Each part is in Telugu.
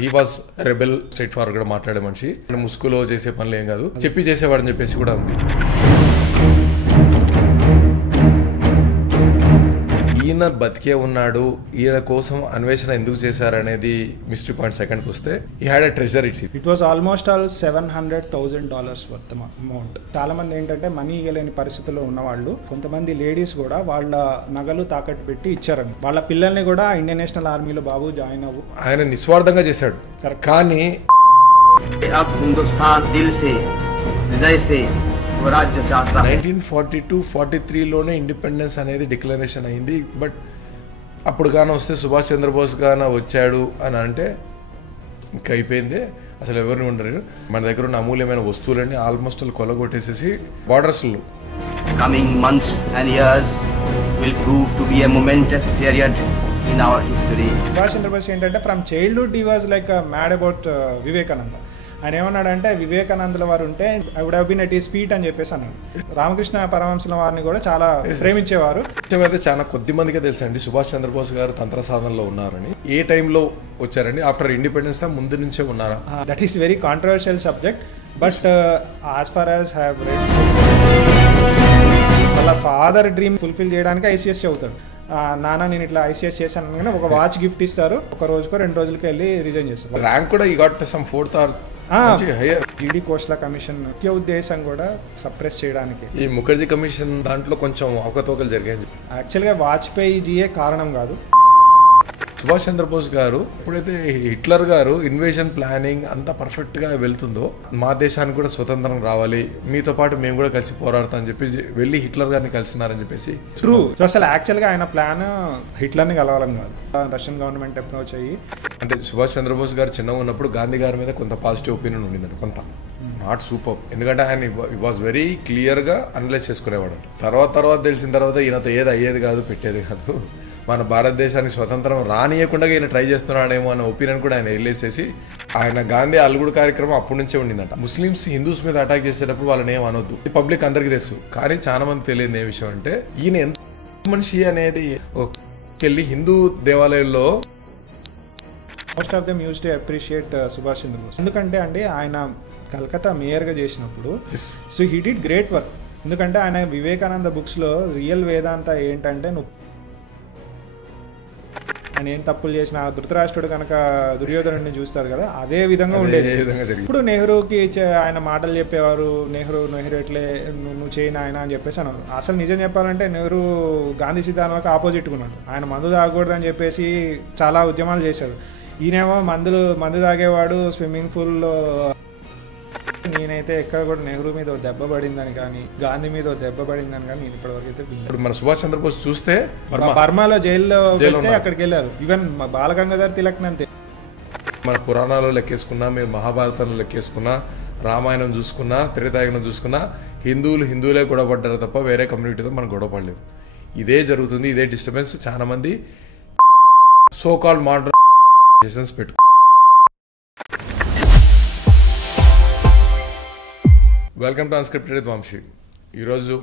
He was rebel, straight forward గా మాట్లాడే మనిషి. ముసుగులో చేసే పనులు ఏం కాదు, చెప్పి చేసేవాడని చెప్పేసి కూడా ఉంది. ఈయన బతికే ఉన్నాడు, ఈయన కోసం అన్వేషణ ఎందుకు చేశారనేది మిస్టరీ పాయింట్ సెకండ్కి వస్తే ఈ had a treasure. It was almost all $700,000 worth amount. చాలా మంది ఏంటంటే మనీ ఇవ్వలేని పరిస్థితుల్లో ఉన్నవాళ్ళు, కొంతమంది లేడీస్ కూడా వాళ్ళ నగలు తాకట్టు పెట్టి ఇచ్చారని. వాళ్ళ పిల్లల్ని కూడా ఇండియన్ నేషనల్ ఆర్మీలో బాబు జాయిన్ అవ్వు. ఆయన నిస్వార్థంగా చేశాడు. కానీ 1942-43లోనే ఇండిపెండెన్స్ అనేది డిక్లరేషన్ అయింది. బట్ అప్పుడు గాన వస్తే సుభాష్ చంద్రబోస్ గాన వచ్చాడు అని అంటే ఇంకా అయిపోయింది, అసలు ఎవరిని ఉండరు. మన దగ్గర ఉన్న అమూల్యమైన వస్తువులన్నీ almost కొలగొట్టేసేసి బార్డర్స్లో. Coming months and years will prove to be a momentous period in our history. Subhash Chandrabose ఏంటంటే from childhood he was like mad about Vivekananda. ఆయన ఏమన్నాడంటే వివేకానందుల వారు ఉంటే I would have been at his feet అని చెప్పేసి అన్నాడు. రామకృష్ణ పరమహంసుల వారిని కూడా చాలా ప్రేమించేవారు. అయితే చాలా కొద్ది మందికే తెలుసండి సుభాష్ చంద్రబోస్ గారు తంత్ర సాధనలో ఉన్నారని. ఏ టైంలో వచ్చారండి? ఆఫ్టర్ ఇండిపెండెన్స్ ముందు నుంచే ఉన్నారా? That is very controversial subject. But as far as have read, వాళ్ళ ఫాదర్ డ్రీమ్ ఫుల్ఫిల్ చేయడానికి ఐసీఎస్ చదువుతాడు. నాన్న నేను ఇట్లా ఐసీఎస్ చేశాను కానీ ఒక వాచ్ గిఫ్ట్ ఇస్తారు, ఒక రోజుకో 2 రోజులకి వెళ్ళి రిజైన్ చేస్తారు. ర్యాంక్ కూడా ఈ గాట్ సమ్ 4th or జీడీ కోస్లా కమిషన్ ముఖ్య ఉద్దేశం కూడా సప్రెస్ చేయడానికి. ఈ ముఖర్జీ కమిషన్ దాంట్లో కొంచెం అవకతవకలు జరిగాయి. యాక్చువల్గా వాజ్పేయి జీయే కారణం కాదు. సుభాష్ చంద్రబోస్ గారు ఎప్పుడైతే హిట్లర్ గారు ఇన్వేషన్ ప్లానింగ్ అంతా పర్ఫెక్ట్ గా వెళ్తుందో, మా దేశానికి కూడా స్వతంత్రం రావాలి, మీతో పాటు మేము కూడా కలిసి పోరాడతాం అని చెప్పి వెళ్ళి హిట్లర్ గారిని కలిసినారని చెప్పేసి. ట్రూ. అసలు యాక్చువల్గా ఆయన ప్లాన్ హిట్లర్ని కలవాలని కాదు, రష్యన్ గవర్నమెంట్ అప్రోచ్ అయ్యి. అంటే సుభాష్ చంద్రబోస్ గారు చిన్నగా ఉన్నప్పుడు గాంధీ గారి మీద కొంత పాజిటివ్ ఒపీనియన్ ఉండిందండి, కొంత నాట్ సూపర్. ఎందుకంటే ఆయన వాజ్ వెరీ క్లియర్ గా అనలైజ్ చేసుకునేవాడు. తర్వాత తెలిసిన తర్వాత ఈయనతో ఏది అయ్యేది కాదు, పెట్టేది కాదు, మన భారతదేశానికి స్వతంత్రం రానియకుండా ఈయన ట్రై చేస్తున్నాడేమో అనే ఒపీనియన్ కూడా ఆయన వెళ్ళేసేసి, ఆయన గాంధీ అల్లుడు కార్యక్రమం అప్పటి నుంచే ఉండిందంట. ముస్లిమ్స్ హిందూస్ మీద అటాక్ చేసేటప్పుడు వాళ్ళని ఏం అనొద్దు, పబ్లిక్ అందరికీ తెలుసు. కానీ చాలా మంది తెలియదు ఏ విషయం అంటే ఈయన ఎంత మనిషి అనేది. వెళ్ళి హిందూ దేవాలయంలో most of them use to appreciate Subhash Chandrabose. ఎందుకంటే అండి ఆయన కలకత్తా మేయర్గా చేసినప్పుడు so he did great work. ఎందుకంటే ఆయన వివేకానంద బుక్స్లో రియల్ వేదాంత ఏంటంటే, నువ్వు ఆయన ఏం తప్పులు చేసిన ధృతరాష్ట్రుడు కనుక దుర్యోధనుడిని చూస్తారు కదా, అదే విధంగా ఉండేది. ఇప్పుడు నెహ్రూకి ఆయన మాటలు చెప్పేవారు, నెహ్రూ ఎట్లే నువ్వు చేయను ఆయన అని చెప్పేసి అన్నారు. అసలు నిజం చెప్పాలంటే నెహ్రూ గాంధీ సిద్ధాంతాలకు ఆపోజిట్గా ఉన్నాడు. ఆయన మందు తాగకూడదని చెప్పేసి చాలా ఉద్యమాలు చేశారు. ఈయనేమో మందు తాగేవాడు, స్విమ్మింగ్ పూల్లో. నేనైతే ఎక్కడ కూడా నెహ్రూ మీద దెబ్బ పడిందని కానీ గాంధీ మీద దెబ్బ పడిందని కానీ నేను ఇప్పటివరకు అయితే. ఇప్పుడు మన సుభాష్ చంద్రబోస్ చూస్తే బర్మాలో జైల్లో అక్కడికి వెళ్ళారు. ఈవెన్ బాలగంగాధర్ తిలక్ అంతే. మన పురాణాల్లో లెక్కేసుకున్నా, మీరు మహాభారతంలో లెక్కేసుకున్నా, రామాయణం చూసుకున్నా, త్రేతాయుగం చూసుకున్నా, హిందువులే గొడవపడ్డారు తప్ప వేరే కమ్యూనిటీతో మనం గొడవపడలేదు. ఇదే జరుగుతుంది, ఇదే డిస్టర్బెన్స్. చాలా మంది సో కాల్డ్ మోడర్న్ పెట్టు. Welcome to unscripted with Vamshi. ఈరోజు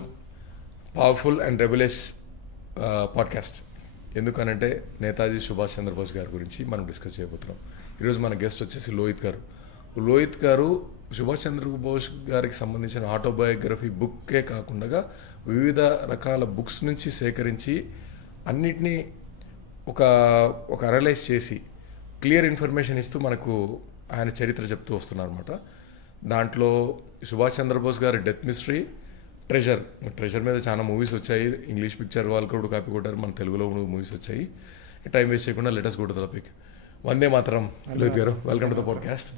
పవర్ఫుల్ అండ్ రెబులెస్ పాడ్కాస్ట్. ఎందుకనంటే నేతాజీ సుభాష్ చంద్రబోస్ గారి గురించి మనం డిస్కస్ చేయబోతున్నాం. ఈరోజు మన గెస్ట్ వచ్చేసి లోహిత్ గారు సుభాష్ చంద్రబోస్ గారికి సంబంధించిన ఆటోబయోగ్రఫీ బుక్కే కాకుండా వివిధ రకాల బుక్స్ నుంచి సేకరించి అన్నిటినీ ఒక అనలైజ్ చేసి క్లియర్ ఇన్ఫర్మేషన్ ఇస్తూ మనకు ఆయన చరిత్ర చెప్తూ వస్తున్నారు అనమాట. దాంట్లో సుభాష్ చంద్రబోస్ గారి డెత్ మిస్టరీ, ట్రెజర్ మీద చాలా మూవీస్ వచ్చాయి. ఇంగ్లీష్ పిక్చర్ వాళ్ళు కూడా కాపీ కొట్టారు, మన తెలుగులో మూవీస్ వచ్చాయి. టైం వేస్ట్ చేయకుండా let us go to the topic. Vande Mataram. Lohit గారు, welcome to the podcast.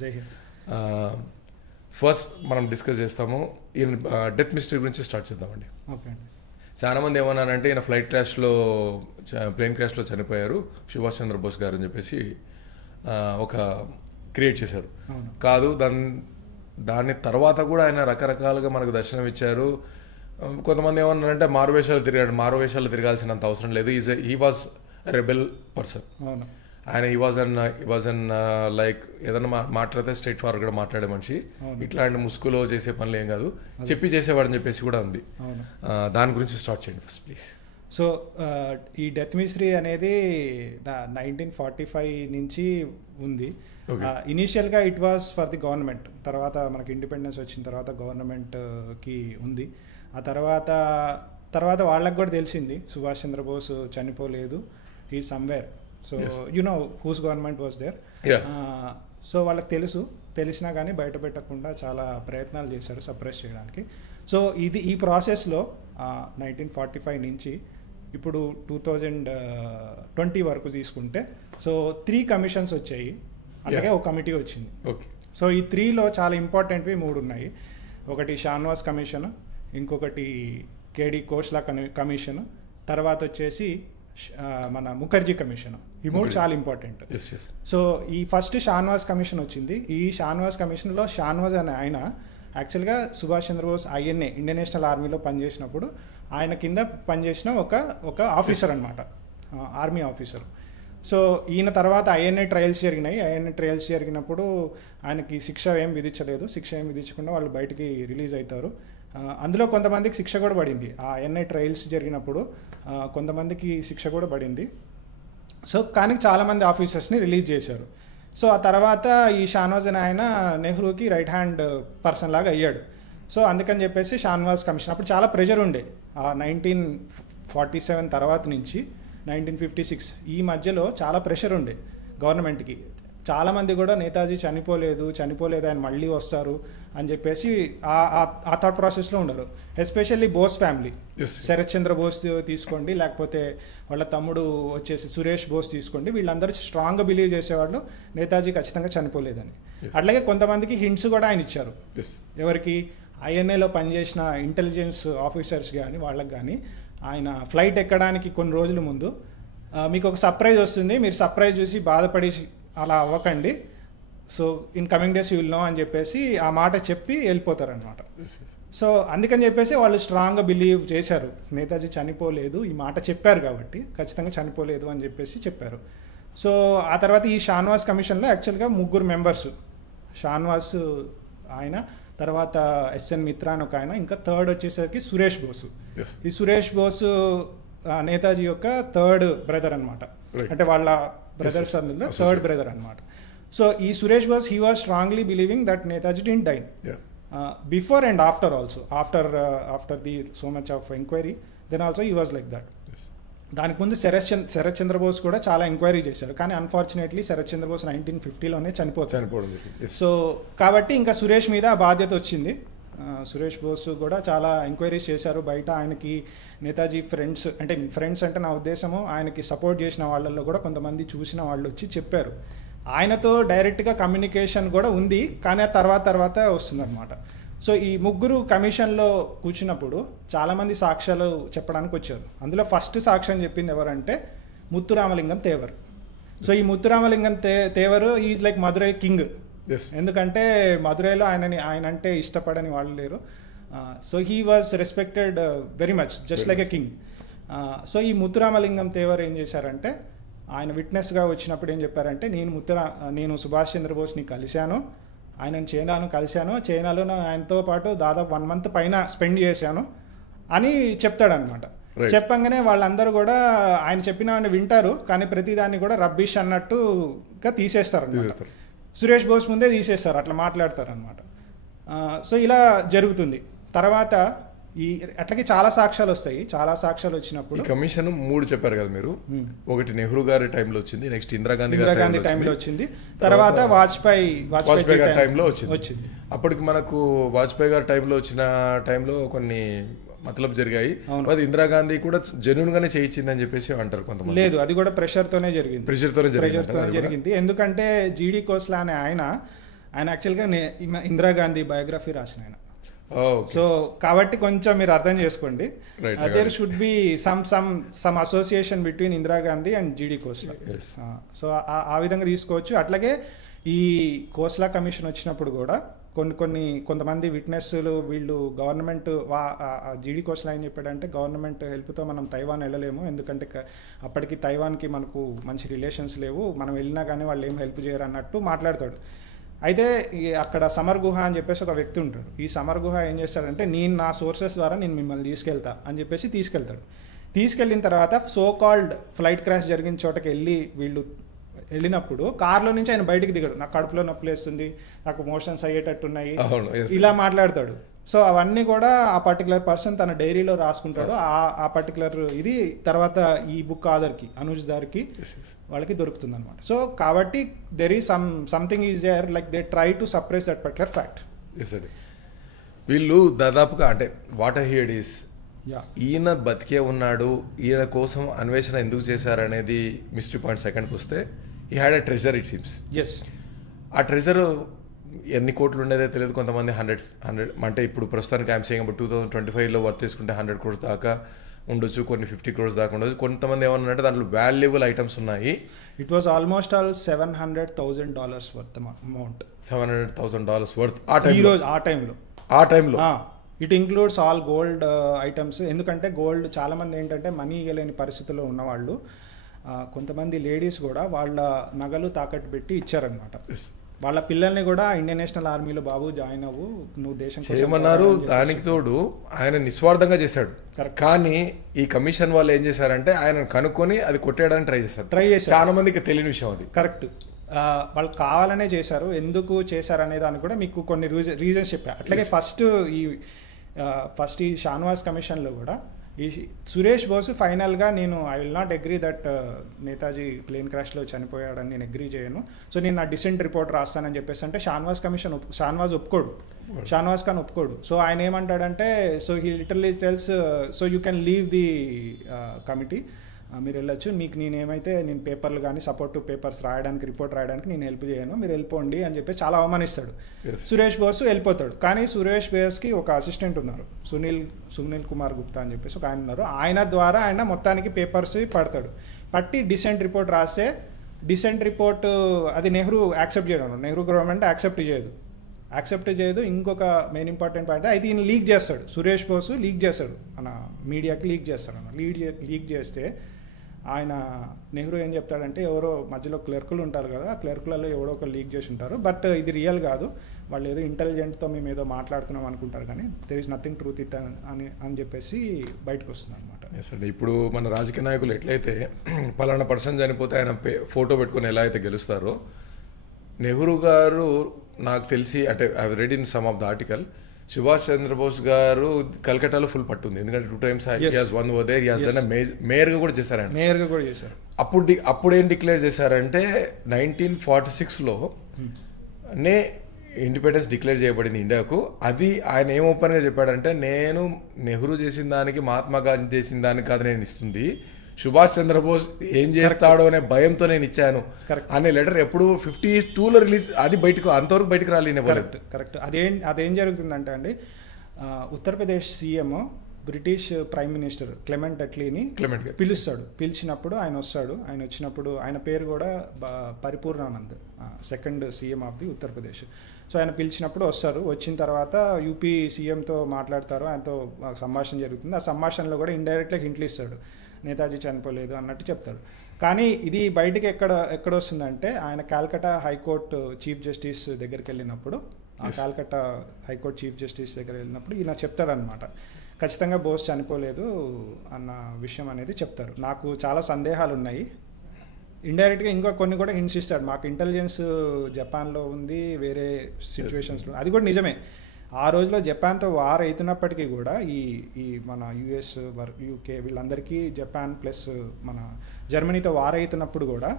First మనం డిస్కస్ చేస్తాము ఈయన డెత్ మిస్టరీ గురించి స్టార్ట్ చేద్దామండి. చాలా మంది ఏమన్నానంటే ఈయన ప్లేన్ క్రాష్లో చనిపోయారు సుభాష్ చంద్రబోస్ గారు అని చెప్పేసి ఒక క్రియేట్ చేశారు. కాదు, దాని తర్వాత కూడా ఆయన రకరకాలుగా మనకు దర్శనం ఇచ్చారు. కొంతమంది ఏమన్నారంటే మారువేషాలు తిరగాల్సినంత అవసరం లేదు. He was rebel person. ఆయన హీ వాజ్ అన్ లైక్ ఏదన్నా మాట్లాడితే స్ట్రైట్ ఫార్వర్డ్ గా మాట్లాడే మనిషి. ఇట్లాంటి ముసుగులో చేసే పనులు ఏం కాదు, చెప్పి చేసేవాడని చెప్పేసి కూడా ఉంది. దాని గురించి స్టార్ట్ చేయండి ఫస్ట్ ప్లీజ్. సో ఈ డెత్ మిస్టరీ అనేది 1945 నుంచి ఉంది. ఇనీషియల్గా it was for the government, తర్వాత మనకి ఇండిపెండెన్స్ వచ్చిన తర్వాత గవర్నమెంట్కి ఉంది. ఆ తర్వాత వాళ్ళకి కూడా తెలిసింది సుభాష్ చంద్రబోస్ చనిపోలేదు, he somewhere. So you know whose government was there. So వాళ్ళకి తెలిసినా కానీ బయట పెట్టకుండా చాలా ప్రయత్నాలు చేశారు సప్రెస్ చేయడానికి. సో ఈ ప్రాసెస్లో 1945 నుంచి ఇప్పుడు 2020 వరకు తీసుకుంటే సో 3 కమిషన్స్ వచ్చాయి, అలాగే ఒక కమిటీ వచ్చింది. సో ఈ 3లో చాలా ఇంపార్టెంట్వి 3 ఉన్నాయి. ఒకటి షాన్వాస్ కమిషన్, ఇంకొకటి కేడి కోస్లా కమిషన్, తర్వాత వచ్చేసి మన ముఖర్జీ కమిషన్. ఈ 3 చాలా ఇంపార్టెంట్. సో ఈ ఫస్ట్ షాన్వాస్ కమిషన్ వచ్చింది. ఈ షాన్వాస్ కమిషన్లో షాన్వాజ్ అనే ఆయన యాక్చువల్గా Subhash Chandra Bose INA Indian national ఆర్మీలో పనిచేసినప్పుడు ఆయన కింద పనిచేసిన ఒక ఆఫీసర్ అనమాట, ఆర్మీ ఆఫీసర్. సో ఈయన తర్వాత INA ట్రయల్స్ జరిగినాయి. INA ట్రయల్స్ జరిగినప్పుడు ఆయనకి శిక్ష ఏం విధించకుండా వాళ్ళు బయటికి రిలీజ్ అవుతారు. అందులో కొంతమందికి శిక్ష కూడా పడింది. ఆ INA ట్రయల్స్ జరిగినప్పుడు కొంతమందికి శిక్ష కూడా పడింది. సో కానీ చాలామంది ఆఫీసర్స్ని రిలీజ్ చేశారు. సో ఆ తర్వాత ఈ షాన్వాజ్ అనే ఆయన నెహ్రూకి రైట్ హ్యాండ్ పర్సన్ లాగా అయ్యాడు. సో అందుకని చెప్పేసి షాన్వాజ్ కమిషన్ అప్పుడు చాలా ప్రెషర్ ఉండే. 1947 తర్వాత నుంచి 1956 ఈ మధ్యలో చాలా ప్రెషర్ ఉండే గవర్నమెంట్కి. చాలామంది కూడా నేతాజీ చనిపోలేదు ఆయన మళ్ళీ వస్తారు అని చెప్పేసి ఆ థాట్ ప్రాసెస్లో ఉండరు. ఎస్పెషల్లీ బోస్ ఫ్యామిలీ, శరత్ చంద్ర బోస్ తీసుకోండి, లేకపోతే వాళ్ళ తమ్ముడు వచ్చేసి సురేష్ బోస్ తీసుకోండి, వీళ్ళందరూ స్ట్రాంగ్గా బిలీవ్ చేసేవాళ్ళు నేతాజీ ఖచ్చితంగా చనిపోలేదని. అట్లాగే కొంతమందికి హింట్స్ కూడా ఆయన ఇచ్చారు. ఎవరికి? INAలో పనిచేసిన ఇంటెలిజెన్స్ ఆఫీసర్స్ కానీ వాళ్ళకి కానీ ఆయన ఫ్లైట్ ఎక్కడానికి కొన్ని రోజుల ముందు మీకు ఒక సర్ప్రైజ్ వస్తుంది, మీరు సర్ప్రైజ్ చూసి బాధపడి అలా అవ్వకండి, so in coming days you will know అని చెప్పేసి ఆ మాట చెప్పి వెళ్ళిపోతారనమాట. సో అందుకని చెప్పేసి వాళ్ళు స్ట్రాంగ్గా బిలీవ్ చేశారు నేతాజీ చనిపోలేదు, ఈ మాట చెప్పారు కాబట్టి ఖచ్చితంగా చనిపోలేదు అని చెప్పేసి చెప్పారు. సో ఆ తర్వాత ఈ షాన్వాస్ కమిషన్లో యాక్చువల్గా 3 మెంబర్స్, షాన్వాస్ ఆయన, తర్వాత SN మిత్రా అని ఒక ఆయన, ఇంకా థర్డ్ వచ్చేసరికి సురేష్ బోసు. ఈ సురేష్ బోసు నేతాజీ యొక్క థర్డ్ బ్రదర్ అనమాట, అంటే వాళ్ళ బ్రదర్స్ అందులో థర్డ్ బ్రదర్ అనమాట. సో ఈ Suresh Bose he was strongly believing that Netaji didn't die before and after also, after the so much of enquiry then also he was like that. దానికి ముందు శరత్ చంద్ర బోస్ కూడా చాలా ఎంక్వైరీ చేశారు, కానీ అన్ఫార్చునేట్లీ శరత్ చంద్ర బోస్ 1950లోనే చనిపోతాడు. సో కాబట్టి ఇంకా సురేష్ మీద ఆ బాధ్యత వచ్చింది. సురేష్ బోస్ కూడా చాలా ఎంక్వైరీస్ చేశారు బయట. ఆయనకి నేతాజీ ఫ్రెండ్స్ అంటే నా ఉద్దేశము ఆయనకి సపోర్ట్ చేసిన వాళ్ళల్లో కూడా కొంతమంది చూసిన వాళ్ళు వచ్చి చెప్పారు. ఆయనతో డైరెక్ట్గా కమ్యూనికేషన్ కూడా ఉంది, కానీ తర్వాత వస్తుందన్నమాట. సో ఈ 3 కమిషన్లో కూర్చున్నప్పుడు చాలామంది సాక్ష్యాలు చెప్పడానికి వచ్చారు. అందులో ఫస్ట్ సాక్ష్యం చెప్పింది ఎవరంటే ముత్తురామలింగం తేవర్. సో ఈ Muthuramalingam Thevar is like Madurai king. ఎందుకంటే మదురైలో ఆయన అంటే ఇష్టపడని వాళ్ళు లేరు. So he was respected very much, just like a king. So ఈ ముత్తురామలింగం తేవర్ ఏం చేశారంటే ఆయన విట్నెస్గా వచ్చినప్పుడు ఏం చెప్పారంటే నేను సుభాష్ చంద్రబోస్ని కలిశాను, ఆయనను చైనాలో ఆయనతో పాటు దాదాపు 1 month పైన స్పెండ్ చేశాను అని చెప్తాడనమాట. చెప్పంగానే వాళ్ళందరూ కూడా ఆయన చెప్పిన వింటారు, కానీ ప్రతిదాన్ని కూడా రబ్బిష్ అన్నట్టుగా తీసేస్తారు అనమాట. సురేష్ బోస్ ముందే తీసేస్తారు, అట్లా మాట్లాడతారు అనమాట. సో ఇలా జరుగుతుంది. తర్వాత అట్లాగే చాలా సాక్ష్యాలు వస్తాయి. చాలా సాక్ష్యాలు వచ్చినప్పుడు కమిషన్ 3 చెప్పారు కదా మీరు. ఒకటి నెహ్రూ గారి టైంలో వచ్చింది, నెక్స్ట్ ఇందిరాగాంధీ టైంలో వచ్చింది, తర్వాత వాజ్పేయి గారి టైంలో వచ్చింది. అప్పటికి మనకు వాజ్పేయి గారి టైంలో కొన్ని మతలబ్ జరిగాయి. అది ఇందిరాగాంధీ కూడా జెన్యూన్ గానే చేయించింది అని చెప్పేసి అంటారు కొంతమంది. లేదు, అది కూడా ప్రెషర్తోనే జరిగింది. ఎందుకంటే GD కోస్లా అనే ఆయన యాక్చువల్గా ఇందిరాగాంధీ బయోగ్రఫీ రాసిన ఆయన. సో కాబట్టి కొంచెం మీరు అర్థం చేసుకోండి, there should be some association between Indira Gandhi and GD Khosla. So ఆ విధంగా తీసుకోవచ్చు. అట్లాగే ఈ కోస్లా కమిషన్ వచ్చినప్పుడు కూడా కొంతమంది విట్నెస్లు వీళ్ళు గవర్నమెంట్ GD కోస్లా ఏం చెప్పాడంటే గవర్నమెంట్ హెల్ప్తో మనం తైవాన్ వెళ్ళలేము, ఎందుకంటే అప్పటికి తైవాన్కి మనకు మంచి రిలేషన్స్ లేవు, మనం వెళ్ళినా కానీ వాళ్ళు ఏం హెల్ప్ చేయరు అన్నట్టు మాట్లాడతాడు. అయితే అక్కడ సమర్ గుహ అని చెప్పేసి ఒక వ్యక్తి ఉంటాడు. ఈ సమర్ గుహ ఏం చేస్తాడంటే నా సోర్సెస్ ద్వారా నేను మిమ్మల్ని తీసుకెళ్తా అని చెప్పేసి తీసుకెళ్తాడు. తీసుకెళ్ళిన తర్వాత సో కాల్డ్ ఫ్లైట్ క్రాష్ జరిగిన చోటకి వెళ్ళి వీళ్ళు వెళ్ళినప్పుడు కార్లో నుంచి ఆయన బయటికి దిగడు, నాకు కడుపులో నొప్పి వేస్తుంది, నాకు మోషన్స్ అయ్యేటట్టున్నాయి, అవును, yes. ఇలా మాట్లాడతాడు. సో అవన్నీ కూడా ఆ పర్టికులర్ పర్సన్ తన డైరీలో రాసుకుంటాడు. ఆ పర్టికులర్ ఇది తర్వాత ఈ బుక్ ఆధర్కి అనుజ్ దార్కి వాళ్ళకి దొరుకుతుంది అనమాట. సో కాబట్టి there is something is there, like they try to suppress that particular fact. వీళ్ళు దాదాపుగా అంటే వాట్ ఐ హియర్డ్ ఈస్ ఈయన బతికే ఉన్నాడు, ఈయన కోసం అన్వేషణ ఎందుకు చేశారనేది మిస్టరీ పాయింట్ సెకండ్కి వస్తే ఈ had a treasure it seems. Yes, ఆ ట్రెజర్ ఎన్ని కోట్లు ఉండేదో తెలియదు, కొంతమంది 100 అంటే ఇప్పుడు ప్రస్తుతానికి ఐఎమ్ సేయింగ్ అబౌట్ 2025లో వర్త్ తీసుకుంటే 100 crores దాకా ఉండొచ్చు, కొన్ని 50 crores దాకా ఉండొచ్చు. కొంతమంది ఏమన్నారంటే దాంట్లో వాల్యుబుల్ ఐటమ్స్ ఉన్నాయి. It was almost all $700,000 worth amount. $700,000 worth ఆ టైంలో. It includes all gold items. ఎందుకంటే గోల్డ్ చాలామంది ఏంటంటే మనీ ఇవ్వలేని పరిస్థితుల్లో ఉన్నవాళ్ళు, కొంతమంది లేడీస్ కూడా వాళ్ళ నగలు తాకట్టు పెట్టి ఇచ్చారనమాట. వాళ్ళ పిల్లల్ని కూడా ఇండియన్ నేషనల్ ఆర్మీలో బాబు జాయిన్ అవ్వు, నువ్వు దేశం చేయమన్నారు. దానికి తోడు ఆయన నిస్వార్థంగా చేశాడు. కానీ ఈ కమిషన్ వాళ్ళు ఏం చేశారంటే ఆయన కనుక్కొని అది కొట్టేయడానికి ట్రై చేశారు. చాలా మందికి తెలియని విషయం అది. కరెక్ట్, వాళ్ళు కావాలనే చేశారు. ఎందుకు చేశారు అనే దానికి కూడా మీకు కొన్ని రీజన్స్ చెప్పారు. అట్లాగే ఫస్ట్ ఈ షానవాజ్ కమిషన్లో కూడా ఈ సురేష్ బోసు ఫైనల్గా I will not agree that Netaji plane క్రాష్లో చనిపోయాడని నేను అగ్రీ చేయను, సో నేను నా డిసెంట్ రిపోర్ట్ రాస్తానని చెప్పేసి అంటే షానవాజ్ ఒప్పుకోడు. సో ఆయన ఏమంటాడంటే, so he literally tells, so you can leave the committee, మీరు వెళ్ళొచ్చు, మీకు నేను పేపర్లు కానీ సపోర్టివ్ పేపర్స్ రాయడానికి, రిపోర్ట్ రాయడానికి నేను హెల్ప్ చేయను, మీరు వెళ్ళిపోండి అని చెప్పి చాలా అవమానిస్తాడు. సురేష్ బోసు వెళ్ళిపోతాడు. కానీ సురేష్ బోస్కి ఒక అసిస్టెంట్ ఉన్నారు, సునీల్ కుమార్ గుప్తా అని చెప్పేసి ఒక ఆయన ఉన్నారు. ఆయన ద్వారా ఆయన మొత్తానికి పేపర్స్ పట్టి డిసెంట్ రిపోర్ట్ రాస్తే, డిసెంట్ రిపోర్ట్ అది నెహ్రూ యాక్సెప్ట్ చేయడం, నెహ్రూ గవర్నమెంట్ యాక్సెప్ట్ చేయదు. ఇంకొక మెయిన్ ఇంపార్టెంట్ పాయింట్, అయితే ఈయన లీక్ చేస్తాడు, సురేష్ బోసు లీక్ చేస్తాడు, మన మీడియాకి లీక్ చేస్తే ఆయన నెహ్రూ ఏం చెప్తాడంటే, ఎవరో మధ్యలో క్లర్కులు ఉంటారు కదా, ఆ క్లర్కులలో ఎవరో ఒక లీక్ చేసి ఉంటారు, బట్ ఇది రియల్ కాదు, వాళ్ళు ఏదో ఇంటెలిజెంట్తో మేము ఏదో మాట్లాడుతున్నాం అనుకుంటారు, కానీ there is nothing truth it అని చెప్పేసి బయటకు వస్తుంది అనమాట. అంటే ఇప్పుడు మన రాజకీయ నాయకులు ఎట్లయితే పలానా పర్సన్ చనిపోతే ఆయన ఫోటో పెట్టుకుని ఎలా అయితే గెలుస్తారో, నెహ్రూ గారు నాకు తెలిసి అంటే I read in some of the article, Subhash Chandra Bose గారు కల్కటాలో ఫుల్ పట్టుంది, ఎందుకంటే 2 times మేయర్గా కూడా చేశారు. అప్పుడు ఏం డిక్లేర్ చేశారంటే 1946లో నే ఇండిపెండెన్స్ డిక్లేర్ చేయబడింది ఇండియాకు. అది ఆయన ఏం ఓపెన్గా చెప్పాడంటే, నేను నెహ్రూ చేసిన దానికి, మహాత్మా గాంధీ చేసిన దానికి కాదు నేను ఇస్తుంది, సుభాష్ చంద్రబోస్ ఏం చేస్తాడో అనే భయంతో నేను ఇచ్చాను అనే లెటర్ ఎప్పుడు 52లో రిలీజ్, అది అంతవరకు బయటకు రాలేదు. కరెక్ట్. అదేం జరుగుతుందంటే అండి, Uttar Pradesh CM British prime minister Clement అట్లీని పిలిచినప్పుడు ఆయన వచ్చినప్పుడు ఆయన పేరు కూడా పరిపూర్ణానంద్, second CM of the Uttar Pradesh. So ఆయన పిలిచినప్పుడు వచ్చిన తర్వాత యూపీ సీఎంతో మాట్లాడతారు, ఆయనతో సంభాషణ జరుగుతుంది. ఆ సంభాషణలో కూడా ఇండైరెక్ట్గా హింట్లు ఇస్తాడు, నేతాజీ చనిపోలేదు అన్నట్టు చెప్తాడు. కానీ ఇది బయటికి ఎక్కడ వస్తుందంటే, ఆయన కాల్కటా హైకోర్టు చీఫ్ జస్టిస్ దగ్గరికి వెళ్ళినప్పుడు, ఆ కాల్కటా హైకోర్టు చీఫ్ జస్టిస్ దగ్గర వెళ్ళినప్పుడు ఈయన చెప్తాడనమాట, ఖచ్చితంగా బోస్ చనిపోలేదు అన్న విషయం అనేది చెప్తారు. నాకు చాలా సందేహాలు ఉన్నాయి. ఇండైరెక్ట్గా ఇంకా కొన్ని కూడా హింట్స్ ఇస్తాడు, మాకు ఇంటెలిజెన్స్ జపాన్లో ఉంది, వేరే సిచ్యువేషన్స్లో, అది కూడా నిజమే. ఆ రోజులో జపాన్తో వార్ అవుతున్నప్పటికీ కూడా ఈ మన యుఎస్ యూకే వీళ్ళందరికీ, జపాన్ ప్లస్ మన జర్మనీతో వార్ అవుతున్నప్పుడు కూడా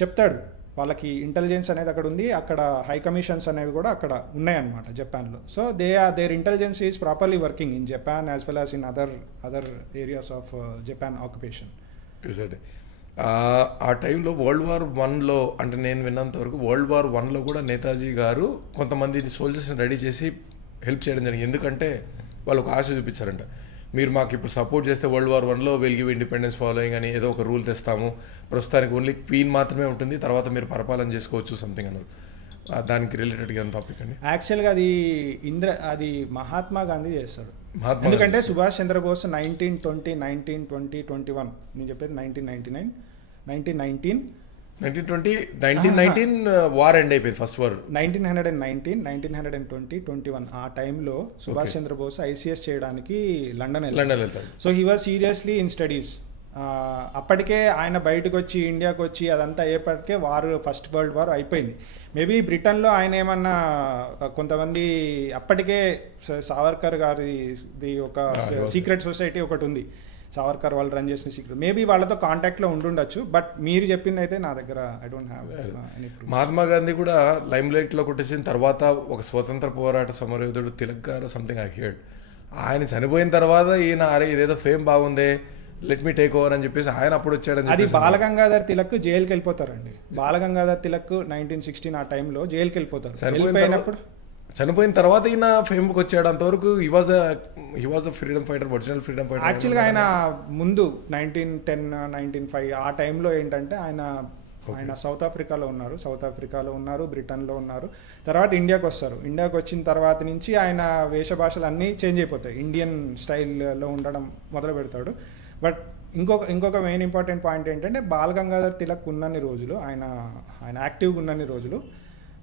చెప్తాడు, వాళ్ళకి ఇంటెలిజెన్స్ అనేది అక్కడ ఉంది, అక్కడ హై కమిషన్స్ అనేవి కూడా అక్కడ ఉన్నాయన్నమాట జపాన్లో. So there intelligence is properly working in Japan as well as in other areas of Japan occupation. ఆ టైంలో World War Iలో అంటే నేను విన్నంత వరకు World War Iలో కూడా నేతాజీ గారు కొంతమంది సోల్జర్స్ని రెడీ చేసి హెల్ప్ చేయడం జరిగింది. ఎందుకంటే వాళ్ళు ఒక ఆశ చూపించారంట, మీరు మాకు ఇప్పుడు సపోర్ట్ చేస్తే World War Iలో విల్ గివ్ ఇండిపెండెన్స్ ఫాలోయింగ్ అని ఏదో ఒక రూల్ తెస్తాము, ప్రస్తుతానికి ఓన్లీ క్వీన్ మాత్రమే ఉంటుంది, తర్వాత మీరు పరిపాలన చేసుకోవచ్చు సంథింగ్ అన్నారు. దానికి రిలేటెడ్గా టాపిక్ అండి. యాక్చువల్గా అది మహాత్మా గాంధీ చేస్తాడు. ఎందుకంటే సుభాష్ చంద్రబోస్ 1920, 1920, 21 నేను చెప్పేది 1919 వార్ ఎండ్ అయిపోయింది, ఫస్ట్ వార్ 1919, 1920, 21 ఆ టైంలో సుభాష్ చంద్రబోస్ ICS చేయడానికి లండన్ వెళ్తాడు. So he was seriously in studies అప్పటికే ఆయన బయటకు వచ్చి ఇండియాకి వచ్చి అదంతా అయ్యేపటికే ఫస్ట్ వరల్డ్ వార్ అయిపోయింది. మేబీ బ్రిటన్లో ఆయన ఏమన్నా కొంతమంది అప్పటికే సావర్కర్ గారిది ఒక సీక్రెట్ సొసైటీ ఒకటి ఉంది, సావర్కర్ వాళ్ళు రన్ చేసిన సీక్రెట్, మేబీ వాళ్ళతో కాంటాక్ట్లో ఉండుండొచ్చు. బట్ మీరు చెప్పింది అయితే నా దగ్గర I don't have. Mahatma Gandhi కూడా లైమ్ లైట్లో కొట్టేసిన తర్వాత ఒక స్వతంత్ర పోరాట సమరయోధుడు తిలక్ గారు సంథింగ్ ఐ హెర్డ్, ఆయన చనిపోయిన తర్వాత ఈయన అరే ఇదేదో ఫేమ్ బాగుందే లెట్ మీ టేక్ ఓవర్ అని చెప్పేసి ఆయన అప్పుడు వచ్చాడని. అది బాలగంగాధర్ తిలక్ జైలుకి వెళ్ళిపోతారండి. బాలగంగాధర్ తిలక్ 1916 ఆ టైంలో జైలుకి వెళ్ళిపోతారు. చనిపోయిన తర్వాత ఈయన ఫేమ్కి వచ్చాడు. అంతవరకు he was a freedom fighter, original freedom fighter. యాక్చువల్గా ఆయన ముందు 1910, 1905 ఆ టైంలో ఏంటంటే ఆయన సౌత్ ఆఫ్రికాలో ఉన్నారు, బ్రిటన్లో ఉన్నారు. తర్వాత ఇండియాకి వస్తారు. ఇండియాకి వచ్చిన తర్వాత నుంచి ఆయన వేషభాషలు అన్నీ చేంజ్ అయిపోతాయి, ఇండియన్ స్టైల్లో ఉండడం మొదలు పెడతాడు. బట్ ఇంకొక మెయిన్ ఇంపార్టెంట్ పాయింట్ ఏంటంటే బాలగంగాధర్ తిలక్ ఉన్నన్ని రోజులు, ఆయన యాక్టివ్గా ఉన్నన్ని రోజులు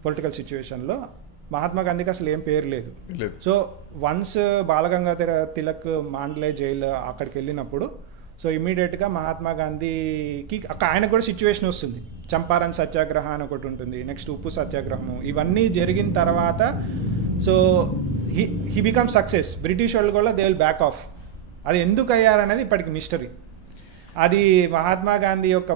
పొలిటికల్ సిచ్యువేషన్లో మహాత్మా గాంధీకి అసలు ఏం పేరు లేదు. So once Balagangadhar Tilak Mandalay jail అక్కడికి వెళ్ళినప్పుడు సో ఇమీడియట్గా మహాత్మా గాంధీకి ఆయనకు కూడా సిచ్యువేషన్ వస్తుంది. చంపారన్ సత్యాగ్రహం అని ఒకటి ఉంటుంది, నెక్స్ట్ ఉప్పు సత్యాగ్రహము, ఇవన్నీ జరిగిన తర్వాత so he become success. British వాళ్ళు కూడా దే విల్ బ్యాక్ ఆఫ్. అది ఎందుకు అయ్యారనేది ఇప్పటికి మిస్టరీ. అది మహాత్మా గాంధీ యొక్క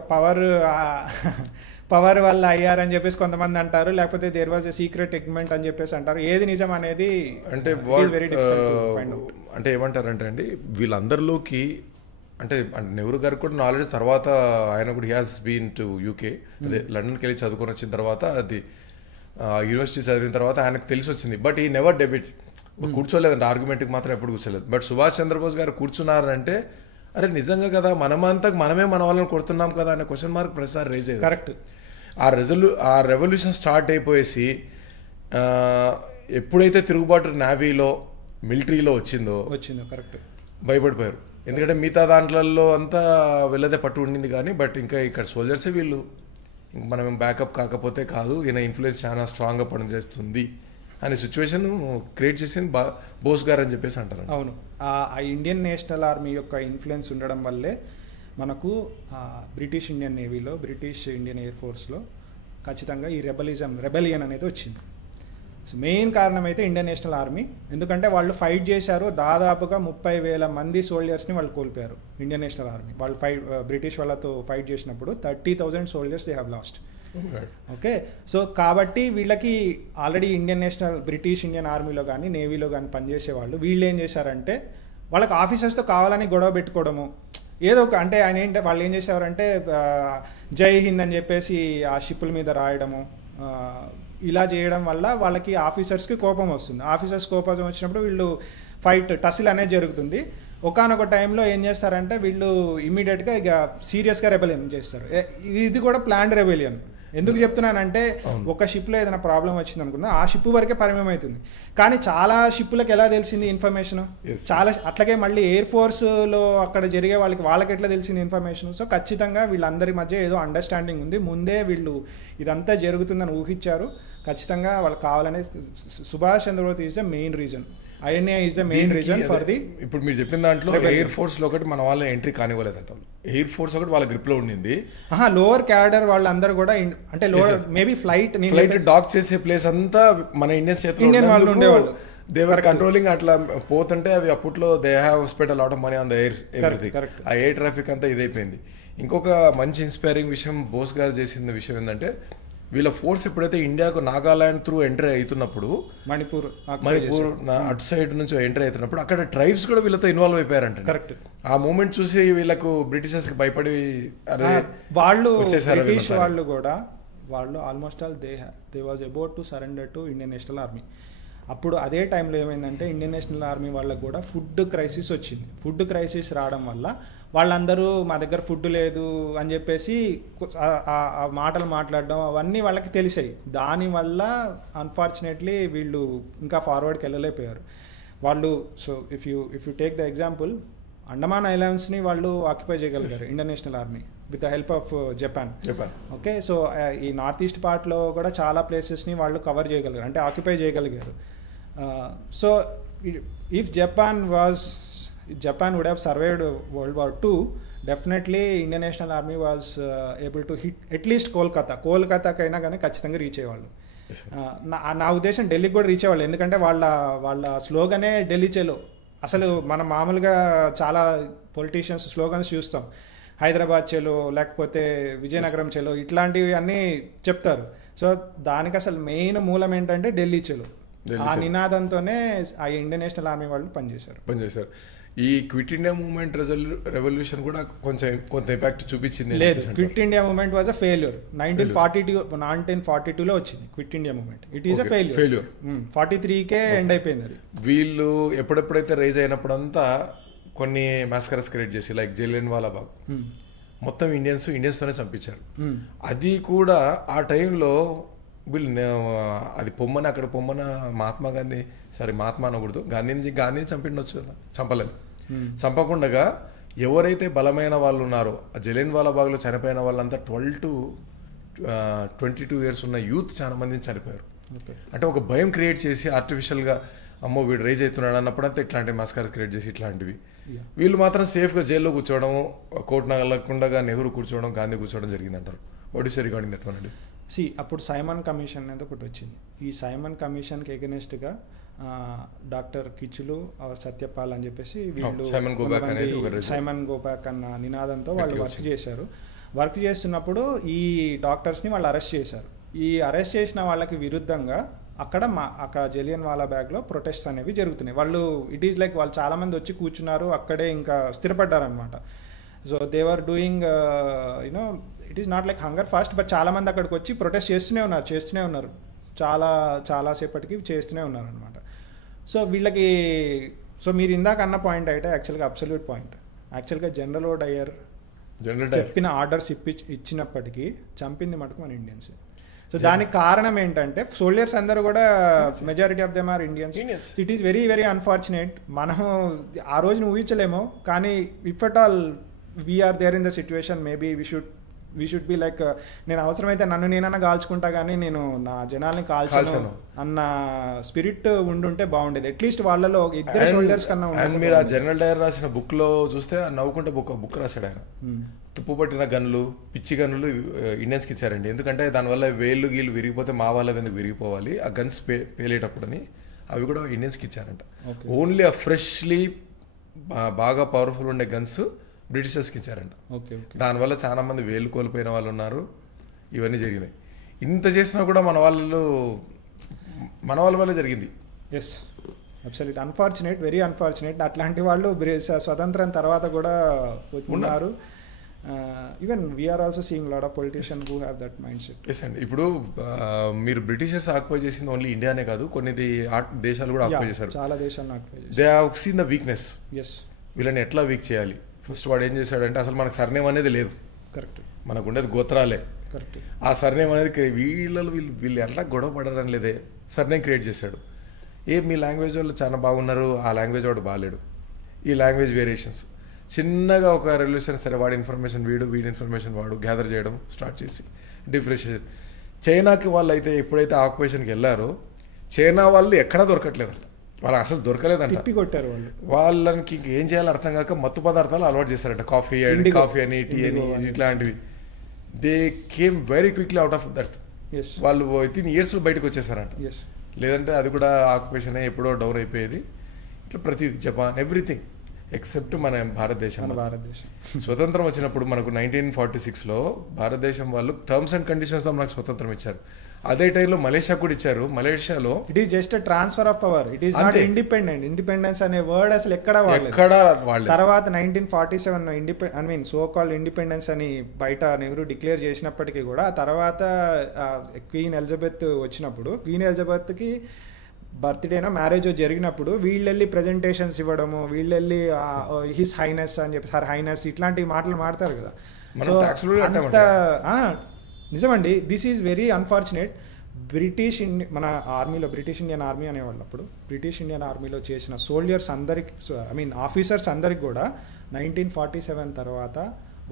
పవర్ వల్ల అయ్యారని చెప్పేసి కొంతమంది అంటారు, లేకపోతే దేర్ వాజ్ ఎ సీక్రెట్ ఎగ్మెంట్ అని చెప్పేసి అంటారు. ఏది నిజం అనేది వెరీ డిఫికల్ట్. అంటే ఏమంటారంటే అండి వీళ్ళందరిలోకి అంటే నెహ్రూ గారికి కూడా నాలెడ్జ్ తర్వాత ఆయన కూడా he has been to UK, అదే లండన్కి వెళ్ళి చదువుకొని వచ్చిన తర్వాత అది యూనివర్సిటీ చదివిన తర్వాత ఆయనకు తెలిసి వచ్చింది. బట్ ఈ నెవర్ డెబిట్ కూర్చోలేదంటే ఆర్గ్యుమెంట్కి మాత్రం ఎప్పుడు కూర్చోలేదు. బట్ సుభాష్ చంద్రబోస్ గారు కూర్చున్నారంటే అరే నిజంగా కదా మనమంతా మనమే మన వాళ్ళని కొడుతున్నాం కదా అనే క్వశ్చన్ మార్క్ ప్రతిసారి రేజ్ అయ్యేది. కరెక్ట్. ఆ రెవల్యూషన్ స్టార్ట్ అయిపోయేసి ఎప్పుడైతే తిరుగుబాటు నేవీలో మిలిటరీలో వచ్చిందో కరెక్ట్ భయపడిపోయారు. ఎందుకంటే మిగతా దాంట్లలో అంతా వెళ్ళదే పట్టు ఉండింది కానీ బట్ ఇంకా ఇక్కడ సోల్జర్సే వీళ్ళు ఇంక మనం బ్యాకప్ కాకపోతే కాదు, ఈయన ఇన్ఫ్లుయెన్స్ చాలా స్ట్రాంగ్గా పనిచేస్తుంది అనే సిచ్యువేషన్ క్రియేట్ చేసింది బోస్ గారు అని చెప్పేసి అంటారు. అవును, ఆ ఇండియన్ నేషనల్ ఆర్మీ యొక్క ఇన్ఫ్లుయెన్స్ ఉండడం వల్లే మనకు బ్రిటిష్ ఇండియన్ నేవీలో, బ్రిటిష్ ఇండియన్ ఎయిర్ ఫోర్స్లో ఖచ్చితంగా ఈ రెబెలియన్ అనేది వచ్చింది. సో మెయిన్ కారణం అయితే ఇండియన్ నేషనల్ ఆర్మీ. ఎందుకంటే వాళ్ళు ఫైట్ చేశారు, దాదాపుగా 30,000 మంది సోల్జర్స్ని వాళ్ళు కోల్పోయారు ఇండియన్ నేషనల్ ఆర్మీ. వాళ్ళు బ్రిటిష్ వాళ్ళతో ఫైట్ చేసినప్పుడు 30,000 soldiers they have lost. Okay, so కాబట్టి వీళ్ళకి ఆల్రెడీ బ్రిటిష్ ఇండియన్ ఆర్మీలో కానీ నేవీలో కానీ పనిచేసే వీళ్ళు ఏం చేశారంటే వాళ్ళకి ఆఫీసర్స్తో కావాలని గొడవ పెట్టుకోవడము ఏదో ఒక, అంటే వాళ్ళు ఏం చేసేవారంటే జై హింద్ అని చెప్పేసి ఆ షిప్పుల మీద రాయడము, ఇలా చేయడం వల్ల వాళ్ళకి ఆఫీసర్స్కి కోపం వస్తుంది. ఆఫీసర్స్ కోపం వచ్చినప్పుడు వీళ్ళు టసిల్ అనేది జరుగుతుంది. ఒకానొక టైంలో ఏం చేస్తారంటే వీళ్ళు ఇమీడియట్గా ఇక సీరియస్గా రెబెలియన్ చేస్తారు. ఇది కూడా ప్లాన్డ్ రెబెలియన్. ఎందుకు చెప్తున్నానంటే ఒక షిప్లో ఏదైనా ప్రాబ్లం వచ్చింది అనుకున్నా ఆ షిప్ వరకే పరిమితం అవుతుంది, కానీ చాలా షిప్పులకు ఎలా తెలిసింది ఇన్ఫర్మేషన్, చాలా అట్లాగే మళ్ళీ ఎయిర్ ఫోర్స్లో అక్కడ జరిగే వాళ్ళకి ఎట్లా తెలిసింది ఇన్ఫర్మేషన్. సో ఖచ్చితంగా వీళ్ళందరి మధ్య ఏదో అండర్స్టాండింగ్ ఉంది, ముందే వీళ్ళు ఇదంతా జరుగుతుందని ఊహించారు. ఖచ్చితంగా వాళ్ళు కావాలనే Subhash Chandra Bose is the main reason, INA is the main reason for the. ఇప్పుడు మీరు చెప్పిన దాంట్లో ఎయిర్ ఫోర్స్ లో ఒకటి మన వాళ్ళ ఎంట్రీ కానివ్వలేదంట. ఎయిర్ ఫోర్స్ ఒకటి వాళ్ళ గ్రిప్ లో ఉండింది. లోవర్ క్యాడర్ వాళ్ళందరూ కూడా అంటే లోవర్ మేబీ ఫ్లైట్ డాక్ చేసే ప్లేస్ అంతా మన ఇండియన్ చేతిలో ఉండేవాళ్ళు. They were controlling. అట్లా పోతుంటే అవి అప్పట్లో they have spend a lot of money on the air everything. ఆ ఎయిర్ ట్రాఫిక్ అంతా ఇదైపోయింది. ఇంకొక మంచి ఇన్స్పైరింగ్ విషయం బోస్ గారు చేసిన విషయం ఏంటంటే వీళ్ళ ఫోర్స్ ఎప్పుడైతే ఇండియాకు నాగాలాండ్ త్రూ ఎంట్రీ అవుతున్నప్పుడు మణిపూర్ అటు సైడ్ నుంచి ఎంట్రీ అవుతున్నప్పుడు అక్కడ ట్రైబ్స్ కూడా వీళ్ళతో ఇన్వాల్వ్ అయిపోయారంట. కరెక్ట్. ఆ మూమెంట్ చూసి వీళ్ళకు బ్రిటిషర్స్ కి భయపడి వాళ్ళు బ్రిటిష్ వాళ్ళు almost all they was about to surrender to Indian national army. అప్పుడు అదే టైంలో ఏమైందంటే ఇండియన్ నేషనల్ ఆర్మీ వాళ్ళకు కూడా ఫుడ్ క్రైసిస్ వచ్చింది. ఫుడ్ క్రైసిస్ రావడం వల్ల వాళ్ళందరూ మా దగ్గర ఫుడ్ లేదు అని చెప్పేసి ఆ మాటలు మాట్లాడడం అవన్నీ వాళ్ళకి తెలిసాయి. దానివల్ల అన్ఫార్చునేట్లీ వీళ్ళు ఇంకా ఫార్వర్డ్కి వెళ్ళలేకపోయారు వాళ్ళు. So if you take the example, Andaman ఐలాండ్స్ని వాళ్ళు ఆక్యుపై చేయగలిగారు Indian national army with the help of Japan. Okay, so ఈ నార్త్ ఈస్ట్ పార్ట్లో కూడా చాలా ప్లేసెస్ని వాళ్ళు కవర్ చేయగలిగారు, అంటే ఆక్యుపై చేయగలిగారు. So if Japan would have survived World War II, definitely Indian national army was able to hit at least కోల్కతాకైనా కానీ ఖచ్చితంగా రీచ్ అయ్యేవాళ్ళు. నా ఉద్దేశం ఢిల్లీకి కూడా రీచ్ అయ్యేవాళ్ళు, ఎందుకంటే వాళ్ళ స్లోగనే ఢిల్లీ చెలో. అసలు మనం మామూలుగా చాలా పొలిటీషియన్స్ స్లోగన్స్ చూస్తాం, హైదరాబాద్ చెలో లేకపోతే విజయనగరం చెలో ఇట్లాంటివి అన్నీ చెప్తారు. సో దానికి అసలు మెయిన్ మూలం ఏంటంటే ఢిల్లీ చెలో. ఆ నినాదంతోనే ఆ ఇండియన్ నేషనల్ ఆర్మీ వాళ్ళు పనిచేశారు. ఈ క్విట్ ఇండియా మూవ్మెంట్ రెవల్యూషన్ కూడా కొంత ఇంపాక్ట్ చూపించింది. లేదు, quit India movement was a failure. 1942లో వచ్చింది quit India movement. It is a failure. 43కే ఎండ్ అయిపోయింది అది. వీళ్ళు ఎప్పుడెప్పుడైతే రైజ్ అయినప్పుడంతా కొన్ని మాస్కరస్ క్రియేట్ చేసి లైక్ జలియన్ వాలా బాగ్ మొత్తం ఇండియన్స్తోనే చంపించారు. అది కూడా ఆ టైంలో వీళ్ళు అది అక్కడ పొమ్మన మహాత్మా అనకూడదు, గాంధీని చంపిండొచ్చు కదా, చంపలేదు. చంపకుండా ఎవరైతే బలమైన వాళ్ళు ఉన్నారో ఆ జలియన్ వాలా బాగ్లో చనిపోయిన వాళ్ళంతా 12 to 22 years ఉన్న యూత్ చాలా మందిని చనిపోయారు. అంటే ఒక భయం క్రియేట్ చేసి ఆర్టిఫిషియల్గా అమ్మో వీడు రైజ్ అవుతున్నాడు అన్నప్పుడంతా ఇట్లాంటి మాస్కర్స్ క్రియేట్ చేసి ఇట్లాంటివి. వీళ్ళు మాత్రం సేఫ్గా జైల్లో కూర్చోవడం, కోర్టు నగలకుండా నెహ్రూ కూర్చోవడం, గాంధీ కూర్చోవడం జరిగిందంటారు. What is regarding that one అండి? అప్పుడు సైమన్ కమిషన్ అనేది ఒకటి వచ్చింది. ఈ సైమన్ కమిషన్కి ఎగనెస్ట్గా డాక్టర్ కిచులు ఆర్ సత్యపాల్ అని చెప్పేసి వీళ్ళు సైమన్ గోబాక్ అన్న నినాదంతో వాళ్ళు వర్క్ చేస్తున్నప్పుడు ఈ డాక్టర్స్ని వాళ్ళు అరెస్ట్ చేశారు. ఈ అరెస్ట్ చేసిన వాళ్ళకి విరుద్ధంగా అక్కడ జలియన్ వాలా బ్యాగ్లో ప్రొటెస్ట్స్ అనేవి జరుగుతున్నాయి. వాళ్ళు వాళ్ళు చాలామంది వచ్చి కూర్చున్నారు, అక్కడే ఇంకా స్థిరపడ్డారనమాట. So they are doing it is not like hunger fast, but చాలామంది అక్కడికి వచ్చి ప్రొటెస్ట్ చేస్తూనే ఉన్నారు చాలాసేపటికి చేస్తూనే ఉన్నారు అనమాట. సో వీళ్ళకి మీరు ఇందాక అన్న పాయింట్ అయితే యాక్చువల్గా అబ్సల్యూట్ పాయింట్. యాక్చువల్గా జనరల్ డయర్ చెప్పిన ఆర్డర్స్ ఇచ్చినప్పటికీ చంపింది మటుకు మన ఇండియన్స్. సో దానికి కారణం ఏంటంటే సోల్జర్స్ అందరూ కూడా majority of them are Indians. It is very very unfortunate. మనం ఆ రోజున ఊహించలేము, కానీ if at all we are there in the situation maybe we should be like నేను అవసరమైతే నేనన్నా కాల్చుకుంటా కానీ నేను నా జనాల్ని కాల్చను అన్న స్పిరిట్ ఉండుంటే బాగుండేది. అట్లీస్ట్ వాళ్ళలో ఇద్దరు సోల్జర్స్ కన్నా. అండ్ మీరు ఆ జనరల్ డయర్ రాసిన బుక్ లో చూస్తే నవ్వుకుంటే బుక్ రాశాడు ఆయన. తుప్పు పట్టిన గన్నులు, పిచ్చి గన్నులు ఇండియన్స్కి ఇచ్చారండి. ఎందుకంటే దానివల్ల వేళ్ళు గీళ్ళు విరిగిపోతే మా వాళ్ళ ఎందుకు విరిగిపోవాలి, ఆ గన్స్ పేలేటప్పుడని అవి కూడా ఇండియన్స్కి ఇచ్చారంట. ఓన్లీ ఆ ఫ్రెష్లీ బాగా పవర్ఫుల్ ఉండే గన్స్ బ్రిటిషర్స్కి ఇచ్చారంట. దానివల్ల చాలా మంది వేలు కోల్పోయిన వాళ్ళు ఉన్నారు. ఇవన్నీ జరిగినాయి. ఇంత చేసినా కూడా మన వాళ్ళ వల్ల జరిగింది. Yes, absolute unfortunate, very unfortunate. అట్లాంటి వాళ్ళు స్వతంత్రం తర్వాత కూడా ఉన్నారు. Even we are also seeing lot of politician who have that mindset. Yes అండి. ఇప్పుడు మీరు బ్రిటిషర్స్ ఆక్యుపై చేసింది ఓన్లీ ఇండియానే కాదు, కొన్ని దేశాలు కూడా ఆక్యుపై చేశారు. చాలా దేశాలను ఆక్యుపై చేశారు. They have seen the weakness. Yes, వీళ్ళని ఎట్లా వీక్ చేయాలి. ఫస్ట్ వాడు ఏం చేశాడంటే అసలు మనకు సర్నేమ్ అనేది లేదు. కరెక్ట్. మనకు ఉండేది గోత్రాలే. కరెక్ట్. ఆ సర్నేమ్ అనేది వీళ్ళు ఎట్లా గొడవ పడడం లేదే, సర్నేమ్ క్రియేట్ చేశాడు. మీ లాంగ్వేజ్ వాళ్ళు చాలా బాగున్నారు, ఆ లాంగ్వేజ్ వాడు బాగాలేడు. ఈ లాంగ్వేజ్ వేరియేషన్స్ చిన్నగా ఒక రెవల్యూషన్, సరే వాడి ఇన్ఫర్మేషన్ వీడి ఇన్ఫర్మేషన్ వాడు గ్యాదర్ చేయడం స్టార్ట్ చేసి డిఫరెన్షియేషన్. చైనాకి వాళ్ళు అయితే ఎప్పుడైతే ఆక్యుపేషన్కి వెళ్ళారో చైనా వాళ్ళు ఎక్కడా దొరకట్లేదంట, వాళ్ళకి అసలు దొరకలేదంట. కొట్టారు వాళ్ళకి ఏం చేయాలో అర్థం కాక మత్తు పదార్థాలు అలవాటు చేశారంట. కాఫీ అని టీ అని ఇట్లాంటివి. They came very quickly out of that. వాళ్ళు వితిన్ ఇయర్స్లో బయటకు వచ్చేసారంట. లేదంటే అది కూడా ఆక్యుపేషన్ ఎప్పుడో డౌన్ అయిపోయేది. ఇట్లా ప్రతి జపాన్ ఎవ్రీథింగ్ ఎక్సెప్ట్ మన భారతదేశం. స్వతంత్రం వచ్చినప్పుడు మనకు 1946లో భారతదేశం వాళ్ళు టర్మ్స్ అండ్ కండిషన్స్తో మనకు స్వతంత్రం ఇచ్చారు. అదే టైంలో మలేషియా కూడా ఇచ్చారు. మలేషియాలో it is just transfer of power, it is not independence అనే వర్డ్ అసలు ఎక్కడ వాడలేదు. తర్వాత 1947 సో కాల్డ్ ఇండిపెండెన్స్ అని బయట నెహ్రూ డిక్లేర్ చేసినప్పటికీ కూడా ఆ తర్వాత క్వీన్ ఎలిజబెత్ వచ్చినప్పుడు, క్వీన్ ఎలిజబెత్కి బర్త్డేనో మ్యారేజ్ జరిగినప్పుడు వీళ్ళెళ్ళి ప్రజెంటేషన్స్ ఇవ్వడము, వీళ్ళెళ్ళి హిస్ హైనెస్ అని చెప్పి హర్ హైనెస్ ఇట్లాంటి మాటలు మాడతారు కదా. అంత నిజమండి. This is very unfortunate. మన ఆర్మీలో బ్రిటిష్ ఇండియన్ ఆర్మీ అనేవాళ్ళు అప్పుడు బ్రిటిష్ ఇండియన్ ఆర్మీలో చేసిన సోల్జర్స్ అందరికి ఆఫీసర్స్ అందరికి కూడా 1947 తర్వాత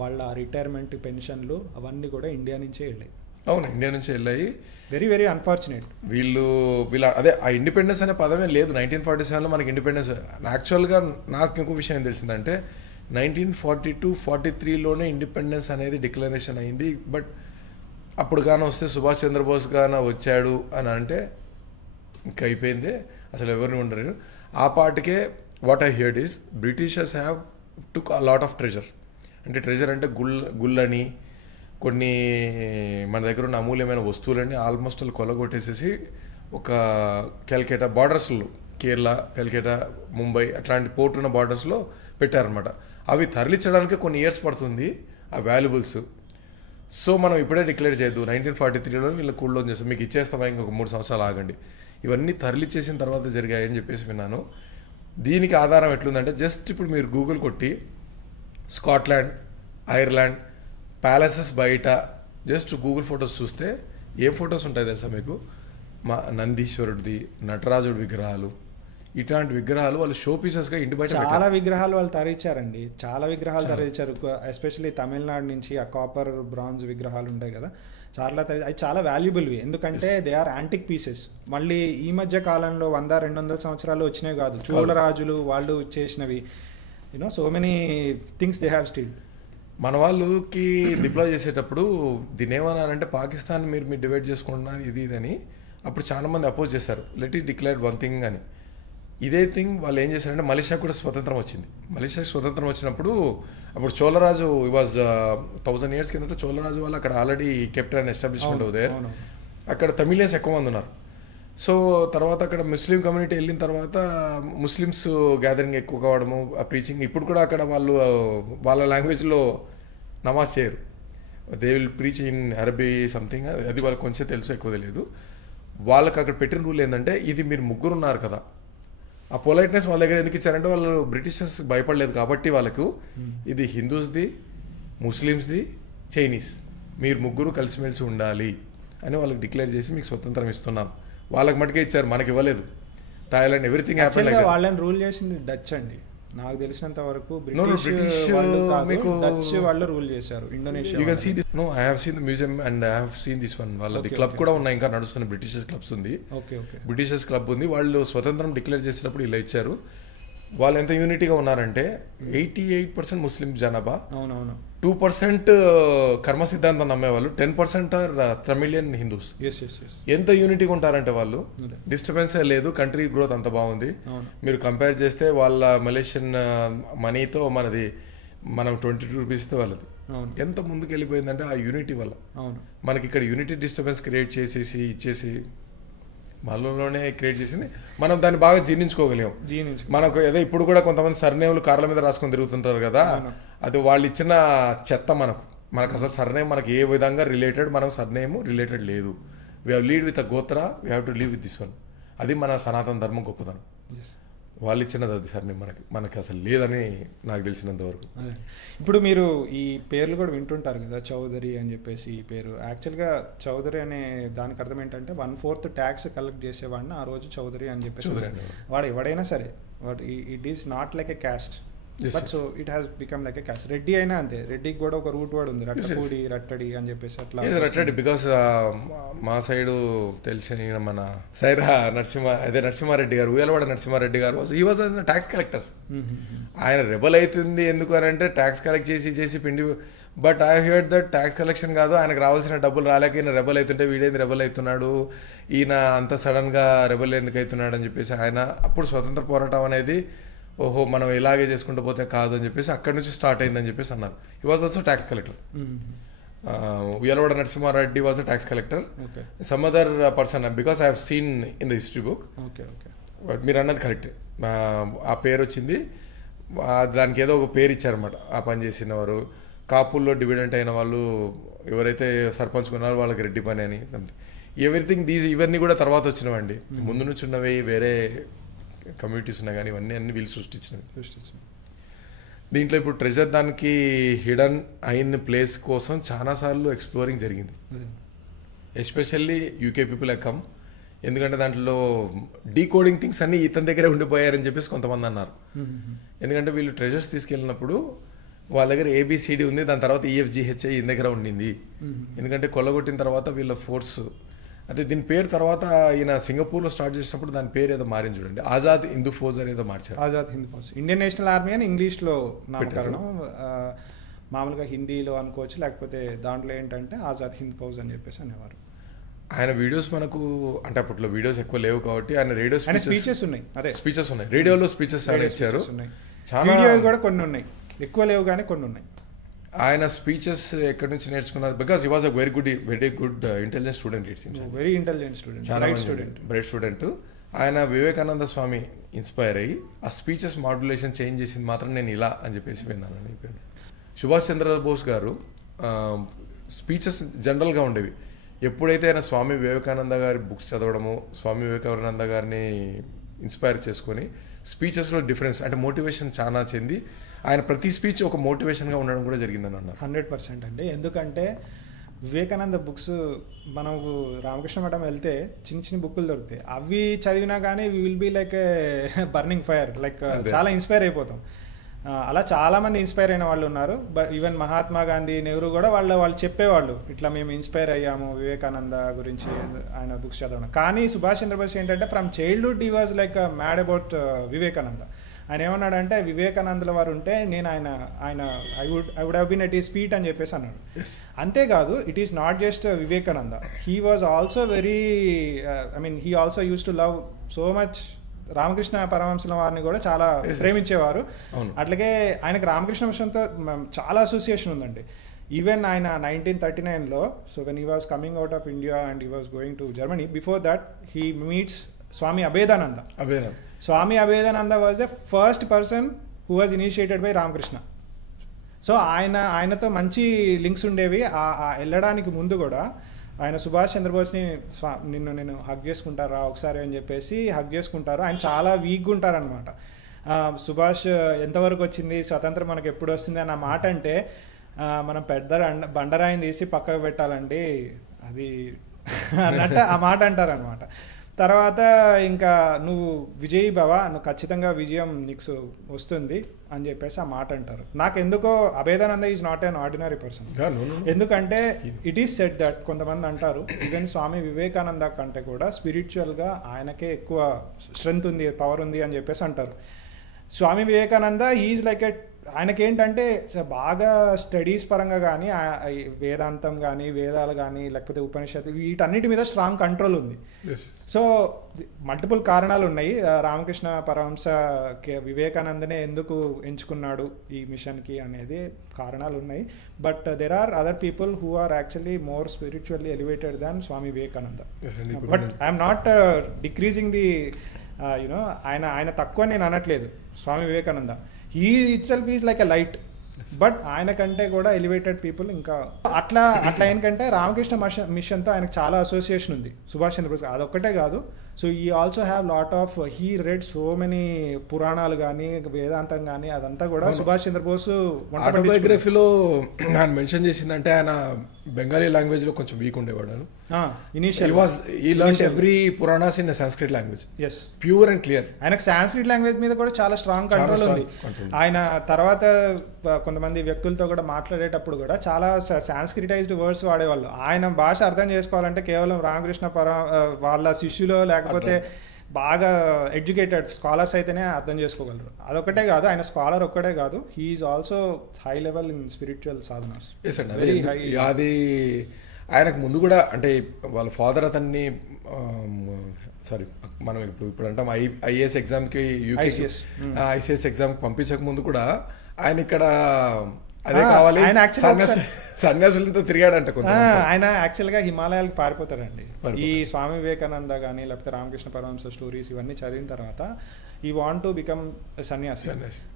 వాళ్ళ రిటైర్మెంట్ పెన్షన్లు అవన్నీ కూడా ఇండియా నుంచే వెళ్ళాయి. అవును, ఇండియా నుంచి వెళ్ళాయి. Very very unfortunate. వీళ్ళ అదే ఆ ఇండిపెండెన్స్ అనే పదమే లేదు 1947లో మనకి ఇండిపెండెన్స్. యాక్చువల్గా నాకు ఇంకో విషయం ఏం తెలిసిందంటే 1942-43లోనే ఇండిపెండెన్స్ అనేది డిక్లరేషన్ అయింది. బట్ అప్పుడు గాన వస్తే సుభాష్ చంద్రబోస్ గాన వచ్చాడు అని అంటే ఇంకా అయిపోయింది, అసలు ఎవరిని ఉండరు. ఆ పాటికే what I heard is Britishers have took a lot of treasure. అంటే ట్రెజర్ అంటే గుళ్ళని కొన్ని మన దగ్గర ఉన్న అమూల్యమైన వస్తువులని ఆల్మోస్ట్ వాళ్ళు కొల్లగొట్టేసేసి ఒక కల్కట్టా బార్డర్స్లో, కేరళ, కల్కట్టా, ముంబై అట్లాంటి పోర్ట్ ఉన్న బార్డర్స్లో పెట్టారనమాట. అవి తరలించడానికి కొన్ని ఇయర్స్ పడుతుంది ఆ వాల్యుబుల్స్. సో మనం ఇప్పుడే డిక్లేర్ చేయొద్దు 1943లో వీళ్ళు కూల్ డౌన్ చేస్తాం, మీకు ఇచ్చేస్తామా ఇంకొక 3 సంవత్సరాలు ఆగండి. ఇవన్నీ తరలిచ్చేసిన తర్వాత జరిగాయని చెప్పేసి విన్నాను. దీనికి ఆధారం ఎట్లుందంటే జస్ట్ ఇప్పుడు మీరు గూగుల్ కొట్టి స్కాట్లాండ్, ఐర్లాండ్ ప్యాలెసెస్ బయట జస్ట్ గూగుల్ ఫొటోస్ చూస్తే ఏం ఫొటోస్ ఉంటాయి తెలుసా మీకు? మా నందీశ్వరుడిది, నటరాజుడి విగ్రహాలు, ఇట్లాంటి విగ్రహాలు వాళ్ళు షో పీసెస్గా ఇంటి బయట చాలా విగ్రహాలు వాళ్ళు తరలించారండి. చాలా విగ్రహాలు తరలించారు. ఎస్పెషల్లీ తమిళనాడు నుంచి ఆ కాపర్, బ్రాంజ్ విగ్రహాలు ఉంటాయి కదా, అవి చాలా వాల్యుబుల్వి. ఎందుకంటే దే ఆర్ యాంటిక్ పీసెస్. మళ్ళీ ఈ మధ్య కాలంలో 100-200 సంవత్సరాలు వచ్చినవి కాదు. చోళరాజులు వాళ్ళు చేసినవి. So many things they have still. మన వాళ్ళకి డిప్లాయ్ చేసేటప్పుడు దీని ఏమన్నారంటే పాకిస్తాన్ మీరు డివైడ్ చేసుకుంటున్నారు ఇది ఇదని. అప్పుడు చాలా మంది అపోజ్ చేశారు, let it declare one thing అని. ఇదే థింగ్ వాళ్ళు ఏం చేశారంటే మలేషియా కూడా స్వతంత్రం వచ్చింది. మలేషియాకి స్వతంత్రం వచ్చినప్పుడు అప్పుడు చోళరాజు వాజ్ 1000 years కింద చోళరాజు వాళ్ళు అక్కడ ఆల్రెడీ కెప్ట్ అండ్ ఎస్టాబ్లిష్మెంట్ అవుతాయి. అక్కడ తమిళియన్స్ ఎక్కువ మంది ఉన్నారు. సో తర్వాత అక్కడ ముస్లిం కమ్యూనిటీ వెళ్ళిన తర్వాత ముస్లిమ్స్ గ్యాదరింగ్ ఎక్కువ కావడము, ఆ ప్రీచింగ్. ఇప్పుడు కూడా అక్కడ వాళ్ళు వాళ్ళ లాంగ్వేజ్లో నమాజ్ చేయరు, they will preach in Arabic something. అది వాళ్ళకి కొంచెం తెలుసు, ఎక్కువ తెలియదు. వాళ్ళకి అక్కడ పెట్టిన రూల్ ఏంటంటే ఇది మీరు ముగ్గురు ఉన్నారు కదా, ఆ పొలైట్నెస్ వాళ్ళ దగ్గర ఎందుకు ఇచ్చారంటే వాళ్ళు బ్రిటిషర్స్ భయపడలేదు కాబట్టి వాళ్ళకు ఇది హిందూస్ది, ముస్లిమ్స్ది, చైనీస్, మీరు ముగ్గురు కలిసిమెలిసి ఉండాలి అని వాళ్ళకి డిక్లేర్ చేసి మీకు స్వతంత్రం ఇస్తున్నాం. వాళ్ళకి మటుకే ఇచ్చారు, మనకి ఇవ్వలేదు. Thailand everything happen like that. వాళ్ళని రూల్ చేసింది డచ్ అండి, నాకు తెలిసినంత వరకు. బ్రిటిష్ వాళ్ళు రూల్ చేశారు Indonesia. You can see this. No, I have seen the museum and I have seen this one. వాళ్ళది క్లబ్ కూడా ఉన్నాయి, ఇంకా నడుస్తున్న బ్రిటిషర్స్ క్లబ్స్ ఉంది. బ్రిటిషర్స్ క్లబ్ ఉంది. వాళ్ళు స్వతంత్రం డిక్లేర్ చేసినప్పుడు ఇలా ఇచ్చారు. వాళ్ళు ఎంత యూనిటీగా ఉన్నారంటే 88% ముస్లిం జనాభా, 2% కర్మ సిద్ధాంతం నమ్మేవాళ్ళు, 10% ఆర్ తమిళియన్ హిందూస్. ఎంత యూనిటీగా ఉంటారంటే వాళ్ళు, డిస్టర్బెన్సే లేదు, కంట్రీ గ్రోత్ అంత బాగుంది. మీరు కంపేర్ చేస్తే వాళ్ళ మలేషియన్ మనీతో మనం 22 రూపీస్తో వాళ్ళది ఎంత ముందుకు వెళ్ళిపోయిందంటే ఆ యూనిటీ వల్ల. మనకి ఇక్కడ యూనిటీ డిస్టర్బెన్స్ క్రియేట్ చేసేసి ఇచ్చేసి మనలోనే క్రియేట్ చేసింది. మనం దాన్ని బాగా జీర్ణించుకోగలిగాం. మనకు ఏదో ఇప్పుడు కూడా కొంతమంది సర్నేములు కార్ల మీద రాసుకొని తిరుగుతుంటారు కదా, అది వాళ్ళు ఇచ్చిన చెత్త. మనకు అసలు సర్నేమ్ మనకి ఏ విధంగా రిలేటెడ్, మనం సర్నేమ్ రిలేటెడ్ లేదు. We have lead with a gotra, we have to leave with this one. అది మన సనాతన ధర్మం గొప్పతనం. వాళ్ళు ఇచ్చినది అది సర్నేమ్, మనకి అసలు లేదని నాకు తెలిసినంత వరకు. ఇప్పుడు మీరు ఈ పేర్లు కూడా వింటుంటారు కదా, చౌదరి అని చెప్పేసి. ఈ పేరు యాక్చువల్గా చౌదరి అనే దానికి అర్థం ఏంటంటే 1/4 ట్యాక్స్ కలెక్ట్ చేసేవాడిని ఆ రోజు చౌదరి అని చెప్పేసి. వాడు ఎవడైనా సరే, it is not like a caste, but so it has become like a caste. Reddy అయినా అంతే, రెడ్డికి కూడా ఒక రూట్ వర్డ్ ఉంది, రట్టపూడి, రట్టడి అని చెప్పేసి. అట్లా రట్టడి బికాస్ మా సైడు తెలిసిన మన సైరా నరసింహారెడ్డి గారు, ఉయ్యాలవాడ నరసింహారెడ్డి గారు, ఈ వాజ్ ట్యాక్స్ కలెక్టర్. ఆయన రెబల్ అవుతుంది ఎందుకు అని అంటే ట్యాక్స్ కలెక్ట్ చేసి పిండి. But I heard that tax collection కాదు, ఆయనకు రావాల్సిన డబ్బులు రాలేక ఈయన రెబల్ అవుతుంటే వీడేంది రెబల్ అవుతున్నాడు, ఈయన అంత సడన్గా రెబల్ ఎందుకు అవుతున్నాడు అని చెప్పేసి ఆయన అప్పుడు స్వతంత్ర పోరాటం అనేది ఓహో మనం ఇలాగే చేసుకుంటూ పోతే కాదు అని చెప్పేసి అక్కడి నుంచి స్టార్ట్ అయిందని చెప్పేసి అన్నారు. He was also tax collector. Uyyalawada Narasimha Reddy was a tax collector. Some other person because I have seen in the history book. But మీరు అన్నది కరెక్టే, ఆ పేరు వచ్చింది. దానికి ఏదో ఒక పేరు ఇచ్చారన్నమాట ఆ పని చేసిన వారు. కాపుల్లో డివిడెంట్ అయిన వాళ్ళు ఎవరైతే సర్పంచ్ కొన్నారో వాళ్ళకి రెడ్డి పని అని. ఎవ్రీథింగ్ ఇవన్నీ కూడా తర్వాత వచ్చినవండి. ముందు నుంచి ఉన్నవి వేరే కమ్యూనిటీస్ ఉన్నాయి కానీ ఇవన్నీ వీళ్ళు సృష్టించినవి. దీంట్లో ఇప్పుడు ట్రెజర్ దానికి హిడెన్ అయిన ప్లేస్ కోసం చాలాసార్లు ఎక్స్ప్లోరింగ్ జరిగింది. ఎస్పెషల్లీ యూకే పీపుల్ కమ్, ఎందుకంటే దాంట్లో డీకోడింగ్ థింగ్స్ అన్నీ ఇతని దగ్గరే ఉండిపోయారని చెప్పేసి కొంతమంది అన్నారు. ఎందుకంటే వీళ్ళు ట్రెజర్స్ తీసుకెళ్ళినప్పుడు వాళ్ళ దగ్గర ABCD ఉంది, దాని తర్వాత EFGHI ఈయన దగ్గర ఉండింది. ఎందుకంటే కొల్లగొట్టిన తర్వాత వీళ్ళ ఫోర్స్ అయితే దీని పేరు తర్వాత ఈయన సింగపూర్లో స్టార్ట్ చేసినప్పుడు దాని పేరు ఏదో మారింది చూడండి, ఆజాద్ హిందూ ఫౌజ్ అనేది మార్చారు. Azad Hindu Fauj, Indian national army అని ఇంగ్లీష్లో నామకరణం. మామూలుగా హిందీలో అనుకోవచ్చు, లేకపోతే దాంట్లో ఏంటంటే ఆజాద్ హింద్ ఫౌజ్ అని చెప్పేసి అనేవారు. ఆయన వీడియోస్ మనకు అంటే అప్పట్లో వీడియోస్ ఎక్కువ లేవు కాబట్టి ఆయన రేడియో స్పీచెస్ ఉన్నాయి, అదే స్పీచెస్ ఉన్నాయి, రేడియోలో స్పీచెస్ ఆయన ఇచ్చారు. చాలా కూడా కొన్ని ఉన్నాయి, ఎక్కువ లేవు కానీ కొన్ని ఉన్నాయి. ఆయన స్పీచెస్ ఎక్కడి నుంచి నేర్చుకున్నారు? Because he was a very good intelligent student. It's very intelligent student, చాలా బ్రైట్ స్టూడెంట్. ఆయన వివేకానంద స్వామి ఇన్స్పైర్ అయ్యి ఆ స్పీచెస్ మాడ్యులేషన్ చేంజ్ చేసింది మాత్రం నేను ఇలా అని చెప్పేసి విన్నాను. సుభాష్ చంద్రబోస్ గారు స్పీచెస్ జనరల్గా ఉండేవి. ఎప్పుడైతే ఆయన స్వామి వివేకానంద గారి బుక్స్ చదవడము, స్వామి వివేకానంద గారిని ఇన్స్పైర్ చేసుకొని స్పీచెస్లో డిఫరెన్స్ అంటే మోటివేషన్ చాలా చెంది ఆయన ప్రతి స్పీచ్ ఒక మోటివేషన్గా ఉండడం కూడా జరిగిందని అన్నారు. 100% అండి. ఎందుకంటే వివేకానంద బుక్స్ మనకు రామకృష్ణ మఠం వెళ్తే చిన్న చిన్న బుక్కులు దొరుకుతాయి, అవి చదివినా కానీ we will be like burning fire, like చాలా ఇన్స్పైర్ అయిపోతాం. అలా చాలామంది ఇన్స్పైర్ అయిన వాళ్ళు ఉన్నారు. బట్ ఈవెన్ మహాత్మా గాంధీ, నెహ్రూ కూడా వాళ్ళు చెప్పేవాళ్ళు ఇట్లా మేము ఇన్స్పైర్ అయ్యాము వివేకానంద గురించి ఆయన బుక్స్ చదవడం. కానీ సుభాష్ చంద్రబోస్ ఏంటంటే from childhood he was like mad about Vivekananda. ఆయన ఏమన్నాడంటే వివేకానందుల వారు ఉంటే నేను ఆయన I would have been at his feet అని చెప్పేసి అన్నాడు. అంతేకాదు it is not just Vivekananda, he was also very he also use to love so much Ramakrishna పరమహంసుల వారిని కూడా చాలా ప్రేమించేవారు. అట్లాగే ఆయనకు రామకృష్ణ మిషన్తో చాలా అసోసియేషన్ ఉందండి. ఈవెన్ ఆయన 1939లో, so when he was coming out of India and he was going to Germany, before that he meets Swami Abhedananda. Swami Abhedananda was the first person who was initiated by Ramakrishna. So ఆయనతో మంచి లింక్స్ ఉండేవి. వెళ్ళడానికి ముందు కూడా ఆయన సుభాష్ చంద్రబోస్ని నేను హగ్ చేసుకుంటారా ఒకసారి అని చెప్పేసి హగ్ చేసుకుంటారు. ఆయన చాలా వీక్గా ఉంటారనమాట. సుభాష్ ఎంతవరకు వచ్చింది స్వతంత్రం, మనకు ఎప్పుడు వస్తుంది అన్న మాట అంటే మనం పెద్ద బండరాయిని తీసి పక్కకు పెట్టాలండి అది అన్నట్టు ఆ మాట అంటారనమాట. తర్వాత ఇంకా నువ్వు విజయీ భవ, నువ్వు ఖచ్చితంగా విజయం నీకు వస్తుంది అని చెప్పేసి ఆ మాట అంటారు. నాకు ఎందుకో Abhedananda is not an ordinary person. ఎందుకంటే ఇట్ ఈస్ సెడ్ దట్ కొంతమంది అంటారు ఈవెన్ స్వామి వివేకానంద కంటే కూడా స్పిరిచువల్గా ఆయనకే ఎక్కువ స్ట్రెంగ్త్ ఉంది, పవర్ ఉంది అని చెప్పేసి అంటారు. స్వామి వివేకానంద ఈజ్ లైక్ ఆయనకేంటంటే బాగా స్టడీస్ పరంగా కానీ వేదాంతం కానీ వేదాలు కానీ లేకపోతే ఉపనిషత్తు వీటన్నిటి మీద స్ట్రాంగ్ కంట్రోల్ ఉంది. సో మల్టిపుల్ కారణాలు ఉన్నాయి. రామకృష్ణ పరమహంస వివేకానందనే ఎందుకు ఎంచుకున్నాడు ఈ మిషన్కి అనేది కారణాలు ఉన్నాయి. But there are other people who are actually more spiritually elevated than Swami Vivekananda. But I'm not decreasing the ఆయన తక్కువ నేను అనట్లేదు. Swami Vivekananda he itself is like a light, but ఆయన కంటే కూడా ఎలివేటెడ్ పీపుల్ ఇంకా అట్లా ఏంటంటే రామకృష్ణ మిషన్తో ఆయనకు చాలా అసోసియేషన్ ఉంది సుభాష్ చంద్రబోస్. అదొక్కటే కాదు, సో ఈ also have lot of he red so many పురాణాలు కానీ వేదాంతం కానీ అదంతా కూడా సుభాష్ చంద్రబోస్ ఆటోబయోగ్రఫీలో ఆయన మెన్షన్ చేసిందంటే ఆయన బెంగాలీ లాంగ్వేజ్ లో కొంచెం వీక్ ఉండేవాడు. Every Puranas in Sanskrit language, pure and clear. ఆయనకు సాంస్క్రిట్ లాంగ్వేజ్ మీద కూడా చాలా స్ట్రాంగ్ కంట్రోల్ ఉంది. ఆయన తర్వాత కొంతమంది వ్యక్తులతో కూడా మాట్లాడేటప్పుడు కూడా చాలా సాంస్క్రిటైజ్డ్ వర్డ్స్ వాడేవాళ్ళు. ఆయన భాష అర్థం చేసుకోవాలంటే కేవలం రామకృష్ణ వాళ్ళ శిష్యులు లేకపోతే బాగా ఎడ్యుకేటెడ్ స్కాలర్స్ అయితేనే అర్థం చేసుకోగలరు. అదొకటే కాదు, ఆయన స్కాలర్ ఒక్కటే కాదు, he is also high level in spiritual sadhanas. అది ఆయనకు ముందు కూడా అంటే వాళ్ళ ఫాదర్ అతన్ని సారీ మనం ఇప్పుడు అంటాం ఐఏఎస్ ఎగ్జామ్కి ఐసిఎస్ ఎగ్జామ్కి పంపించక ముందు కూడా ఆయన ఇక్కడ అదే కావాలి సన్యాసులతో తిరిగాడంట. ఆయన యాక్చువల్గా హిమాలయాలకు పారిపోతారండి. ఈ స్వామి వివేకానంద కానీ లేకపోతే రామకృష్ణ పరమహంస స్టోరీస్ ఇవన్నీ చదివిన తర్వాత ఈ వాంట్ టు బికమ్ సన్యాసి,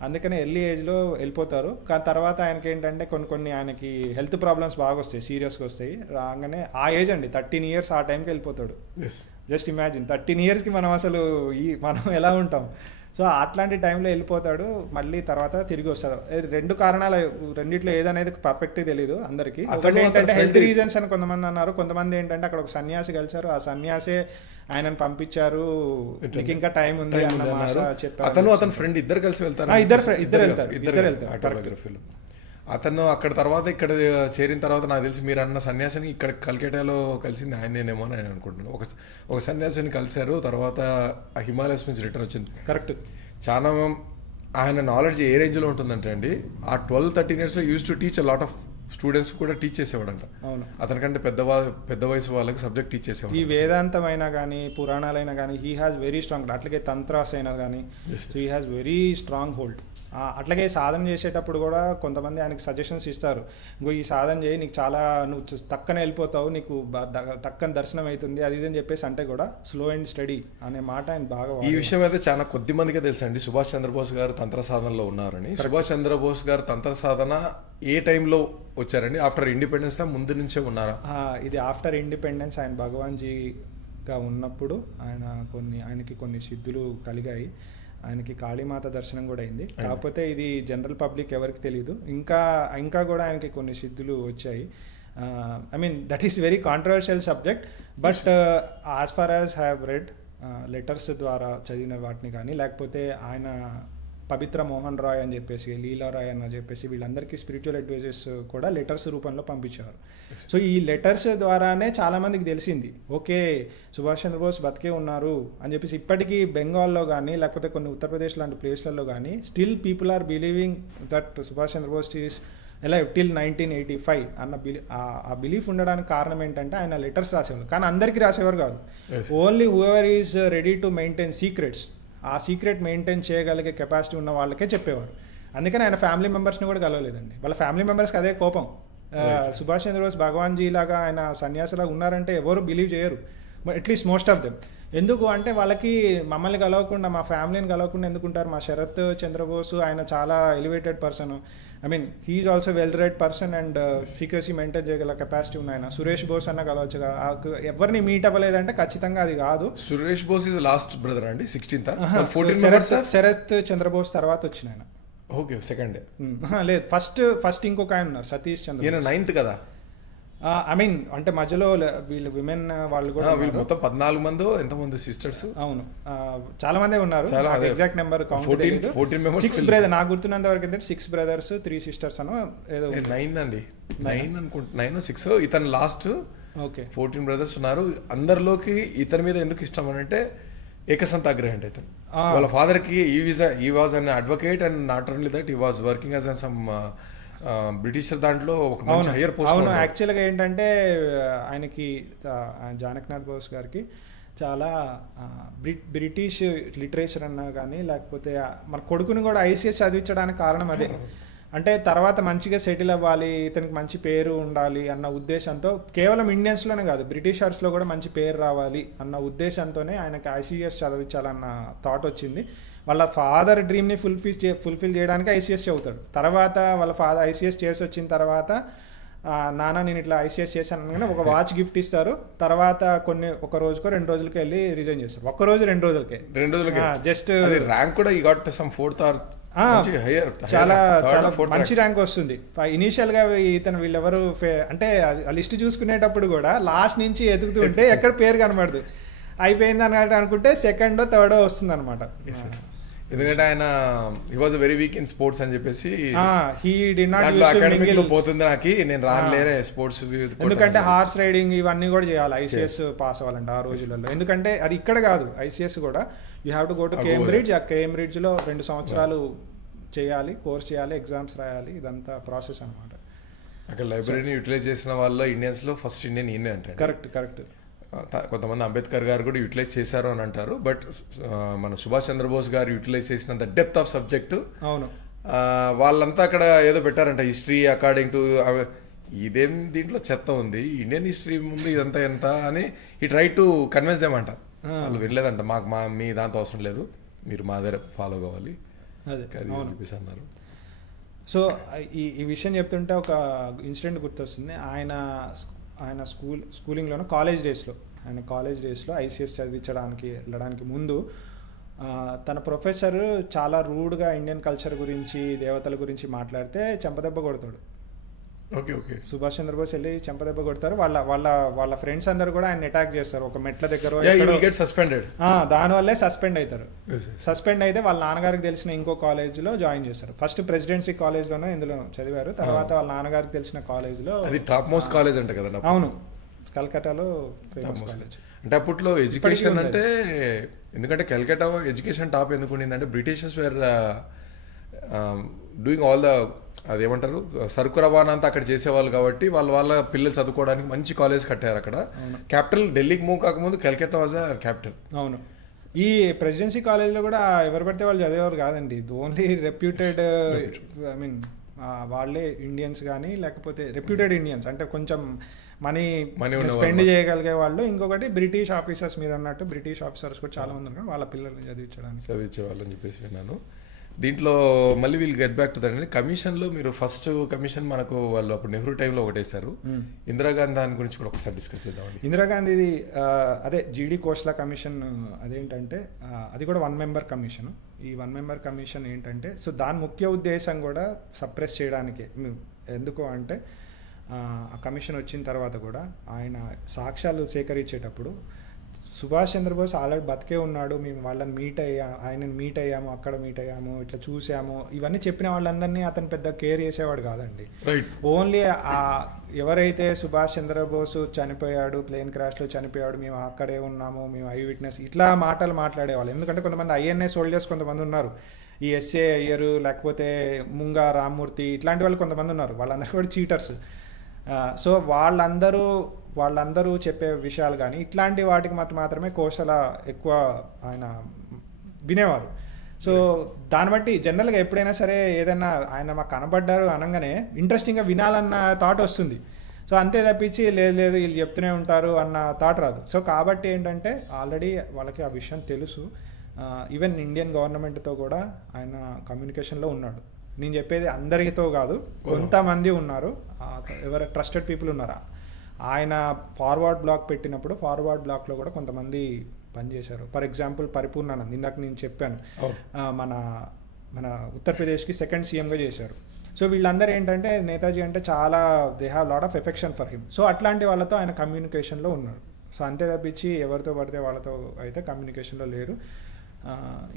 అందుకనే ఎర్లీ ఏజ్లో వెళ్ళిపోతారు. కానీ తర్వాత ఆయనకి ఏంటంటే కొన్ని ఆయనకి హెల్త్ ప్రాబ్లమ్స్ బాగా వస్తాయి, సీరియస్గా వస్తాయి. రాగానే ఆ ఏజ్ అండి 13 years ఆ టైంకి వెళ్ళిపోతాడు. జస్ట్ ఇమాజిన్ 13 yearsకి మనం అసలు మనం ఎలా ఉంటాం. సో అట్లాంటి టైంలో వెళ్ళిపోతాడు, మళ్ళీ తర్వాత తిరిగి వస్తాడు. రెండు కారణాలు, రెండిట్లో ఏదనేది పర్ఫెక్ట్గా తెలియదు అందరికి. ఒకటి ఏంటంటే హెల్త్ రీజన్స్ అని కొంతమంది అన్నారు, కొంతమంది ఏంటంటే అక్కడ ఒక సన్యాసి కలిసారు, ఆ సన్యాసే ఆయనను పంపించారు, మీకు ఇంకా టైం ఉంది అన్న చెప్పారు. అతను అతని ఫ్రెండ్ ఇద్దరు కలిసి వెళ్తారు. ఇద్దరు వెళ్తారు. ఆటోబయోగ్రఫీలో అతను అక్కడ తర్వాత ఇక్కడ చేరిన తర్వాత నాకు తెలిసి మీరు అన్న సన్యాసిని ఇక్కడ కల్కటాలో కలిసింది ఆయనేనేమో అని నేను అనుకుంటున్నాను. ఒక సన్యాసిని కలిశారు, తర్వాత ఆ హిమాలయస్ నుంచి రిటర్న్ వచ్చింది. కరెక్ట్. చాలా ఆయన నాలెడ్జ్ ఏ రేంజ్లో ఉంటుందంటే అండి, ఆ 12-13 yearsలో use to teach a lot of students కూడా టీచ్ చేసేవాడంట. అవును, అతనికంటే పెద్ద వయసు వాళ్ళకి సబ్జెక్ట్ టీచ్ చేసేవాడు. ఈ వేదాంతమైనా కానీ పురాణాలైనా కానీ హీ హ్యాస్ వెరీ స్ట్రాంగ్, అట్లాగే తంత్రాస్ అయినా కానీ he has very strong hold. అట్లాగే సాధన చేసేటప్పుడు కూడా కొంతమంది ఆయనకి సజెషన్స్ ఇస్తారు, ఇంకో ఈ సాధన చేయి, నీకు చాలా నువ్వు టక్కన వెళ్ళిపోతావు, నీకు టక్కన దర్శనం అవుతుంది, అది ఇది అని చెప్పేసి అంటే కూడా స్లో అండ్ స్టడీ అనే మాట ఆయన బాగా. ఈ విషయం అయితే చాలా కొద్ది మందికే తెలుసండి సుభాష్ చంద్రబోస్ గారు తంత్ర సాధనలో ఉన్నారని. సుభాష్ చంద్రబోస్ గారు తంత్ర సాధన ఏ టైంలో వచ్చారండి? ఆఫ్టర్ ఇండిపెండెన్స్ ముందు నుంచే ఉన్నారా? ఇది ఆఫ్టర్ ఇండిపెండెన్స్. ఆయన భగవాన్జీగా ఉన్నప్పుడు ఆయనకి కొన్ని సిద్ధులు కలిగాయి, ఆయనకి కాళీమాత దర్శనం కూడా అయింది. కాకపోతే ఇది జనరల్ పబ్లిక్ ఎవరికి తెలియదు. ఇంకా కూడా ఆయనకి కొన్ని సిద్ధులు వచ్చాయి. I mean that is very controversial subject, but as far as have read letters ద్వారా చదివిన వాటిని కానీ, లేకపోతే ఆయన పవిత్ర మోహన్ రాయ్ అని చెప్పేసి, లీలా రాయ్ అని చెప్పేసి వీళ్ళందరికీ స్పిరిచువల్ అడ్వైజర్స్ కూడా లెటర్స్ రూపంలో పంపించారు. సో ఈ లెటర్స్ ద్వారానే చాలామందికి తెలిసింది, ఓకే సుభాష్ చంద్రబోస్ బతికే ఉన్నారు అని చెప్పేసి. ఇప్పటికీ బెంగాల్లో కానీ లేకపోతే కొన్ని ఉత్తరప్రదేశ్ లాంటి ప్లేస్లలో కానీ still people are believing that Subhash Chandra Bose is alive till 1985 అన్న ఆ బిలీఫ్ ఉండడానికి కారణం ఏంటంటే ఆయన లెటర్స్ రాసేవాళ్ళు. కానీ అందరికీ రాసేవారు కాదు, only whoever is ready to maintain secrets, ఆ సీక్రెట్ మెయింటైన్ చేయగలిగే కెపాసిటీ ఉన్న వాళ్ళకే చెప్పేవారు. అందుకని ఆయన ఫ్యామిలీ మెంబర్స్ని కూడా కలవలేదండి. వాళ్ళ ఫ్యామిలీ మెంబర్స్కి అదే కోపం, సుభాష్ చంద్రబోస్ భగవాన్జీ లాగా ఆయన సన్యాసిలాగా ఉన్నారంటే ఎవరు బిలీవ్ చేయరు, అట్లీస్ట్ మోస్ట్ ఆఫ్ దెమ్. ఎందుకు అంటే వాళ్ళకి మమ్మల్ని కలవకుండా, మా ఫ్యామిలీని కలవకుండా ఎందుకుంటారు? మా శరత్ చంద్రబోస్ ఆయన చాలా elevated person, I mean he's also well read person and secrecy maintain చేయగల కెపాసిటీ ఉన్న ఆయన. సురేష్ బోస్ అన్న కలవచ్చు, ఎవరిని మీట్ అవ్వలేదంటే ఖచ్చితంగా అది కాదు. Suresh Bose is last brother అండి, 16th. శరత్ చంద్రబోస్ తర్వాత వచ్చిన ఆయన. ఓకే, సెకండ్ లేదు, ఫస్ట్ ఇంకొక ఆయన ఉన్నారు, సతీష్ చంద్ర, 9th కదా. ఐ మీన్ అంటే మధ్యలో వీళ్ళు విమెన్ వాళ్ళు కూడా మొత్తం 14 మంది ఎంతమంది సిస్టర్స్. అవును, చాలా మందే ఉన్నారు, ఎగ్జాక్ట్ నెంబర్ 14 మెంబర్స్. 6 బ్రదర్స్ నాకు గుర్తున్నంత వరకు అయితే 6 brothers 3 sisters అనో ఏదో 9 అండి, 9 అనుకుంటా, 9 6. ఇతను లాస్ట్. ఓకే, 14 brothers ఉన్నారు. అందరిలోకి ఇతని మీద ఎందుకు ఇష్టం అని అంటే ఏకసంతాగ్రహి అంటే ఇతను వాళ్ళ ఫాదర్ కి ఈ was an advocate and not only that he was working as an some Britisher దాంట్లో ఒక మంచి హైయర్ పోస్ట్. అవును, యాక్చువల్గా ఏంటంటే ఆయనకి జానకినాథ్ బోస్ గారికి చాలా బ్రిటిష్ లిటరేచర్ అన్నా కానీ లేకపోతే మన కొడుకుని కూడా ఐసీఎస్ చదివించడానికి కారణం అదే. అంటే తర్వాత మంచిగా సెటిల్ అవ్వాలి, ఇతనికి మంచి పేరు ఉండాలి అన్న ఉద్దేశంతో, కేవలం ఇండియన్స్లోనే కాదు బ్రిటిషర్స్లో కూడా మంచి పేరు రావాలి అన్న ఉద్దేశంతోనే ఆయనకి ఐసీఎస్ చదివించాలన్న థాట్ వచ్చింది. వాళ్ళ ఫాదర్ డ్రీమ్ని ఫుల్ఫిల్ చేయడానికి ఐసీఎస్ చదువుతాడు. తర్వాత వాళ్ళ ఫాదర్ ఐసీఎస్ చేసి వచ్చిన తర్వాత, నాన్న నేను ఇట్లా ఐసీఎస్ చేశాను అనగానే ఒక వాచ్ గిఫ్ట్ ఇస్తారు. తర్వాత ఒక రోజుకో 2 రోజులకి వెళ్ళి రిజైన్ చేస్తారు. 1 రోజు 2 రోజులకే జస్ట్ ర్యాంక్ కూడా చాలా చాలా మంచి ర్యాంక్ వస్తుంది. ఇనీషియల్ గా ఇతను వీళ్ళెవరు అంటే ఆ లిస్ట్ చూసుకునేటప్పుడు కూడా లాస్ట్ నుంచి ఎదుగుతూ ఉంటే ఎక్కడ పేరు కనబడదు, అయిపోయింది అని అనుకుంటే 2nd or 3rd వస్తుంది అనమాట. ఎందుకంటే ఆయన he was very weak in sports అని చెప్పేసి పోతుంది నాకు, నేను రాలేరే స్పోర్ట్స్. ఎందుకంటే హార్స్ రైడింగ్ ఇవన్నీ కూడా చేయాలి ఐసీఎస్ పాస్ అవ్వాలంటే ఆ రోజులలో. ఎందుకంటే అది ఇక్కడ కాదు, ఐసీఎస్ కూడా you have to go to Cambridge. ఆ కేంబ్రిడ్జ్ లో 2 సంవత్సరాలు చేయాలి, కోర్స్ చేయాలి, ఎగ్జామ్స్ రాయాలి, ఇదంతా ప్రాసెస్ అనమాట. అక్కడ లైబ్రరీని యూటిలైజ్ చేసిన వాళ్ళు ఇండియన్స్ లో ఫస్ట్ ఇండియన్ ఈయనే అంటే. కరెక్ట్. కొంతమంది అంబేద్కర్ గారు కూడా యూటిలైజ్ చేశారు అని అంటారు, బట్ మన సుభాష్ చంద్రబోస్ గారు యూటిలైజ్ చేసినంత డెప్త్ ఆఫ్ సబ్జెక్ట్. అవును, వాళ్ళంతా అక్కడ ఏదో పెట్టారంట, హిస్టరీ అకార్డింగ్ టు ఇదేం దీంట్లో చెత్త ఉంది, ఇండియన్ హిస్టరీ ముందు ఇదంతా ఎంత అని ఈ ట్రై టు కన్విన్స్ దేమంట. వాళ్ళు వినలేదంట, మీ దాంతో అవసరం లేదు, మీరు మా దగ్గర ఫాలో కావాలి అన్నారు. సో ఈ విషయం చెప్తుంటే ఒక ఇన్సిడెంట్ గుర్తొస్తుంది. ఆయన స్కూలింగ్లోనూ కాలేజ్ డేస్లో ఐసీఎస్ వెళ్ళడానికి ముందు తన ప్రొఫెసర్ చాలా రూడ్గా ఇండియన్ కల్చర్ గురించి, దేవతల గురించి మాట్లాడితే చెంపదెబ్బ కొడతాడు. Okay okay. సుభాష్ చంద్రబోస్ వెళ్ళి చెంపదెబ్బ కొడతారు, వాళ్ళ వాళ్ళ వాళ్ళ ఫ్రెండ్స్ అందరు కూడా ఆయన అటాక్ చేస్తారు ఒక మెట్ల దగ్గర. సస్పెండెడ్. దానివల్లే సస్పెండ్ అవుతారు. సస్పెండ్ అయితే వాళ్ళ నాన్నగారికి తెలిసిన ఇంకో కాలేజ్లో జాయిన్ చేస్తారు. ఫస్ట్ ప్రెసిడెన్సీ కాలేజ్లోనో ఇందులో చదివారు, తర్వాత వాళ్ళ నాన్నగారికి తెలిసిన కాలేజ్లో. అది టాప్ మోస్ట్ కాలేజ్ అంట కదా. అవును, కలకట్టాలో ఫేమస్ కాలేజ్. అంటే అప్పట్లో ఎడ్యుకేషన్ అంటే, ఎందుకంటే కలకట్టా ఎడ్యుకేషన్ టాప్ ఎందుకు ఉండిందంటే Britishers were doing all the, అదేమంటారు, సరుకు రవాణా అంతా అక్కడ చేసేవాళ్ళు కాబట్టి వాళ్ళ పిల్లలు చదువుకోవడానికి మంచి కాలేజ్ కట్టారు అక్కడ. క్యాపిటల్ ఢిల్లీకి మూవ్ కాకముందు కలకత్తా వాజ్ క్యాపిటల్. అవును. ఈ ప్రెసిడెన్సీ కాలేజ్లో కూడా ఎవరు పడితే వాళ్ళు చదివేవారు కాదండి. ఓన్లీ రెప్యూటెడ్, ఐ మీన్ వాళ్ళే ఇండియన్స్ కానీ లేకపోతే రెప్యూటెడ్ ఇండియన్స్ అంటే కొంచెం మనీ స్పెండ్ చేయగలిగే వాళ్ళు. ఇంకొకటి బ్రిటిష్ ఆఫీసర్స్, మీరు అన్నట్టు బ్రిటిష్ ఆఫీసర్స్ కూడా చాలా మంది ఉన్నారు వాళ్ళ పిల్లల్ని చదివించేవాళ్ళు అని చెప్పేసి విన్నాను. దీంట్లో మళ్ళీ వీళ్ళు గెట్ బ్యాక్ టు దట్ అండి. కమిషన్లో మీరు ఫస్ట్ కమిషన్ మనకు వాళ్ళు అప్పుడు నెహ్రూ టైంలో ఒకటేశారు. ఇందిరాగాంధీ దాని గురించి కూడా ఒకసారి డిస్కస్ చేద్దామండి. ఇందిరాగాంధీది అదే జీడి కోస్లా కమిషన్. అదేంటంటే అది కూడా 1 మెంబర్ కమిషన్. ఈ 1 మెంబర్ కమిషన్ ఏంటంటే, సో దాని ముఖ్య ఉద్దేశం కూడా సప్రెస్ చేయడానికే. ఎందుకు అంటే ఆ కమిషన్ వచ్చిన తర్వాత కూడా ఆయన సాక్ష్యాలు సేకరించేటప్పుడు సుభాష్ చంద్రబోస్ ఆల్రెడీ బతికే ఉన్నాడు, మేము వాళ్ళని ఆయనని మీట్ అయ్యాము, అక్కడ మీట్ అయ్యాము, ఇట్లా చూసాము, ఇవన్నీ చెప్పిన వాళ్ళందరినీ అతను పెద్ద కేర్ చేసేవాడు కాదండి. ఓన్లీ ఎవరైతే సుభాష్ చంద్రబోస్ చనిపోయాడు, ప్లేన్ క్రాష్లో చనిపోయాడు, మేము అక్కడే ఉన్నాము, మేము ఐ విట్నెస్, ఇట్లా మాటలు మాట్లాడేవాళ్ళు. ఎందుకంటే కొంతమంది ఐఎన్ఏ సోల్జర్స్ కొంతమంది ఉన్నారు, ఈ ఎస్ఏ అయ్యరు లేకపోతే ముంగా రామ్మూర్తి ఇట్లాంటి వాళ్ళు కొంతమంది ఉన్నారు, వాళ్ళందరూ కూడా చీటర్స్. సో వాళ్ళందరూ చెప్పే విషయాలు కానీ ఇట్లాంటి వాటికి మాత్రమే కోసల ఎక్కువ ఆయన వినేవారు. సో దాన్ని బట్టి జనరల్గా ఎప్పుడైనా సరే ఏదైనా ఆయన మాకు కనబడ్డారు అనగానే ఇంట్రెస్టింగ్గా వినాలన్న థాట్ వస్తుంది. సో అంతే తప్పించి లేదు వీళ్ళు చెప్తూనే ఉంటారు అన్న థాట్ రాదు. సో కాబట్టి ఏంటంటే ఆల్రెడీ వాళ్ళకి ఆ విషయం తెలుసు. ఈవెన్ ఇండియన్ గవర్నమెంట్తో కూడా ఆయన కమ్యూనికేషన్లో ఉన్నాడు. నేను చెప్పేది అందరితో కాదు, కొంతమంది ఉన్నారు, ఎవరు ట్రస్టెడ్ పీపుల్ ఉన్నారా. ఆయన ఫార్వర్డ్ బ్లాక్ పెట్టినప్పుడు ఫార్వర్డ్ బ్లాక్లో కూడా కొంతమంది పనిచేశారు. ఫర్ ఎగ్జాంపుల్ పరిపూర్ణానంద్, ఇందాక నేను చెప్పాను, మన ఉత్తరప్రదేశ్కి 2nd సీఎంగా చేశారు. సో వీళ్ళందరూ ఏంటంటే నేతాజీ అంటే చాలా they have lot of affection for him. So అట్లాంటి వాళ్ళతో ఆయన కమ్యూనికేషన్లో ఉన్నారు. సో అంతే తప్పించి ఎవరితో పడితే వాళ్ళతో అయితే కమ్యూనికేషన్లో లేరు.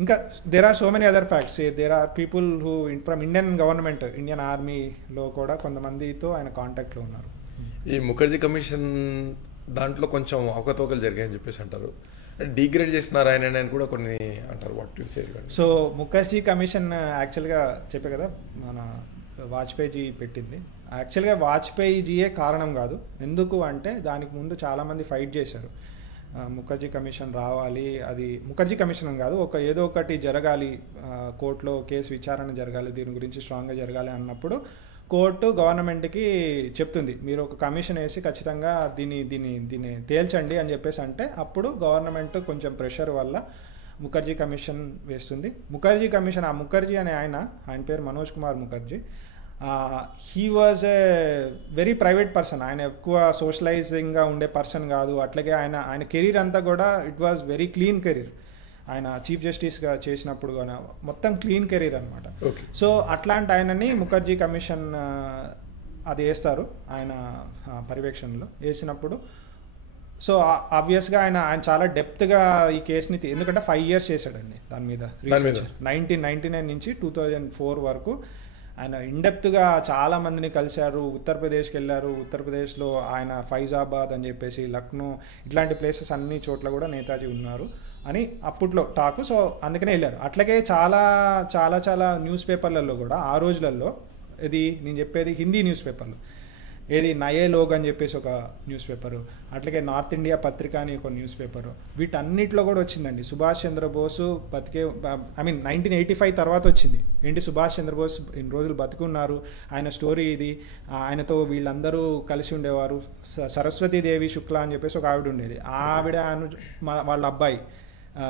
ఇంకా there are so many other facts. There are people who from Indian government, Indian ఆర్మీలో కూడా కొంతమందితో ఆయన కాంటాక్ట్లో ఉన్నారు. ఈ ముఖర్జీ కమిషన్ దాంట్లో కొంచెం అవకతవకలు జరిగాయని చెప్పేసి అంటారు, డిగ్రేడ్ చేస్తున్నారు ఆయన కూడా కొన్ని అంటారు. What you say? So Mukherjee commission యాక్చువల్గా చెప్పే కదా మన వాజ్పేయిజీ పెట్టింది. యాక్చువల్గా వాజ్పేయిజీయే కారణం కాదు. ఎందుకు అంటే దానికి ముందు చాలామంది ఫైట్ చేశారు, ముఖర్జీ కమిషన్ రావాలి, అది ముఖర్జీ కమిషన్ అని కాదు, ఏదో ఒకటి జరగాలి, కోర్టులో కేసు విచారణ జరగాలి, దీని గురించి స్ట్రాంగ్గా జరగాలి అన్నప్పుడు కోర్టు గవర్నమెంట్కి చెప్తుంది మీరు ఒక కమిషన్ వేసి ఖచ్చితంగా దీన్ని తేల్చండి అని చెప్పేసి అంటే అప్పుడు గవర్నమెంట్ కొంచెం ప్రెషర్ వల్ల ముఖర్జీ కమిషన్ వేస్తుంది. ముఖర్జీ కమిషన్, ఆ ముఖర్జీ అనే ఆయన పేరు Manoj Kumar Mukherjee. He was a very private person. ఆయన ఎక్కువ సోషలైజింగ్గా ఉండే పర్సన్ కాదు. అట్లాగే ఆయన కెరీర్ అంతా కూడా it was very clean career. ఆయన చీఫ్ జస్టిస్గా చేసినప్పుడు కానీ మొత్తం క్లీన్ కెరీర్ అనమాట. సో అట్లాంటి ఆయనని ముఖర్జీ కమిషన్ అది వేస్తారు ఆయన పర్యవేక్షణలో వేసినప్పుడు. సో ఆబ్వియస్గా ఆయన చాలా డెప్త్గా ఈ కేసుని, ఎందుకంటే 5 years చేశాడండి దాని మీద రీసెర్చ్. 1999 నుంచి 2004 వరకు ఆయన ఇన్డెప్త్గా చాలా మందిని కలిశారు. ఉత్తరప్రదేశ్కి వెళ్ళారు. ఉత్తరప్రదేశ్లో ఆయన ఫైజాబాద్ అని చెప్పేసి, లక్నో, ఇట్లాంటి ప్లేసెస్ అన్ని చోట్ల కూడా నేతాజీ ఉన్నారు అని అప్పట్లో టాకు. సో అందుకనే వెళ్ళారు. అట్లాగే చాలా చాలా చాలా న్యూస్ పేపర్లలో కూడా ఆ రోజులలో, ఇది నేను చెప్పేది హిందీ న్యూస్ పేపర్లు, ఏది నయే లోగ్ అని చెప్పేసి ఒక న్యూస్ పేపరు, అట్లాగే నార్త్ ఇండియా పత్రిక అని ఒక న్యూస్ పేపరు, వీటన్నిటిలో కూడా వచ్చిందండి సుభాష్ చంద్రబోసు బతికే, ఐ మీన్ 1985 తర్వాత వచ్చింది ఏంటి, సుభాష్ చంద్రబోస్ ఇన్ని రోజులు బతికున్నారు, ఆయన స్టోరీ ఇది, ఆయనతో వీళ్ళందరూ కలిసి ఉండేవారు. సరస్వతీదేవి శుక్లా అని చెప్పేసి ఒక ఆవిడ ఉండేది, ఆవిడ వాళ్ళ అబ్బాయి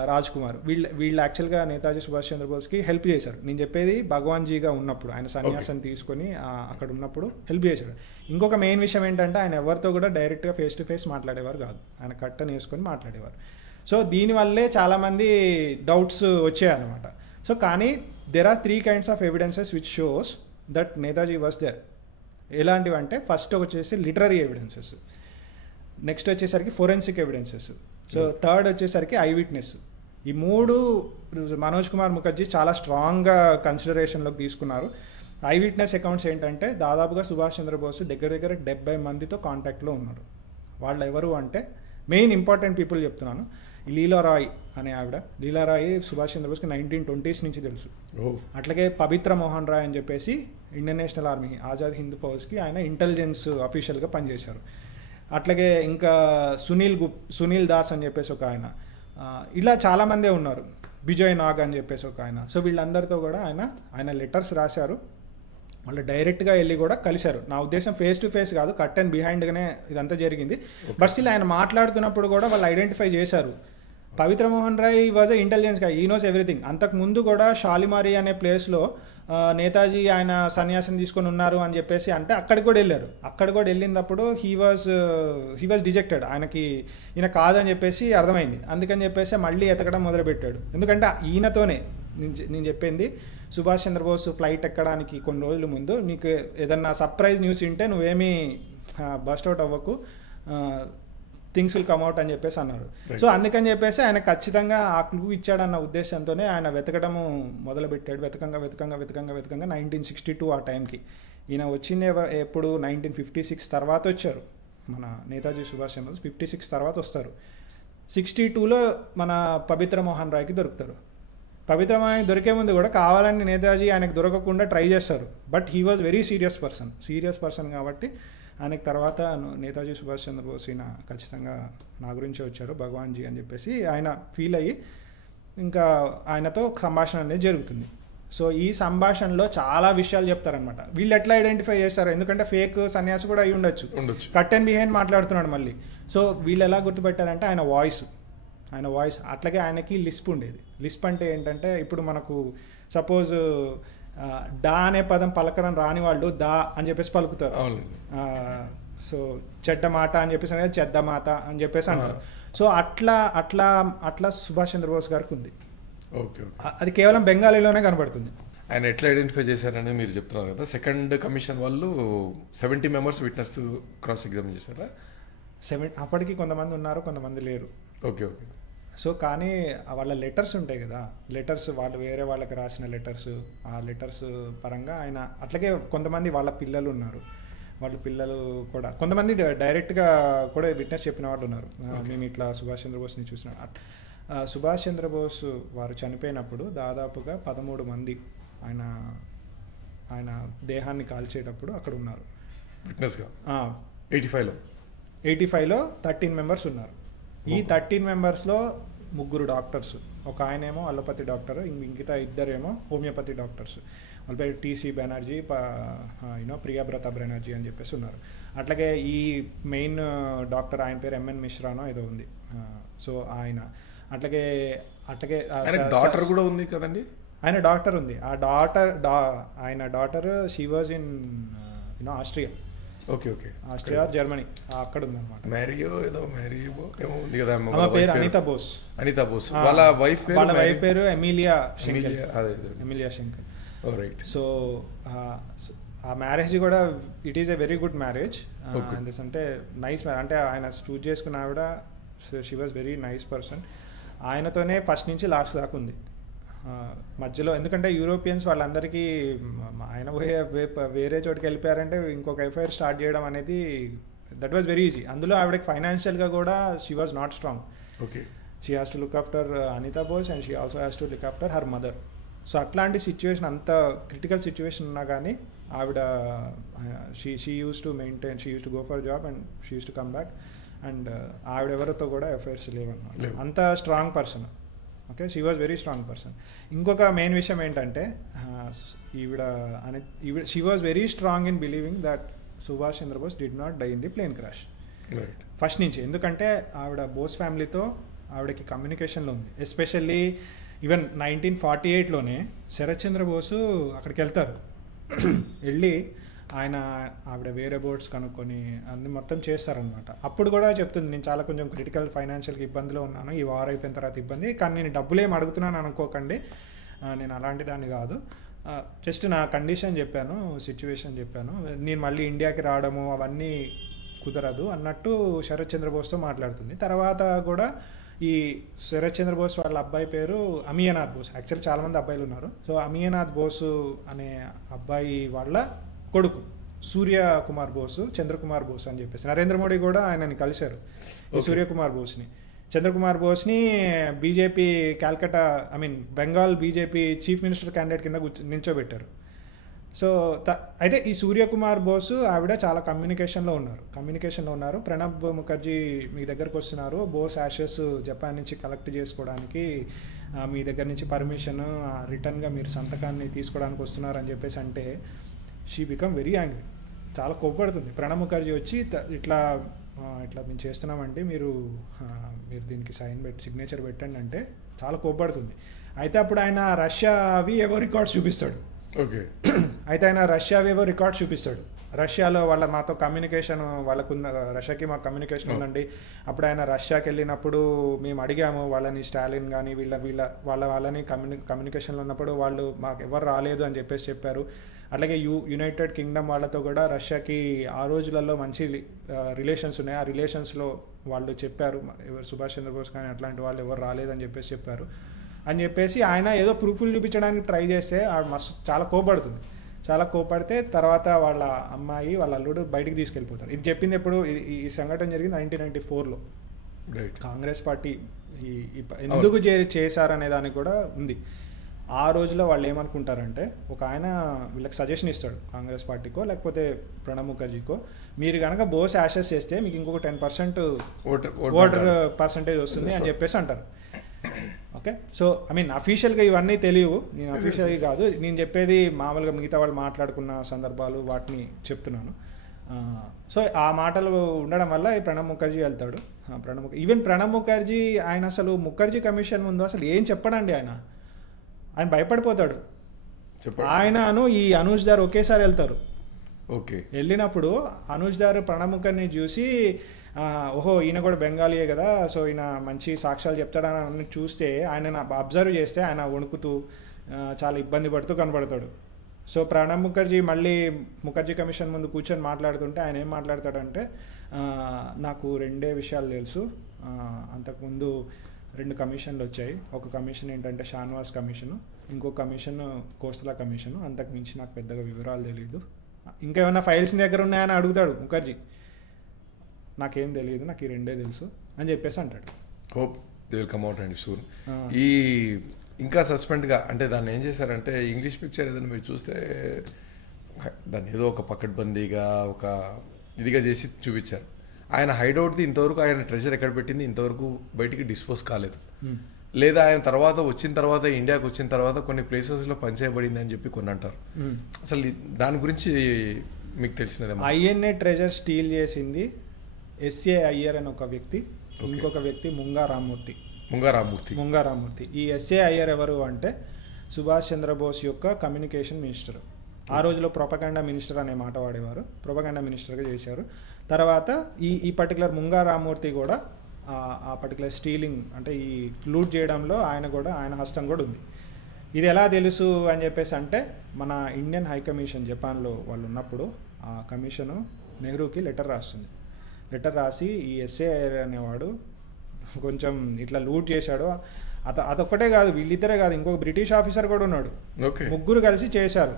రాజ్ కుమార్, వీళ్ళు యాక్చువల్గా నేతాజీ సుభాష్ చంద్రబోస్కి హెల్ప్ చేశారు. నేను చెప్పేది భగవాన్జీగా ఉన్నప్పుడు, ఆయన సన్యాసం తీసుకొని అక్కడ ఉన్నప్పుడు హెల్ప్ చేశారు. ఇంకొక మెయిన్ విషయం ఏంటంటే ఆయన ఎవరితో కూడా డైరెక్ట్గా ఫేస్ టు ఫేస్ మాట్లాడేవారు కాదు, ఆయన కట్టని వేసుకొని మాట్లాడేవారు. సో దీనివల్లే చాలామంది డౌట్స్ వచ్చాయన్నమాట. సో కానీ there are 3 kinds of evidences which shows that Netaji was there. ఎలాంటివి అంటే ఫస్ట్ వచ్చేసి లిటరరీ ఎవిడెన్సెస్, నెక్స్ట్ వచ్చేసరికి ఫోరెన్సిక్ ఎవిడెన్సెస్, సో థర్డ్ వచ్చేసరికి ఐ విట్నెస్. ఈ 3 మనోజ్ కుమార్ ముఖర్జీ చాలా స్ట్రాంగ్గా కన్సిడరేషన్లోకి తీసుకున్నారు. ఐ విట్నెస్ అకౌంట్స్ ఏంటంటే దాదాపుగా సుభాష్ చంద్రబోస్ దగ్గర 70 మందితో కాంటాక్ట్లో ఉన్నారు. వాళ్ళు ఎవరు అంటే మెయిన్ ఇంపార్టెంట్ పీపుల్ చెప్తున్నాను. లీలా రాయ్ అనే ఆవిడ, లీలా రాయ్ సుభాష్ చంద్రబోస్కి 1920s నుంచి తెలుసు. అట్లాగే పవిత్ర మోహన్ రాయ్ అని చెప్పేసి Indian national army Azad Hind ఫౌజ్కి ఆయన ఇంటెలిజెన్స్ అఫీషియల్గా పనిచేశారు. అట్లాగే ఇంకా సునీల్ దాస్ అని చెప్పేసి ఒక ఆయన, ఇలా చాలామందే ఉన్నారు. బిజయ్ నాగ్ అని చెప్పేసి ఒక ఆయన. సో వీళ్ళందరితో కూడా ఆయన లెటర్స్ రాశారు. వాళ్ళు డైరెక్ట్గా వెళ్ళి కూడా కలిశారు. నా ఉద్దేశం ఫేస్ టు ఫేస్ కాదు, కట్ అండ్ బిహైండ్గానే ఇదంతా జరిగింది. బట్ స్టిల్ ఆయన మాట్లాడుతున్నప్పుడు కూడా వాళ్ళు ఐడెంటిఫై చేశారు. పవిత్ర మోహన్ రాయ్ వాజ్ ఇంటెలిజెన్స్ గా, ఈ నోస్ ఎవ్రీథింగ్. అంతకుముందు కూడా షాలిమారి అనే ప్లేస్లో నేతాజీ ఆయన సన్యాసం తీసుకొని ఉన్నారు అని చెప్పేసి అంటే అక్కడికి కూడా వెళ్ళారు. అక్కడ కూడా వెళ్ళినప్పుడు హీ వాజ్ డిజెక్టెడ్. ఈయన కాదని చెప్పేసి అర్థమైంది. అందుకని చెప్పేసి మళ్ళీ ఎతకడం మొదలుపెట్టాడు. ఎందుకంటే ఈయనతోనే నేను చెప్పింది, సుభాష్ చంద్రబోస్ ఫ్లైట్ ఎక్కడానికి కొన్ని రోజుల ముందు నీకు ఏదన్నా సర్ప్రైజ్ న్యూస్ ఉంటే నువ్వేమీ బస్ట్ అవుట్ అవ్వకు, థింగ్స్ విల్ కమ్అవుట్ అని చెప్పేసి అన్నారు. సో అందుకని చెప్పేసి ఆయన ఖచ్చితంగా ఆ క్లూ ఇచ్చాడన్న ఉద్దేశంతోనే ఆయన వెతకడము మొదలుపెట్టాడు. వెతకంగా 1962 ఆ టైంకి. ఈయన వచ్చింది ఎప్పుడు 1956 తర్వాత వచ్చారు మన నేతాజీ సుభాష్ చంద్రబోస్. 56 తర్వాత వస్తారు. 62లో మన పవిత్ర మోహన్ రాయ్కి దొరుకుతారు. పవిత్ర మోహన్ దొరికే ముందు కూడా కావాలని నేతాజీ ఆయనకు దొరకకుండా ట్రై చేస్తారు. But he was very serious person కాబట్టి ఆయనకు తర్వాత నేతాజీ సుభాష్ చంద్రబోస్ ఈయన ఖచ్చితంగా నా గురించే వచ్చారు భగవాన్జీ అని చెప్పేసి ఆయన ఫీల్ అయ్యి ఇంకా ఆయనతో సంభాషణ అనేది జరుగుతుంది. సో ఈ సంభాషణలో చాలా విషయాలు చెప్తారనమాట. వీళ్ళు ఎట్లా ఐడెంటిఫై చేస్తారు, ఎందుకంటే ఫేక్ సన్యాసి కూడా అయి ఉండొచ్చు, కట్ అండ్ బిహైండ్ మాట్లాడుతున్నాడు మళ్ళీ. సో వీళ్ళు ఎలా గుర్తుపెట్టారంటే ఆయన వాయిస్, అట్లాగే ఆయనకి లిస్ప్ ఉండేది. లిస్ప్ అంటే ఏంటంటే ఇప్పుడు మనకు సపోజ్ డా అనే పదం పలకడం రాని వాళ్ళు దా అని చెప్పేసి పలుకుతారు. సో చెడ్డ మాట అని చెప్పేసి చెడ్డ మాత అని చెప్పేసి అంటారు. సో అట్లా సుభాష్ చంద్రబోస్ గారికి ఉంది. అది కేవలం బెంగాలీలోనే కనబడుతుంది. ఆయన ఎట్లా ఐడెంటిఫై చేశారని మీరు చెప్తున్నారు కదా. సెకండ్ కమిషన్ వాళ్ళు 70 మెంబర్స్ విట్నెస్ క్రాస్ ఎగ్జామిన్ చేశారా? అప్పటికి కొంతమంది ఉన్నారు, కొంతమంది లేరు. ఓకే. సో కానీ వాళ్ళ లెటర్స్ ఉంటాయి కదా, లెటర్స్ వాళ్ళు వేరే వాళ్ళకి రాసిన లెటర్స్, ఆ లెటర్స్ పరంగా ఆయన అట్లాగే కొంతమంది వాళ్ళ పిల్లలు ఉన్నారు. వాళ్ళ పిల్లలు కూడా కొంతమంది డైరెక్ట్గా కూడా విట్నెస్ చెప్పిన వాళ్ళు ఉన్నారు. మేము ఇట్లా సుభాష్ చంద్రబోస్ని చూసిన. సుభాష్ చంద్రబోస్ వారు చనిపోయినప్పుడు దాదాపుగా 13 మంది ఆయన దేహాన్ని కాల్చేటప్పుడు అక్కడ ఉన్నారు విట్నెస్గా. 85లో 13 మెంబర్స్ ఉన్నారు. ఈ 13 మెంబర్స్లో 3 డాక్టర్స్, ఒక ఆయనేమో అలోపతి డాక్టర్, మిగతా 2 ఏమో హోమియోపతి డాక్టర్స్. వాళ్ళ పేరు టీసీ బెనర్జీ, ప్రియాబ్రత బెనర్జీ అని చెప్పేసి ఉన్నారు. అట్లాగే ఈ మెయిన్ డాక్టర్ ఆయన పేరు ఎంఎన్ మిశ్రానో ఏదో ఉంది. సో ఆయన అట్లాగే డాక్టర్ కూడా ఉంది కదండి. ఆయన డాక్టర్ ఉంది. ఆయన daughter she was in Austria. Okay. Austria Germany అక్కడ ఉందన్నమాట. పేరు అనితా బోస్. వాళ్ళ వైఫ్ పేరు ఎమిలియా శంకర్. రైట్. సో ఆ మ్యారేజ్ కూడా it is a very good marriage. అంటే నైస్ మ్యారేజ్. అంటే ఆయన చూజ్ చేసుకున్న ఆవిడ she was very nice person. ఆయనతోనే ఫస్ట్ నుంచి లాస్ట్ దాకా ఉంది. మధ్యలో ఎందుకంటే యూరోపియన్స్ వాళ్ళందరికీ ఆయన వేరే చోటుకి వెళ్ళిపోయారంటే ఇంకొక ఎఫ్ఐఆర్ స్టార్ట్ చేయడం అనేది దట్ వాజ్ వెరీ ఈజీ. అందులో ఆవిడకి ఫైనాన్షియల్గా కూడా she was not strong. Okay. She has to look after Anita Bose and she also has to look after her mother. So అట్లాంటి సిచ్యువేషన్, అంత క్రిటికల్ సిచ్యువేషన్ ఉన్నా కానీ ఆవిడ she use to maintain, she use to go for job and she use to come back. And ఆవిడ ఎవరితో కూడా ఎఫ్ఐఆర్స్ లేవన్నమాట. అంత strong person. Okay, she was very strong person. ఇంకొక మెయిన్ విషయం ఏంటంటే ఈవిడ she was very strong in believing that Subhash Chandra Bose did not die in the plane crash first నుంచి. ఎందుకంటే ఆవిడ బోస్ ఫ్యామిలీతో ఆవిడకి కమ్యూనికేషన్లో ఉంది. ఎస్పెషల్లీ ఈవెన్ 1948లోనే శరత్ చంద్ర బోసు అక్కడికి వెళ్తారు. వెళ్ళి ఆవిడ వేరే బోర్డ్స్ కనుక్కొని అన్ని మొత్తం చేస్తారనమాట. అప్పుడు కూడా చెప్తుంది, నేను చాలా కొంచెం క్రిటికల్ ఫైనాన్షియల్గా ఇబ్బందిలో ఉన్నాను, ఈ వార్ అయిపోయిన తర్వాత ఇబ్బంది, కానీ నేను డబ్బులు ఏమి అడుగుతున్నాను అనుకోకండి, నేను అలాంటి దాన్ని కాదు, జస్ట్ నా కండిషన్ చెప్పాను, సిచ్యువేషన్ చెప్పాను, నేను మళ్ళీ ఇండియాకి రావడము అవన్నీ కుదరదు అన్నట్టు శరత్ చంద్రబోస్తో మాట్లాడుతుంది. తర్వాత కూడా ఈ శరత్ చంద్రబోస్ వాళ్ళ అబ్బాయి పేరు అమియనాథ్ బోస్. యాక్చువల్లీ చాలామంది అబ్బాయిలు ఉన్నారు. సో అమియనాథ్ బోసు అనే అబ్బాయి వాళ్ళ కొడుకు సూర్యకుమార్ బోసు, చంద్రకుమార్ బోస్ అని చెప్పేసి నరేంద్ర మోడీ కూడా ఆయనని కలిశారు, ఈ సూర్యకుమార్ బోస్ని. చంద్రకుమార్ బోస్ని BJP Calcutta Bengal BJP chief minister candidate కింద నించోబెట్టారు. సో అయితే ఈ సూర్యకుమార్ బోసు ఆవిడ చాలా కమ్యూనికేషన్లో ఉన్నారు. ప్రణబ్ ముఖర్జీ మీ దగ్గరకు వస్తున్నారు, బోస్ యాషెస్ జపాన్ నుంచి కలెక్ట్ చేసుకోవడానికి మీ దగ్గర నుంచి పర్మిషన్ రిటర్న్గా మీరు సంతకాన్ని తీసుకోవడానికి వస్తున్నారు అని చెప్పేసి అంటే షీ బికమ్ వెరీ యాంగ్రీ, చాలా కోప్పడుతుంది. ప్రణబ్ ముఖర్జీ వచ్చి ఇట్లా మేము చేస్తున్నామండి, మీరు దీనికి సిగ్నేచర్ పెట్టండి అంటే చాలా కోప్పడుతుంది. అయితే అప్పుడు ఆయన రష్యావి ఏవో రికార్డ్స్ చూపిస్తాడు. ఓకే. అయితే ఆయన రష్యావేవో రికార్డ్స్ చూపిస్తాడు. రష్యాలో మాతో కమ్యూనికేషన్ రష్యాకి మాకు కమ్యూనికేషన్ ఉందండి. అప్పుడు ఆయన రష్యాకి వెళ్ళినప్పుడు మేము అడిగాము వాళ్ళని, స్టాలిన్ కానీ వాళ్ళని కమ్యూనికేషన్లో ఉన్నప్పుడు వాళ్ళు మాకు ఎవరు రాలేదు అని చెప్పారు. అట్లాగే యునైటెడ్ కింగ్డమ్ వాళ్ళతో కూడా రష్యాకి ఆ రోజులలో మంచి రిలేషన్స్ ఉన్నాయి, ఆ రిలేషన్స్లో వాళ్ళు చెప్పారు సుభాష్ చంద్రబోస్ కానీ అట్లాంటి వాళ్ళు ఎవరు రాలేదని చెప్పారు అని చెప్పేసి ఆయన ఏదో ప్రూఫ్లు చూపించడానికి ట్రై చేస్తే చాలా కోపడితే తర్వాత వాళ్ళ అమ్మాయి వాళ్ళ అల్లుడు బయటికి తీసుకెళ్ళిపోతారు. ఇది చెప్పింది ఎప్పుడు, ఈ సంఘటన జరిగింది 1994లో. కాంగ్రెస్ పార్టీ ఎందుకు చేశారనే దానికి కూడా ఉంది. ఆ రోజులో వాళ్ళు ఏమనుకుంటారంటే ఒక ఆయన వీళ్ళకి సజెషన్ ఇస్తాడు, కాంగ్రెస్ పార్టీకో లేకపోతే ప్రణబ్ ముఖర్జీకో, మీరు కనుక బోస్ యాషెస్ చేస్తే మీకు ఇంకొక 10% ఓటర్ పర్సంటేజ్ వస్తుంది అని చెప్పేసి అంటారు. ఓకే. సో అఫీషియల్గా ఇవన్నీ తెలియవు, నేను అఫీషియల్గా కాదు, నేను చెప్పేది మామూలుగా మిగతా వాళ్ళు మాట్లాడుకున్న సందర్భాలు వాటిని చెప్తున్నాను. సో ఆ మాటలు ఉండడం వల్ల ఈ ప్రణబ్ ముఖర్జీ వెళ్తాడు. ప్రణబ్ ముఖర్జీ ఆయన అసలు ముఖర్జీ కమిషన్ ముందు అసలు ఏం చెప్పడండి, ఆయన భయపడిపోతాడు. ఆయనను ఈ అనూజ్ దార్ ఒకేసారి వెళ్తారు. ఓకే. వెళ్ళినప్పుడు అనూజ్ దార్ ప్రణబ్ ముఖర్జీని చూసి ఓహో ఈయన కూడా బెంగాలీయే కదా, సో ఈయన మంచి సాక్ష్యాలు చెప్తాడని చూస్తే ఆయన అబ్జర్వ్ చేస్తే ఆయన వణుకుతూ చాలా ఇబ్బంది పడుతూ కనబడతాడు. సో ప్రణబ్ ముఖర్జీ మళ్ళీ ముఖర్జీ కమిషన్ ముందు కూర్చొని మాట్లాడుతుంటే ఆయన ఏం మాట్లాడతాడంటే, నాకు 2 విషయాలు తెలుసు, అంతకుముందు 2 కమిషన్లు వచ్చాయి. ఒక కమిషన్ ఏంటంటే షాన్వాస్ కమిషను, ఇంకో కమిషన్ కోస్తలా కమిషను, అంతకు మించి నాకు పెద్దగా వివరాలు తెలియదు. ఇంకేమైనా ఫైల్స్ దగ్గర ఉన్నాయని అడుగుతాడు ముఖర్జీ. నాకేం తెలియదు, నాకు ఈ 2 తెలుసు అని చెప్పేసి అంటాడు. Hope they will come out and soon. ఈ ఇంకా సస్పెండ్గా అంటే దాన్ని ఏం చేశారంటే ఇంగ్లీష్ పిక్చర్ ఏదైనా మీరు చూస్తే దాన్ని ఏదో ఒక పకడ్బందీగా ఒక ఇదిగా చేసి చూపించారు. ఆయన హైడౌట్ది ఇంతవరకు ఆయన ట్రెజర్ ఎక్కడ పెట్టింది ఇంతవరకు బయటికి డిస్పోజ్ కాలేదు. లేదా ఆయన వచ్చిన తర్వాత ఇండియాకి వచ్చిన తర్వాత కొన్ని ప్లేసెస్లో పనిచేయబడింది అని చెప్పి కొన్ని అంటారు. అసలు దాని గురించి మీకు తెలిసినదేమో. ఐఎన్ఏ ట్రెజర్ స్టీల్ చేసింది ఎస్ఏ అయ్యర్ అని ఒక వ్యక్తి, ఇంకొక వ్యక్తి ముంగా రామ్మూర్తి. ఈ ఎస్ఏ అయ్యర్ ఎవరు అంటే సుభాష్ చంద్రబోస్ యొక్క కమ్యూనికేషన్ మినిస్టర్. ఆ రోజులో ప్రొపగండా మినిస్టర్ అనే మాట వాడేవారు, ప్రొపగండా మినిస్టర్గా చేశారు. తర్వాత ఈ పర్టికులర్ ముంగా రామ్మూర్తి కూడా ఆ పర్టికులర్ స్టీలింగ్ అంటే ఈ లూట్ చేయడంలో ఆయన హస్తం కూడా ఉంది. ఇది ఎలా తెలుసు అని చెప్పేసి అంటే మన ఇండియన్ హై కమిషన్ జపాన్లో వాళ్ళు ఉన్నప్పుడు ఆ కమిషను నెహ్రూకి లెటర్ రాసి ఈ ఎస్ఏ అనేవాడు కొంచెం ఇట్లా లూట్ చేశాడు, అదొక్కటే కాదు, వీళ్ళిద్దరే కాదు, ఇంకొక బ్రిటిష్ ఆఫీసర్ కూడా ఉన్నాడు, 3 కలిసి చేశారు.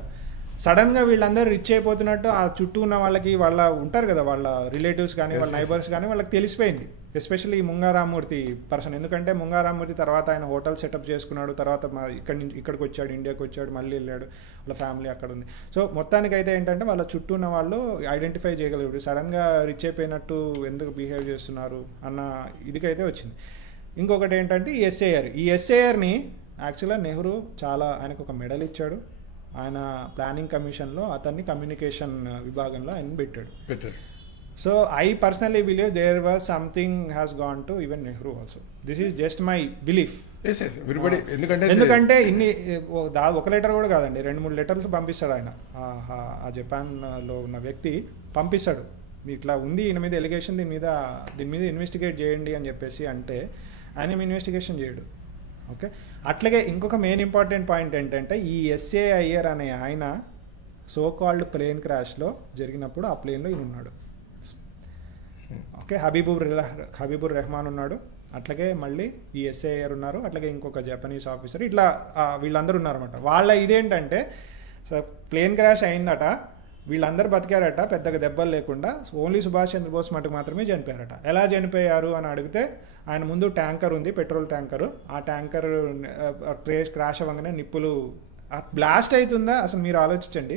సడన్గా వీళ్ళందరూ రిచ్ అయిపోతున్నట్టు ఆ చుట్టూ ఉన్న వాళ్ళకి వాళ్ళ ఉంటారు కదా వాళ్ళ రిలేటివ్స్ కానీ వాళ్ళ నైబర్స్ కానీ వాళ్ళకి తెలిసిపోయింది. ఎస్పెషల్లీ ఈ ముంగా రామ్మూర్తి పర్సన్, ఎందుకంటే ముంగా రామ్మూర్తి తర్వాత ఆయన హోటల్ సెటప్ చేసుకున్నాడు, తర్వాత ఇక్కడికి వచ్చాడు, ఇండియాకి వచ్చాడు, మళ్ళీ వెళ్ళాడు, వాళ్ళ ఫ్యామిలీ అక్కడ ఉంది. సో మొత్తానికి అయితే ఏంటంటే వాళ్ళ చుట్టూ ఉన్న వాళ్ళు ఐడెంటిఫై చేయగలిగారు, సడన్గా రిచ్ అయిపోయినట్టు ఎందుకు బిహేవ్ చేస్తున్నారు అన్న ఇదికైతే వచ్చింది. ఇంకొకటి ఏంటంటే ఈ ఎస్ఏఆర్ని యాక్చువల్గా నెహ్రూ ఆయనకు ఒక మెడల్ ఇచ్చాడు. ఆయన ప్లానింగ్ కమిషన్లో అతన్ని కమ్యూనికేషన్ విభాగంలో ఆయన పెట్టాడు. So I personally believe there was something has gone to even Nehru also. This is just my belief. ఎందుకంటే ఇన్ని ఒక లెటర్ కూడా కాదండి, 2-3 లెటర్లు పంపిస్తాడు ఆయన. ఆ జపాన్లో ఉన్న వ్యక్తి పంపిస్తాడు, ఇట్లా ఉంది ఈయన మీద ఎలిగేషన్, దీని మీద ఇన్వెస్టిగేట్ చేయండి అని చెప్పేసి అంటే ఆయన ఇన్వెస్టిగేషన్ చేయడు. ఓకే, అట్లాగే ఇంకొక మెయిన్ ఇంపార్టెంట్ పాయింట్ ఏంటంటే ఈ ఎస్ఏ అయ్యర్ అనే ఆయన సో కాల్డ్ ప్లేన్ క్రాష్లో జరిగినప్పుడు ఆ ప్లేన్లో ఈయన ఉన్నాడు. ఓకే, హబీబుర్ రెహమాన్ ఉన్నాడు, అట్లాగే మళ్ళీ ఈ ఎస్ఏ అయ్యర్ ఉన్నారు, అట్లాగే ఇంకొక జపనీస్ ఆఫీసర్, ఇట్లా వీళ్ళందరూ ఉన్నారన్నమాట. వాళ్ళ ఇదేంటంటే ప్లేన్ క్రాష్ అయిందట, వీళ్ళందరూ బతికారట పెద్దగా దెబ్బలు లేకుండా, ఓన్లీ సుభాష్ చంద్రబోస్ మటుకు మాత్రమే చనిపోయారట. ఎలా చనిపోయారు అని అడిగితే ఆయన ముందు ట్యాంకర్ ఉంది, పెట్రోల్ ట్యాంకరు, ఆ ట్యాంకర్ క్రాష్ అవ్వగానే నిప్పులు బ్లాస్ట్ అవుతుందా అసలు మీరు ఆలోచించండి.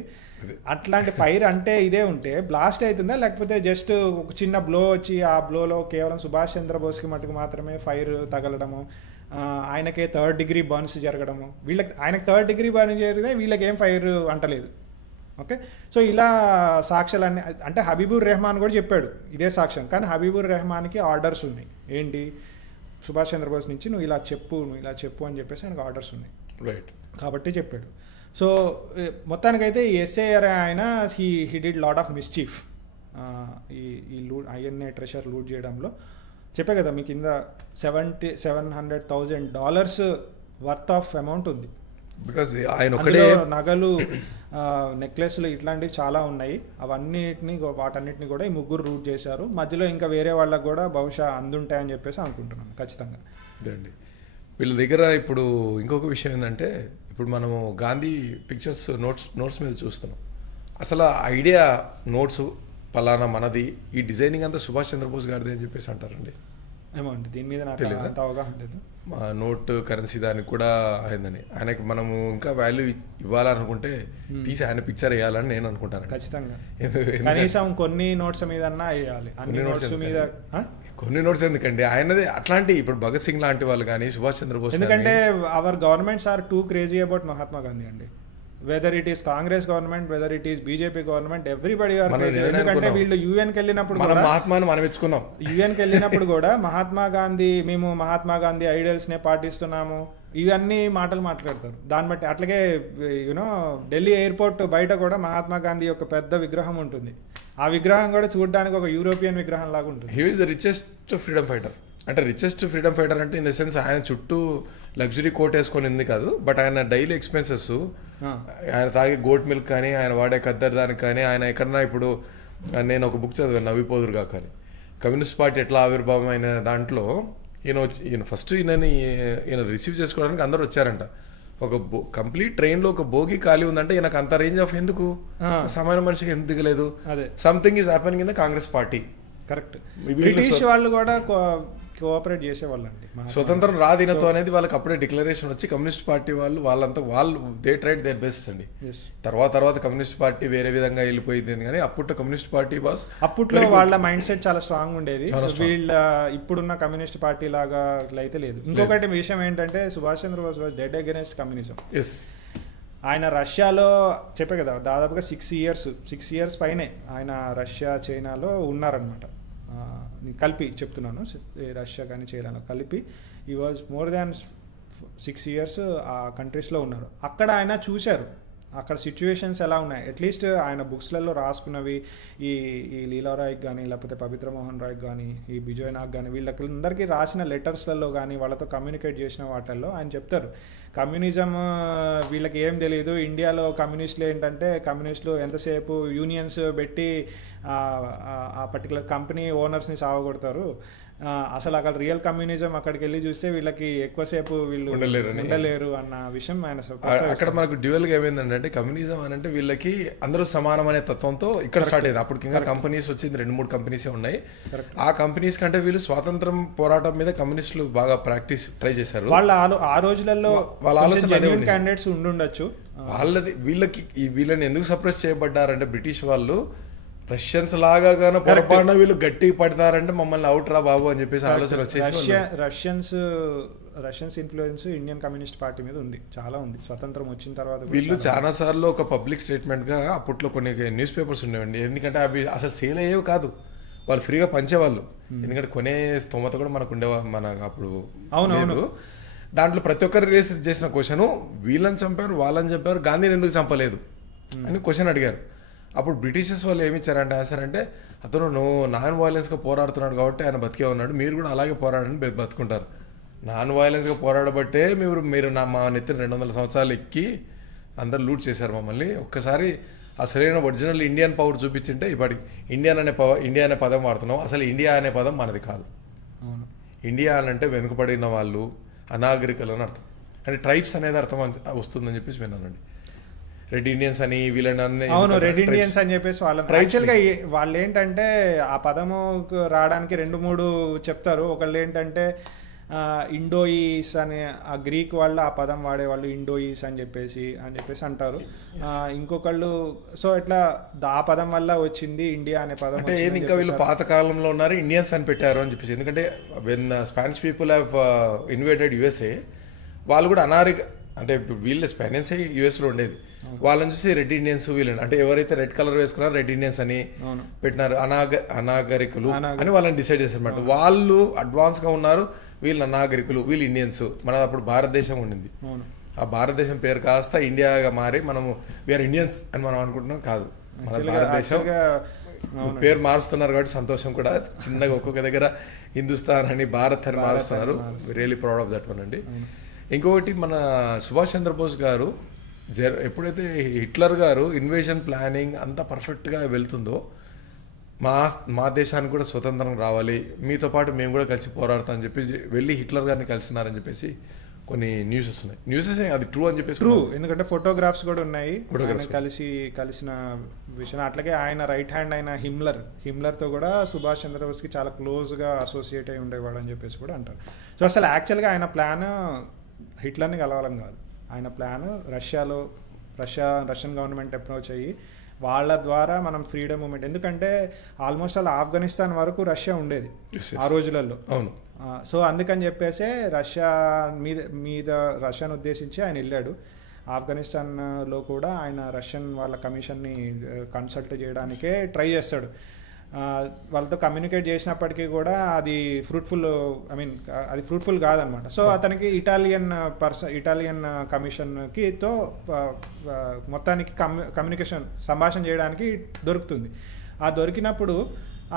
అట్లాంటి ఫైర్ అంటే ఇదే ఉంటే బ్లాస్ట్ అవుతుందా, లేకపోతే జస్ట్ ఒక చిన్న బ్లో వచ్చి ఆ బ్లోలో కేవలం సుభాష్ చంద్రబోస్కి మటుకు మాత్రమే ఫైర్ తగలడము, ఆయనకే 3rd degree బర్న్స్ జరగడము, ఆయనకు 3rd degree బర్న్ జరిగితే వీళ్ళకి ఏం ఫైర్ అంటలేదు. ఓకే, సో ఇలా సాక్ష్యాలన్నీ అంటే హబీబుర్ రెహమాన్ కూడా చెప్పాడు ఇదే సాక్ష్యం, కానీ హబీబుర్ రెహమాన్కి ఆర్డర్స్ ఉన్నాయి ఏంటి, సుభాష్ చంద్రబోస్ నుంచి నువ్వు ఇలా చెప్పు అని చెప్పేసి ఆయనకు ఆర్డర్స్ ఉన్నాయి. రైట్, కాబట్టి చెప్పాడు. సో మొత్తానికైతే ఈ ఎస్ఏఆర్ ఆయన he did lot of mischief ఈ ఐఎన్ఏ ట్రెషర్ లూట్ చేయడంలో. చెప్పే కదా మీ కింద $700,000 వర్త్ ఆఫ్ అమౌంట్ ఉంది. బికాజ్ ఆయన ఒకటే నగలు, నెక్లెస్లు ఇట్లాంటివి చాలా ఉన్నాయి. వాటన్నిటిని కూడా ఈ ముగ్గురు రూట్ చేశారు. మధ్యలో ఇంకా వేరే వాళ్ళకు కూడా బహుశా అందుంటాయని చెప్పేసి అనుకుంటున్నాను ఖచ్చితంగా. అదండి వీళ్ళ దగ్గర. ఇప్పుడు ఇంకొక విషయం ఏంటంటే, ఇప్పుడు మనము గాంధీ పిక్చర్స్ నోట్స్ మీద చూస్తున్నాం. అసలు ఐడియా నోట్స్ పలానా మనది, ఈ డిజైనింగ్ అంతా సుభాష్ చంద్రబోస్ గారిది అని చెప్పేసి అంటారండి. ఏమో అండి దీని మీద నాకు అంత అవగాహన లేదు. మా నోట్ కరెన్సీ దానికి కూడా అయిందని, ఆయనకి మనము ఇంకా వాల్యూ ఇవ్వాలనుకుంటే తీసి ఆయన పిక్చర్ వేయాలని నేను అనుకుంటాను ఖచ్చితంగా. కనీసం కొన్ని నోట్స్ మీద వేయాలి, అన్ని నోట్స్ మీద. కొన్ని నోట్స్ ఎందుకండి ఆయనది అట్లాంటి, ఇప్పుడు భగత్ సింగ్ లాంటి వాళ్ళు కానీ సుభాష్ చంద్రబోస్, ఎందుకంటే our governments are too crazy about Mahatma Gandhi అండి. Whether it is Congress government, whether it is BJP government, everybody are crazy. ఎందుకంటే వీళ్ళు యూఎన్కి వెళ్ళినప్పుడు మహాత్మాను మనం ఇచ్చుకున్నాం. యూఎన్కి వెళ్ళినప్పుడు కూడా మేము మహాత్మా గాంధీ ఐడియల్స్ నే పాటిస్తున్నాము ఇవన్నీ మాటలు మాట్లాడతారు. దాన్ని బట్టి అట్లాగే యూనో ఢిల్లీ ఎయిర్పోర్ట్ బయట కూడా మహాత్మా గాంధీ యొక్క పెద్ద విగ్రహం ఉంటుంది. ఆ విగ్రహం కూడా చూడడానికి ఒక యూరోపియన్ విగ్రహం లాగా ఉంటుంది. He is the richest freedom fighter. అంటే రిచెస్ట్ ఫ్రీడమ్ ఫైటర్ అంటే ఇన్ ద సెన్స్ ఆయన చుట్టూ లగ్జరీ కోట్ వేసుకొని కాదు, బట్ ఆయన డైలీ ఎక్స్పెన్సెస్, ఆయన తాగే గోట్ మిల్క్ కానీ, ఆయన వాడే ఖద్దర్ దానికి కానీ, ఆయన ఎక్కడన్నా ఇప్పుడు నేను ఒక బుక్ చదివాను నవ్విపోదురుగా కానీ, కమ్యూనిస్ట్ పార్టీ ఎట్లా ఆవిర్భావం అయిన దాంట్లో ఈయన ఫస్ట్ ఈయన రిసీవ్ చేసుకోవడానికి అందరూ వచ్చారంట. ఒక కంప్లీట్ ట్రైన్లో ఒక బోగి ఖాళీ ఉందంటే ఈయనకు అంత రేంజ్ ఆఫ్ ఎందుకు, సామాన్య మనిషికి ఎందుకు దిగలేదు, something is happening in the Congress party. Correct, British వాళ్ళు కూడా కోఆపరేట్ చేసేవాళ్ళు అండి. స్వతంత్రం రాదినతో అనేది వాళ్ళకి అప్పుడే డిక్లరేషన్ వచ్చి కమ్యూనిస్ట్ పార్టీ వాళ్ళు దే ట్రైడ్ దేర్ బెస్ట్ అండి. తర్వాత కమ్యూనిస్ట్ పార్టీ వేరే విధంగా వెళ్ళిపోయింది, కానీ అప్పట్లో కమ్యూనిస్ట్ పార్టీ అప్పట్లో వాళ్ళ మైండ్ సెట్ చాలా స్ట్రాంగ్ ఉండేది. వీళ్ళ ఇప్పుడున్న కమ్యూనిస్ట్ పార్టీ లాగా అయితే లేదు. ఇంకొకటి విషయం ఏంటంటే Subhash Chandra Bose was dead against communism. ఆయన రష్యాలో చెప్పే కదా దాదాపుగా 6 years పైనే ఆయన రష్యా చైనాలో ఉన్నారనమాట. కలిపి చెప్తున్నాను, రష్యా కానీ చైనాలో కలిపి ఈ వాజ్ మోర్ దాన్ 6 years ఆ కంట్రీస్లో ఉన్నారు. అక్కడ ఆయన చూశారు అక్కడ సిచ్యువేషన్స్ ఎలా ఉన్నాయి. అట్లీస్ట్ ఆయన బుక్స్లలో రాసుకున్నవి ఈ లీలారాయ్కి కానీ, లేకపోతే పవిత్ర మోహన్ రాయ్కి కానీ, ఈ బిజోయ్నాథ్ కానీ, వీళ్ళందరికీ రాసిన లెటర్స్లలో కానీ, వాళ్ళతో కమ్యూనికేట్ చేసిన వాటిల్లో ఆయన చెప్తారు కమ్యూనిజం వీళ్ళకి ఏం తెలియదు. ఇండియాలో కమ్యూనిస్టులు ఏంటంటే కమ్యూనిస్టులు ఎంతసేపు యూనియన్స్ పెట్టి ఆ పర్టికులర్ కంపెనీ ఓనర్స్ని సావగొడతారు. అసలు అక్కడ రియల్ కమ్యూనిజం అక్కడికి వెళ్ళి చూస్తే వీళ్ళకి ఎక్కువసేపు వీళ్ళు ఉండలేరు అన్న విషయం ఆయన అక్కడ మనకు డ్యూయల్గా ఏమైందంటే కమ్యూనిజం అని అంటే వీళ్ళకి అందరూ సమానం అనే తత్వంతో ఇక్కడ స్టార్ట్ అయ్యింది. అప్పటికి ఇంకా కంపెనీస్ వచ్చింది 2-3 కంపెనీసే ఉన్నాయి. ఆ కంపెనీస్ కంటే వీళ్ళు స్వాతంత్రం పోరాటం మీద కమ్యూనిస్టులు బాగా ట్రై చేశారు. వాళ్ళ ఆ రోజులలో వాళ్ళ ఆలోచన క్యాండిడేట్స్ ఉండుండొచ్చు. వీళ్ళని ఎందుకు సప్రెస్ చేయబడ్డారంటే బ్రిటిష్ వాళ్ళు రష్యన్స్ లాగా పొరపాటున వీళ్ళు గట్టి పడతారంటే మమ్మల్ని అవుట్ రా బాబు అని చెప్పేసి ఆలోచన వచ్చేసి Russians influence Indian communist party మీద ఉంది, చాలా ఉంది. స్వతంత్రం వచ్చిన తర్వాత వీళ్ళు చాలా సార్లు ఒక పబ్లిక్ స్టేట్మెంట్ గా అప్పట్లో కొన్ని న్యూస్ పేపర్స్ ఉండేవండి. ఎందుకంటే అవి అసలు సేల్ అయ్యేవి కాదు, వాళ్ళు ఫ్రీగా పంచేవాళ్ళు. ఎందుకంటే కొనే స్తోమత కూడా మనకు ఉండేవా మన అప్పుడు. అవునవును. దాంట్లో ప్రతి ఒక్కరు చేసిన క్వశ్చన్ వీళ్ళని చంపారు వాళ్ళని చంపారు గాంధీని ఎందుకు చంపలేదు అని క్వశ్చన్ అడిగారు. అప్పుడు బ్రిటిషర్స్ వాళ్ళు ఏమి ఇచ్చారంటే ఆన్సర్ అంటే అతను నాన్ వైలెన్స్గా పోరాడుతున్నాడు కాబట్టి ఆయన బతికే ఉన్నాడు, మీరు కూడా అలాగే పోరాడని బతుకుంటారు. నాన్ వైలెన్స్గా పోరాడబట్టే మీరు మా నెత్తిన 200 సంవత్సరాలు ఎక్కి అందరు లూట్ చేశారు మమ్మల్ని. ఒక్కసారి అసలైన ఒరిజినల్ ఇండియన్ పవర్ చూపించింటే ఇప్పటి ఇండియా అనే పదం వాడుతున్నాం. అసలు ఇండియా అనే పదం మనది కాదు. ఇండియా అని అంటే వెనుకబడిన వాళ్ళు, అనాగరికులు అని అర్థం. అంటే ట్రైబ్స్ అనేది అర్థం వస్తుందని చెప్పేసి విన్నానండి. రెడ్ ఇండియన్స్ అని వీళ్ళని అవును, రెడ్ ఇండియన్స్ అని చెప్పేసి వాళ్ళని యాక్చువల్గా వాళ్ళు ఏంటంటే ఆ పదము రావడానికి 2-3 చెప్తారు. ఒకళ్ళు ఏంటంటే ఇండోయిస్ అని, ఆ గ్రీక్ వాళ్ళు ఆ పదం వాడేవాళ్ళు ఇండోయిస్ అని చెప్పేసి అంటారు. ఇంకొకళ్ళు సో ఇట్లా ఆ పదం వల్ల వచ్చింది ఇండియా అనే పదం. అంటే ఇంకా వీళ్ళు పాత కాలంలో ఉన్నారు ఇండియన్స్ అని పెట్టారు అని చెప్పేసి. ఎందుకంటే when Spanish people have invaded USA, వాళ్ళు కూడా అంటే వీళ్ళు స్పానియన్స్ యుఎస్లో ఉండేది, వాళ్ళని చూసి రెడ్ ఇండియన్స్ వీళ్ళని, అంటే ఎవరైతే రెడ్ కలర్ వేసుకున్నారో రెడ్ ఇండియన్స్ అని పెట్టినారు, అనాగరికులు అని వాళ్ళని డిసైడ్ చేశారు అనమాట. వాళ్ళు అడ్వాన్స్ గా ఉన్నారు, వీళ్ళు అనాగరికులు, వీళ్ళు ఇండియన్స్. మన అప్పుడు భారతదేశం ఉండింది, ఆ భారతదేశం పేరు కాస్త ఇండియాగా మారి మనము వీఆర్ ఇండియన్స్ అని మనం అనుకుంటున్నాం. కాదు, మన భారతదేశం పేరు మారుస్తున్నారు కాబట్టి సంతోషం కూడా. చిన్నగా ఒక్కొక్క దగ్గర హిందుస్థాన్ అని, భారత్ అని మారుస్తున్నారు. Really proud of that one అండి. ఇంకొకటి, మన సుభాష్ చంద్రబోస్ గారు ఎప్పుడైతే హిట్లర్ గారు ఇన్వేషన్ ప్లానింగ్ అంతా పర్ఫెక్ట్గా వెళ్తుందో, మా దేశానికి కూడా స్వతంత్రం రావాలి, మీతో పాటు మేము కూడా కలిసి పోరాడతాం అని చెప్పేసి వెళ్ళి హిట్లర్ గారిని కలిసినారని చెప్పేసి కొన్ని న్యూసెస్ ఉన్నాయి. న్యూసెస్ అది ట్రూ అని చెప్పేసి. ట్రూ, ఎందుకంటే ఫోటోగ్రాఫ్స్ కూడా ఉన్నాయి కలిసిన విషయం. అట్లాగే ఆయన రైట్ హ్యాండ్ అయిన హిమ్లర్తో కూడా సుభాష్ చంద్రబోస్కి చాలా క్లోజ్గా అసోసియేట్ అయి ఉండేవాడు అని చెప్పేసి కూడా అంటారు. సో అసలు యాక్చువల్గా ఆయన ప్లాన్ హిట్లర్ని కలవాలని కాదు. ఆయన ప్లాన్ రష్యన్ గవర్నమెంట్ అప్రోచ్ అయ్యి వాళ్ళ ద్వారా మనం ఫ్రీడమ్ మూమెంట్, ఎందుకంటే ఆల్మోస్ట్ అలా ఆఫ్ఘనిస్తాన్ వరకు రష్యా ఉండేది ఆ రోజులలో. అవును. సో అందుకని చెప్పేసి రష్యా మీద రష్యాను ఉద్దేశించి ఆయన వెళ్ళాడు. ఆఫ్ఘనిస్తాన్లో కూడా ఆయన రష్యన్ వాళ్ళ కమిషన్ని కన్సల్ట్ చేయడానికే ట్రై చేస్తాడు. వాళ్ళతో కమ్యూనికేట్ చేసినప్పటికీ కూడా అది ఫ్రూట్ఫుల్ కాదనమాట. సో అతనికి ఇటాలియన్ కమిషన్కితో మొత్తానికి కమ్యూనికేషన్ సంభాషణ చేయడానికి దొరుకుతుంది. ఆ దొరికినప్పుడు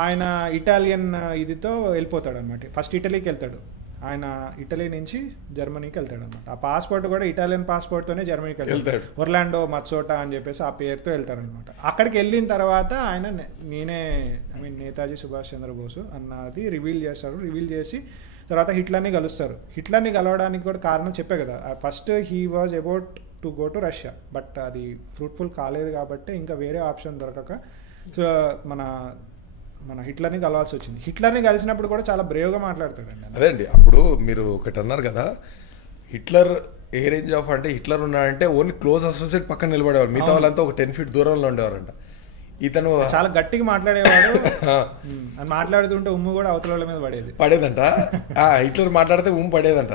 ఆయన ఇటాలియన్ ఇదితో వెళ్ళిపోతాడు అనమాట. ఫస్ట్ ఇటలీకి వెళ్తాడు ఆయన, ఇటలీ నుంచి జర్మనీకి వెళ్తాడు అనమాట. ఆ పాస్పోర్ట్ కూడా ఇటాలియన్ పాస్పోర్ట్తోనే జర్మనీకి వెళ్తాడు. ఒర్లాండో మత్సోటా అని చెప్పేసి ఆ పేరుతో వెళ్తారనమాట. అక్కడికి వెళ్ళిన తర్వాత ఆయన నేతాజీ సుభాష్ చంద్రబోసు అన్నది రివీల్ చేసి తర్వాత హిట్లర్ని కలుస్తారు. హిట్లర్ని కలవడానికి కూడా కారణం చెప్పే కదా, first he was about to go to Russia, but అది ఫ్రూట్ఫుల్ కాలేదు కాబట్టి ఇంకా వేరే ఆప్షన్ దొరకక సో మన హిట్లర్ని కలవాల్సి వచ్చింది. హిట్లర్ని కలిసినప్పుడు కూడా చాలా బ్రేవ్గా మాట్లాడతాడండి. అదే అండి, అప్పుడు మీరు ఒకటి అన్నారు కదా, హిట్లర్ ఏ రేంజ్ ఆఫ్ అంటే హిట్లర్ ఉన్నాడంటే ఓన్లీ క్లోజ్ అసోసియేట్ పక్కన నిలబడేవారు, మిగతా వాళ్ళంతా ఒక 10 feet దూరంలో ఉండేవారంట. ఇతను చాలా గట్టిగా మాట్లాడేవాడు, మాట్లాడుతుంటే ఉమ్ము కూడా అవతల మీద పడేదంట. హిట్లర్ మాట్లాడితే ఉమ్ము పడేదంట.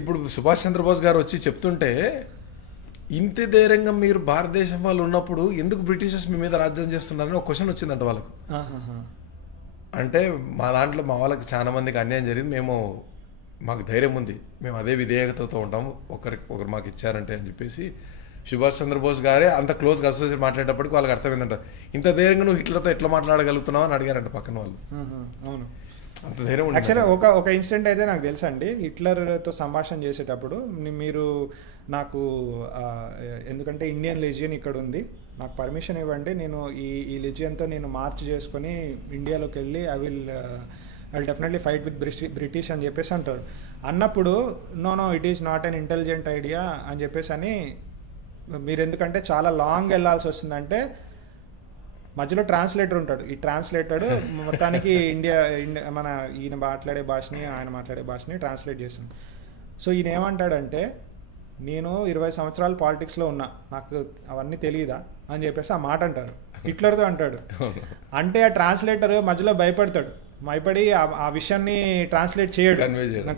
ఇప్పుడు సుభాష్ చంద్రబోస్ గారు వచ్చి చెప్తుంటే, ఇంత ధైర్యంగా మీరు భారతదేశం వాళ్ళు ఉన్నప్పుడు ఎందుకు బ్రిటిషర్స్ మీ మీద రాజ్యం చేస్తున్నారని ఒక క్వశ్చన్ వచ్చిందంట వాళ్ళకు. అంటే మా వాళ్ళకి చాలా మందికి అన్యాయం జరిగింది, మాకు ధైర్యం ఉంది, మేము అదే విధేయతతో ఉంటాము, ఒకరు మాకు ఇచ్చారంటే అని చెప్పేసి సుభాష్ చంద్రబోస్ గారే అంత క్లోజ్గా అసోసియేట్ మాట్లాడేటప్పటికి వాళ్ళకి అర్థమైందంట, ఇంత ధైర్యంగా నువ్వు హిట్లర్తో ఎట్లా మాట్లాడగలుగుతున్నావు అని అడిగారంట పక్కన వాళ్ళు. అవును, అంత ధైర్యం. యాక్చువల్గా ఒక ఇన్సిడెంట్ అయితే నాకు తెలుసు అండి. హిట్లర్తో సంభాషణ చేసేటప్పుడు మీరు నాకు ఎందుకంటే ఇండియన్ లెజియన్ ఇక్కడ ఉంది, నాకు పర్మిషన్ ఇవ్వండి, నేను ఈ లెజియన్తో నేను మార్చ్ చేసుకొని ఇండియాలోకి వెళ్ళి I will definitely fight with British అని చెప్పేసి అంటారు. అన్నప్పుడు no it is not an intelligent idea అని చెప్పేసి అని, మీరు ఎందుకంటే చాలా లాంగ్ వెళ్ళాల్సి వస్తుందంటే మధ్యలో ట్రాన్స్లేటర్ ఉంటాడు. ఈ ట్రాన్స్లేటర్ మొత్తానికి ఈయన మాట్లాడే భాషని ఆయన మాట్లాడే భాషని ట్రాన్స్లేట్ చేస్తాడు. సో ఈయన ఏమంటాడంటే, నేను 20 సంవత్సరాలు పాలిటిక్స్లో ఉన్నా, నాకు అవన్నీ తెలియదా అని చెప్పేసి ఆ మాట అంటారు, హిట్లర్తో అంటాడు. అంటే ఆ ట్రాన్స్లేటర్ మధ్యలో భయపడి ఆ విషయాన్ని ట్రాన్స్లేట్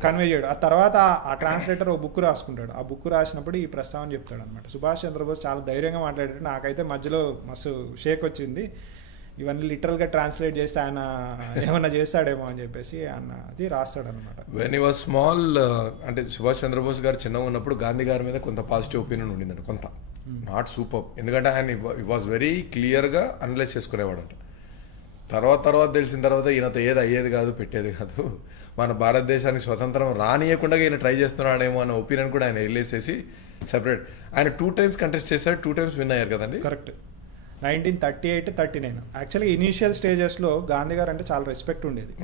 కన్వే చేయడు. ఆ తర్వాత ఆ ట్రాన్స్లేటర్ ఒక బుక్ రాసుకుంటాడు. ఆ బుక్ రాసినప్పుడు ఈ ప్రస్తావన చెప్తాడు అనమాట. సుభాష్ చంద్రబోస్ చాలా ధైర్యంగా మాట్లాడాడు. నాకైతే మధ్యలో మస్తు షేక్ వచ్చింది, ఇవన్నీ లిటరల్గా ట్రాన్స్లేట్ చేస్తే ఆయన ఏమన్నా చేస్తాడేమో అని చెప్పేసి అది రాస్తాడు అనమాట. వెన్ హీ వాజ్ స్మాల్, అంటే సుభాష్ చంద్రబోస్ గారు చిన్నగా ఉన్నప్పుడు గాంధీ గారి మీద కొంత పాజిటివ్ ఒపీనియన్ ఉండిందండి, కొంత నాట్ సూపర్. ఎందుకంటే ఆయన వాజ్ వెరీ క్లియర్గా అనలైజ్ చేసుకునేవాడంట. తర్వాత తెలిసిన తర్వాత ఈయనతో ఏది అయ్యేది కాదు, పెట్టేది కాదు, మన భారతదేశానికి స్వతంత్రం రానియకుండా ఈయన ట్రై చేస్తున్నాడేమో అన్న ఒపీనియన్ కూడా ఆయన వెళ్ళేసేసి సెపరేట్. ఆయన 2 times కంటెస్ట్ చేశాడు, 2 times విన్ అయ్యారు కదండి. కరెక్ట్. 1938, 39 యాక్చువల్లీ ఇనీషియల్ స్టేజెస్లో గాంధీ గారు అంటే చాలా రెస్పెక్ట్ ఉండేది.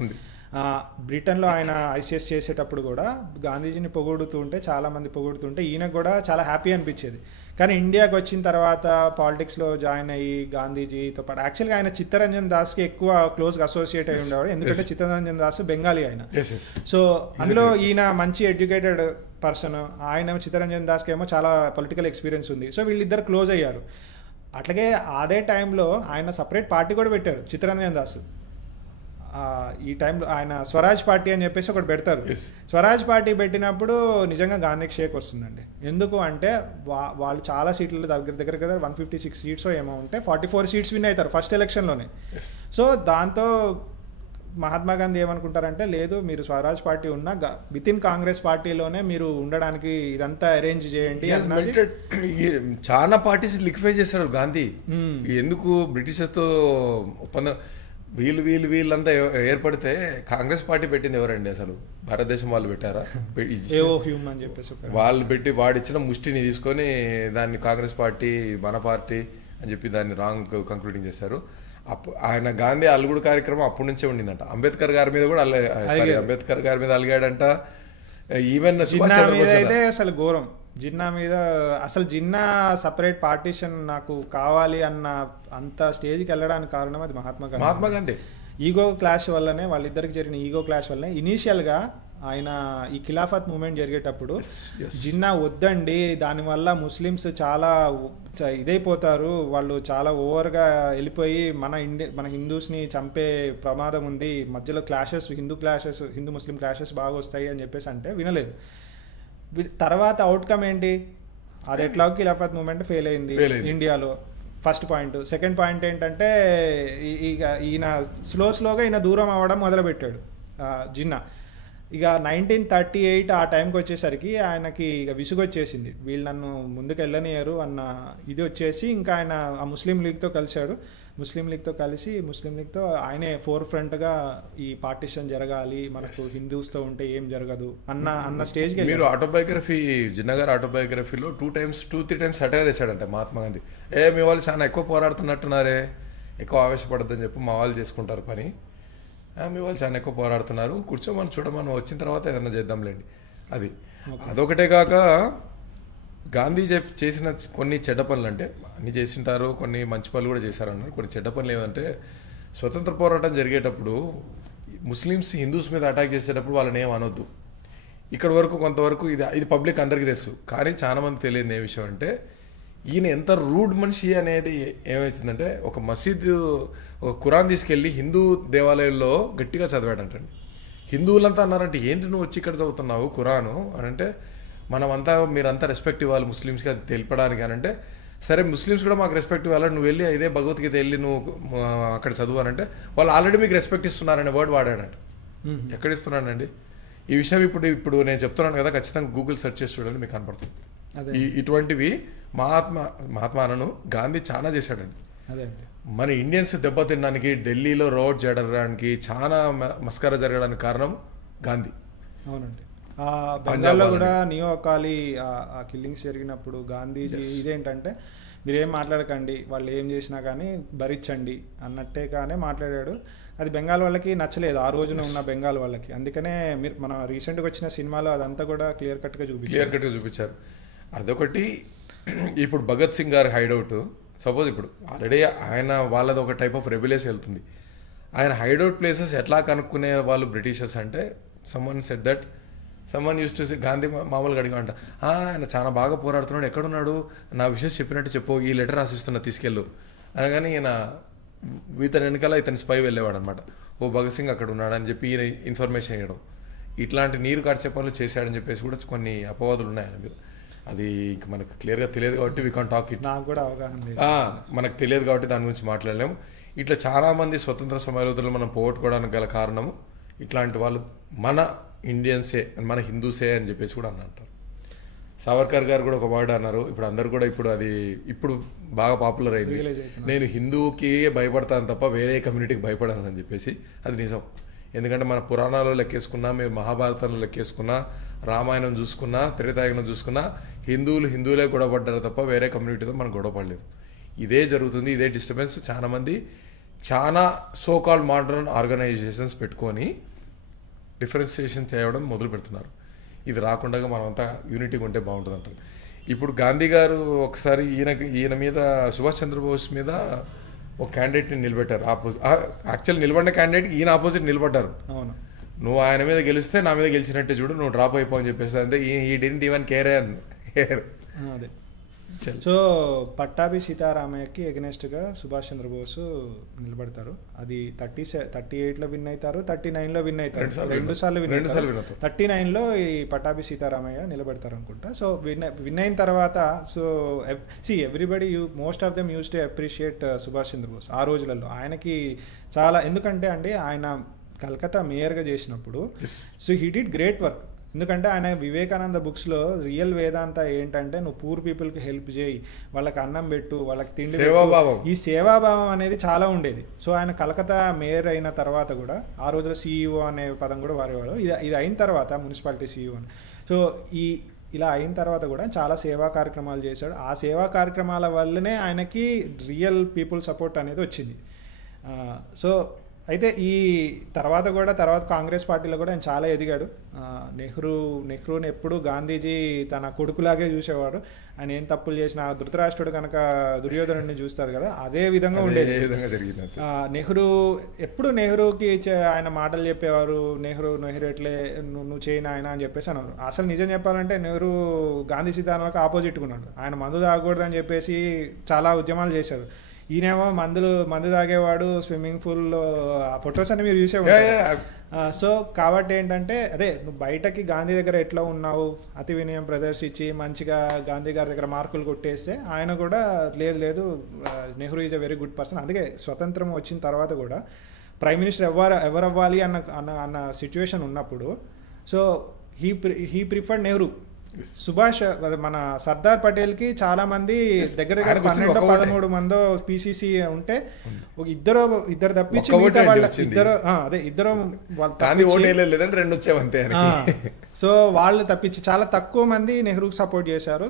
బ్రిటన్లో ఆయన ఐసీఎస్ చేసేటప్పుడు కూడా గాంధీజీని పొగుడుతుంటే, చాలామంది పొగుడుతుంటే ఈయనకు కూడా చాలా హ్యాపీ అనిపించేది. కానీ ఇండియాకి వచ్చిన తర్వాత పాలిటిక్స్లో జాయిన్ అయ్యి గాంధీజీతో పాటు యాక్చువల్గా ఆయన చిత్తరంజన్ దాస్కి ఎక్కువ క్లోజ్గా అసోసియేట్ అయి ఉండేవాడు. ఎందుకంటే చిత్తరంజన్ దాస్ బెంగాలీ ఆయన. సో అందులో ఈయన మంచి ఎడ్యుకేటెడ్ పర్సన్, ఆయన చిత్తరంజన్ దాస్కి ఏమో చాలా పొలిటికల్ ఎక్స్పీరియన్స్ ఉంది. సో వీళ్ళిద్దరు క్లోజ్ అయ్యారు. అట్లాగే అదే టైంలో ఆయన సపరేట్ పార్టీ కూడా పెట్టారు చిత్తరంజన్ దాస్. ఈ టైంలో ఆయన స్వరాజ్ పార్టీ అని చెప్పేసి ఒకటి పెడతారు. స్వరాజ్ పార్టీ పెట్టినప్పుడు నిజంగా గాంధీకి షేక్ వస్తుందండి. ఎందుకు అంటే వాళ్ళు చాలా సీట్లు దగ్గర కదా 156 seats ఏమో ఉంటే 44 seats విన్ అవుతారు ఫస్ట్ ఎలక్షన్లోనే. సో దాంతో మహాత్మా గాంధీ ఏమనుకుంటారంటే, లేదు మీరు స్వరాజ్ పార్టీ ఉన్న విత్ ఇన్ కాంగ్రెస్ పార్టీలోనే మీరు ఉండడానికి ఇదంతా అరేంజ్ చేయండి. చాలా పార్టీస్ లిక్విఫై చేశారు గాంధీ. ఎందుకు బ్రిటిషర్స్తో ఒప్పందం వీళ్ళంతా ఏర్పడితే కాంగ్రెస్ పార్టీ పెట్టింది ఎవరండి అసలు? భారతదేశం వాళ్ళు పెట్టారా? వాళ్ళు పెట్టి వాడిచ్చిన ముష్టిని తీసుకొని దాన్ని కాంగ్రెస్ పార్టీ మన పార్టీ అని చెప్పి దాన్ని రాంగ్ కంక్లూడింగ్ చేశారు. ఆయన గాంధీ అల్లుగుడు కార్యక్రమం అప్పటి నుంచే ఉండిందంట. అంబేద్కర్ గారి మీద కూడా అంబేద్కర్ గారి మీద అలిగాడంట. ఈవెన్ అయితే అసలు ఘోరం జిన్నా మీద. అసలు జిన్నా సపరేట్ పార్టీషన్ నాకు కావాలి అన్న అంత స్టేజ్కి వెళ్ళడానికి కారణం అది మహాత్మా గాంధీ. ఈగో క్లాష్ వల్లనే, వాళ్ళిద్దరికి జరిగిన ఈగో క్లాష్ వల్లనే ఇనీషియల్గా ఆయన ఈ ఖిలాఫత్ మూమెంట్ జరిగేటప్పుడు జిన్నా వద్దండి, దానివల్ల ముస్లిమ్స్ చాలా ఇదైపోతారు, వాళ్ళు చాలా ఓవర్గా వెళ్ళిపోయి మన హిందూస్ని చంపే ప్రమాదం ఉంది, మధ్యలో క్లాషెస్ హిందూ ముస్లిం క్లాషెస్ బాగా వస్తాయి అని చెప్పేసి అంటే వినలేదు. తర్వాత అవుట్కమ్ ఏంటి? అది ఎట్లా ఖిలాఫత్ మూమెంట్ ఫెయిల్ అయింది ఇండియాలో. First point. సెకండ్ పాయింట్ ఏంటంటే ఈయన స్లోగా ఈయన దూరం అవ్వడం మొదలుపెట్టాడు జిన్నా. ఇక 1938 ఆ టైంకి వచ్చేసరికి ఆయనకి ఇక విసుగొచ్చేసింది, వీళ్ళు నన్ను ముందుకు వెళ్ళనియరు అన్న ఇది వచ్చేసి ఇంకా ఆయన ఆ ముస్లిం లీగ్తో కలిశాడు. ముస్లిం లీగ్తో ఆయనే ఫోర్ ఫ్రంట్గా ఈ పార్టిషన్ జరగాలి, మనకు హిందూస్తో ఉంటే ఏం జరగదు అన్న స్టేజ్కి. మీరు ఆటోబయోగ్రఫీ, జిన్నా గారు ఆటోబయోగ్రఫీలో 2-3 times అటాక్ చేశాడంట మహాత్మా గాంధీ. మీ వాళ్ళు చాలా ఎక్కువ పోరాడుతున్నట్టున్నారే, ఎక్కువ ఆవేశపడద్దని చెప్పి మా వాళ్ళు చేసుకుంటారు పని, మీ వాళ్ళు చాలా ఎక్కువ పోరాడుతున్నారు, కూర్చోమని చూడమని, వచ్చిన తర్వాత ఏదైనా చేద్దాంలేండి. అదొకటే కాక గాంధీ చేసిన కొన్ని చెడ్డ పనులు, అంటే అన్ని చేసింటారు, కొన్ని మంచి పనులు కూడా చేశారన్నారు. కొన్ని చెడ్డ పనులు ఏమంటే, స్వతంత్ర పోరాటం జరిగేటప్పుడు ముస్లిమ్స్ హిందూస్ మీద అటాక్ చేసేటప్పుడు వాళ్ళని ఏం అనొద్దు. ఇక్కడ వరకు కొంతవరకు ఇది పబ్లిక్ అందరికీ తెలుసు. కానీ చాలా మంది తెలియదు ఏ విషయం అంటే, ఈయన ఎంత రూడ్ మనిషి అనేది ఏమవుతుందంటే, ఒక మసీదు ఒక ఖురాన్ తీసుకెళ్ళి హిందూ దేవాలయంలో గట్టిగా చదివాడంటండి. హిందువులంతా అన్నారంటే, ఏంటి నువ్వు వచ్చి ఇక్కడ చదువుతున్నావు ఖురాను అని అంటే, మీరంతా రెస్పెక్ట్ ఇవ్వాలి ముస్లిమ్స్కి అది తెలపడానికి అని అంటే, సరే ముస్లిమ్స్ కూడా మాకు రెస్పెక్ట్ ఇవ్వాలి, నువ్వు వెళ్ళి ఇదే భగవద్గీత వెళ్ళి నువ్వు అక్కడ చదువు అని అంటే, వాళ్ళు ఆల్రెడీ మీకు రెస్పెక్ట్ ఇస్తున్నారనే వర్డ్ వాడాడంట. ఎక్కడ ఇస్తున్నానండి ఈ విషయం? ఇప్పుడు నేను చెప్తున్నాను కదా, ఖచ్చితంగా గూగుల్ సెర్చ్ చేసి చూడండి, మీకు కనపడుతుంది. ఇటువంటివి మహాత్మాను గాంధీ చాలా చేశాడండి. మన ఇండియన్స్ దెబ్బతినడానికి, ఢిల్లీలో రోడ్ జరగడానికి, చాలా మస్కరా జరగడానికి కారణం గాంధీ. అవునండి. బెంగాల్లో కూడా నియో అకాలీ ఆ కిల్లింగ్స్ జరిగినప్పుడు గాంధీజీ ఇదేంటంటే, మీరేం మాట్లాడకండి, వాళ్ళు ఏం చేసినా కానీ భరించండి అన్నట్టే కానీ మాట్లాడాడు. అది బెంగాల్ వాళ్ళకి నచ్చలేదు, ఆ రోజున ఉన్న బెంగాల్ వాళ్ళకి. అందుకనే మన రీసెంట్గా వచ్చిన సినిమాలో అదంతా కూడా క్లియర్ కట్గా చూపించారు. అదొకటి. ఇప్పుడు భగత్ సింగ్ గారి హైడౌట్, సపోజ్ ఇప్పుడు ఆల్రెడీ ఆయన వాళ్ళది ఒక టైప్ ఆఫ్ రెబిలియస్ వెళ్తుంది. ఆయన హైడౌట్ ప్లేసెస్ ఎట్లా కనుక్కునే వాళ్ళు బ్రిటిషర్స్ అంటే, సమ్మన్ యూస్ టు గాంధీ మామూలుగా అడిగామంట, ఆయన చాలా బాగా పోరాడుతున్నాడు, ఎక్కడున్నాడు, నా విషయం చెప్పినట్టు చెప్పు, ఈ లెటర్ రాసిస్తున్నా తీసుకెళ్ళు అనగానే ఈయన ఇతని వెనకాల ఇతని స్పై వెళ్ళేవాడు అనమాట. భగత్ సింగ్ అక్కడ ఉన్నాడని చెప్పి ఈయన ఇన్ఫర్మేషన్ ఇవ్వడం, ఇట్లాంటి నీరు కార్చే పనులు చేశాడని చెప్పేసి కూడా కొన్ని అపవాదులు ఉన్నాయి ఆయన మీద. అది ఇంక మనకు క్లియర్గా తెలియదు కాబట్టి వీ కాన్ టాక్ ఇట్. నాకు కూడా అవగాహన మనకు తెలియదు కాబట్టి దాని గురించి మాట్లాడలేము. ఇట్లా చాలామంది స్వతంత్ర సమరయోధులు మనం పోగొట్టుకోవడానికి గల కారణము ఇట్లాంటి వాళ్ళు మన ఇండియన్సే, మన హిందూసే అని చెప్పేసి కూడా అంటారు. సావర్కర్ గారు కూడా ఒక వర్డ్ అన్నారు, ఇప్పుడు అందరు కూడా ఇప్పుడు బాగా పాపులర్ అయింది, నేను హిందూకి భయపడతాను తప్ప వేరే కమ్యూనిటీకి భయపడాను అని చెప్పేసి. అది నిజం. ఎందుకంటే మన పురాణాల్లో లెక్కేసుకున్నా, మీరు మహాభారతంలో లెక్కేసుకున్నా, రామాయణం చూసుకున్నా, త్రేతాయుగం చూసుకున్నా, హిందువులే గొడవపడ్డారు తప్ప వేరే కమ్యూనిటీతో మనం గొడవపడలేదు. ఇదే జరుగుతుంది, ఇదే డిస్టర్బెన్స్. చాలా సో కాల్డ్ మోడర్న్ ఆర్గనైజేషన్స్ పెట్టుకొని డిఫరెన్సియేషన్ చేయడం మొదలు పెడుతున్నారు. ఇది రాకుండా మనమంతా యూనిటీగా ఉంటే బాగుంటుంది అంటారు. ఇప్పుడు గాంధీ గారు ఒకసారి ఈయన మీద, సుభాష్ చంద్రబోస్ మీద ఒక క్యాండిడేట్ని నిలబెట్టారు. యాక్చువల్ నిలబడిన క్యాండిడేట్కి ఈయన ఆపోజిట్ నిలబడ్డారు. అవును, నువ్వు ఆయన మీద గెలిస్తే నా మీద గెలిచినట్టే చూడు, నువ్వు డ్రాప్ అయిపో అని చెప్పేసి. అంటే ఈ డెంట్ ఈవెన్ కేర్. అదే. సో పట్టాభి సీతారామయ్యకి ఎగనెస్ట్గా సుభాష్ చంద్రబోస్ నిలబడతారు. అది 38లో విన్ అవుతారు, 39లో విన్ అవుతారు, 2 సార్లు విన్ అవుతారు. 39లో ఈ పట్టాభి సీతారామయ్య నిలబెడతారు అనుకుంటా. సో విన్ అయిన తర్వాత everybody most of them use to appreciate Subhash Chandra Bose ఆ రోజులలో. ఆయనకి చాలా, ఎందుకంటే అండి ఆయన కలకత్తా మేయర్గా చేసినప్పుడు so he did great work. ఎందుకంటే ఆయన వివేకానంద బుక్స్లో రియల్ వేదాంత ఏంటంటే నువ్వు పూర్ పీపుల్కి హెల్ప్ చేయి, వాళ్ళకి అన్నం పెట్టు, వాళ్ళకి తిండి, ఈ సేవాభావం అనేది చాలా ఉండేది. సో ఆయన కలకత్తా మేయర్ అయిన తర్వాత కూడా ఆ రోజులో CEO అనే పదం కూడా వాడేవాడు. ఇది అయిన తర్వాత మున్సిపాలిటీ CEO అని. సో ఇలా అయిన తర్వాత కూడా చాలా సేవా కార్యక్రమాలు చేశాడు. ఆ సేవా కార్యక్రమాల వల్లనే ఆయనకి రియల్ పీపుల్ సపోర్ట్ అనేది వచ్చింది. సో అయితే ఈ తర్వాత కాంగ్రెస్ పార్టీలో కూడా ఆయన చాలా ఎదిగాడు. నెహ్రూని ఎప్పుడు గాంధీజీ తన కొడుకులాగే చూసేవాడు. ఆయన ఏం తప్పులు చేసినా ధృతరాష్ట్రుడు కనుక దుర్యోధనుడిని చూస్తారు కదా, అదే విధంగా ఉండేది. నెహ్రూకి ఆయన మాటలు చెప్పేవారు. నెహ్రూ ఎట్లే నువ్వు చేయను ఆయన అని చెప్పేసి అన్నారు. అసలు నిజం చెప్పాలంటే నెహ్రూ గాంధీ సిద్ధాంతాలకు ఆపోజిట్గా ఉన్నాడు. ఆయన మందు తాగకూడదని చెప్పేసి చాలా ఉద్యమాలు చేశారు. ఈయనేమో మందు తాగేవాడు, స్విమ్మింగ్ పూల్లో ఫొటోస్ అన్ని మీరు చూసేవాడు. సో కాబట్టి ఏంటంటే అదే నువ్వు బయటకి గాంధీ దగ్గర ఎట్లా ఉన్నావు, అతి వినయం ప్రదర్శించి మంచిగా గాంధీ గారి దగ్గర మార్కులు కొట్టేస్తే ఆయన కూడా లేదు Nehru is a very good person. అందుకే స్వతంత్రం వచ్చిన తర్వాత కూడా ప్రైమ్ మినిస్టర్ ఎవరు అవ్వాలి అన్న సిచ్యువేషన్ ఉన్నప్పుడు so he preferred Nehru. Subhash మన సర్దార్ పటేల్ కి చాలా మంది దగ్గర 12-13 మందో PCC ఉంటే ఇద్దరు తప్పించి సో వాళ్ళు తప్పించి చాలా తక్కువ మంది నెహ్రూకి సపోర్ట్ చేశారు.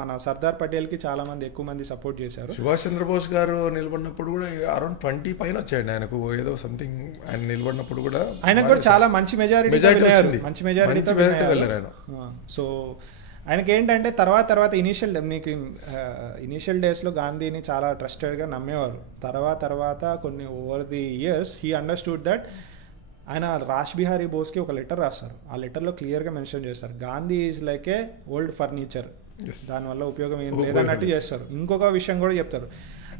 మన సర్దార్ పటేల్ కి చాలా మంది ఎక్కువ మంది సపోర్ట్ చేశారు. సుభాష్ చంద్రబోస్ గారు నిలబడినప్పుడు కూడా అరౌండ్ 20 పైన వచ్చాయండి ఆయనకు, ఏదో సంథింగ్. ఆయన నిలబడినప్పుడు కూడా ఆయనకు కూడా చాలా మంచి మెజారిటీ వెళ్ళారు. సో ఆయనకి ఏంటంటే తర్వాత ఇనీషియల్ డేస్లో గాంధీని చాలా ట్రస్టెడ్గా నమ్మేవారు. తర్వాత కొన్ని over the years he understood that. ఆయన రాజ్ బిహారీ బోస్కి ఒక లెటర్ రాస్తారు. ఆ లెటర్లో క్లియర్గా మెన్షన్ చేస్తారు Gandhi is like A old furniture, దానివల్ల ఉపయోగం ఏం లేదన్నట్టు చేస్తారు. ఇంకొక విషయం కూడా చెప్తారు,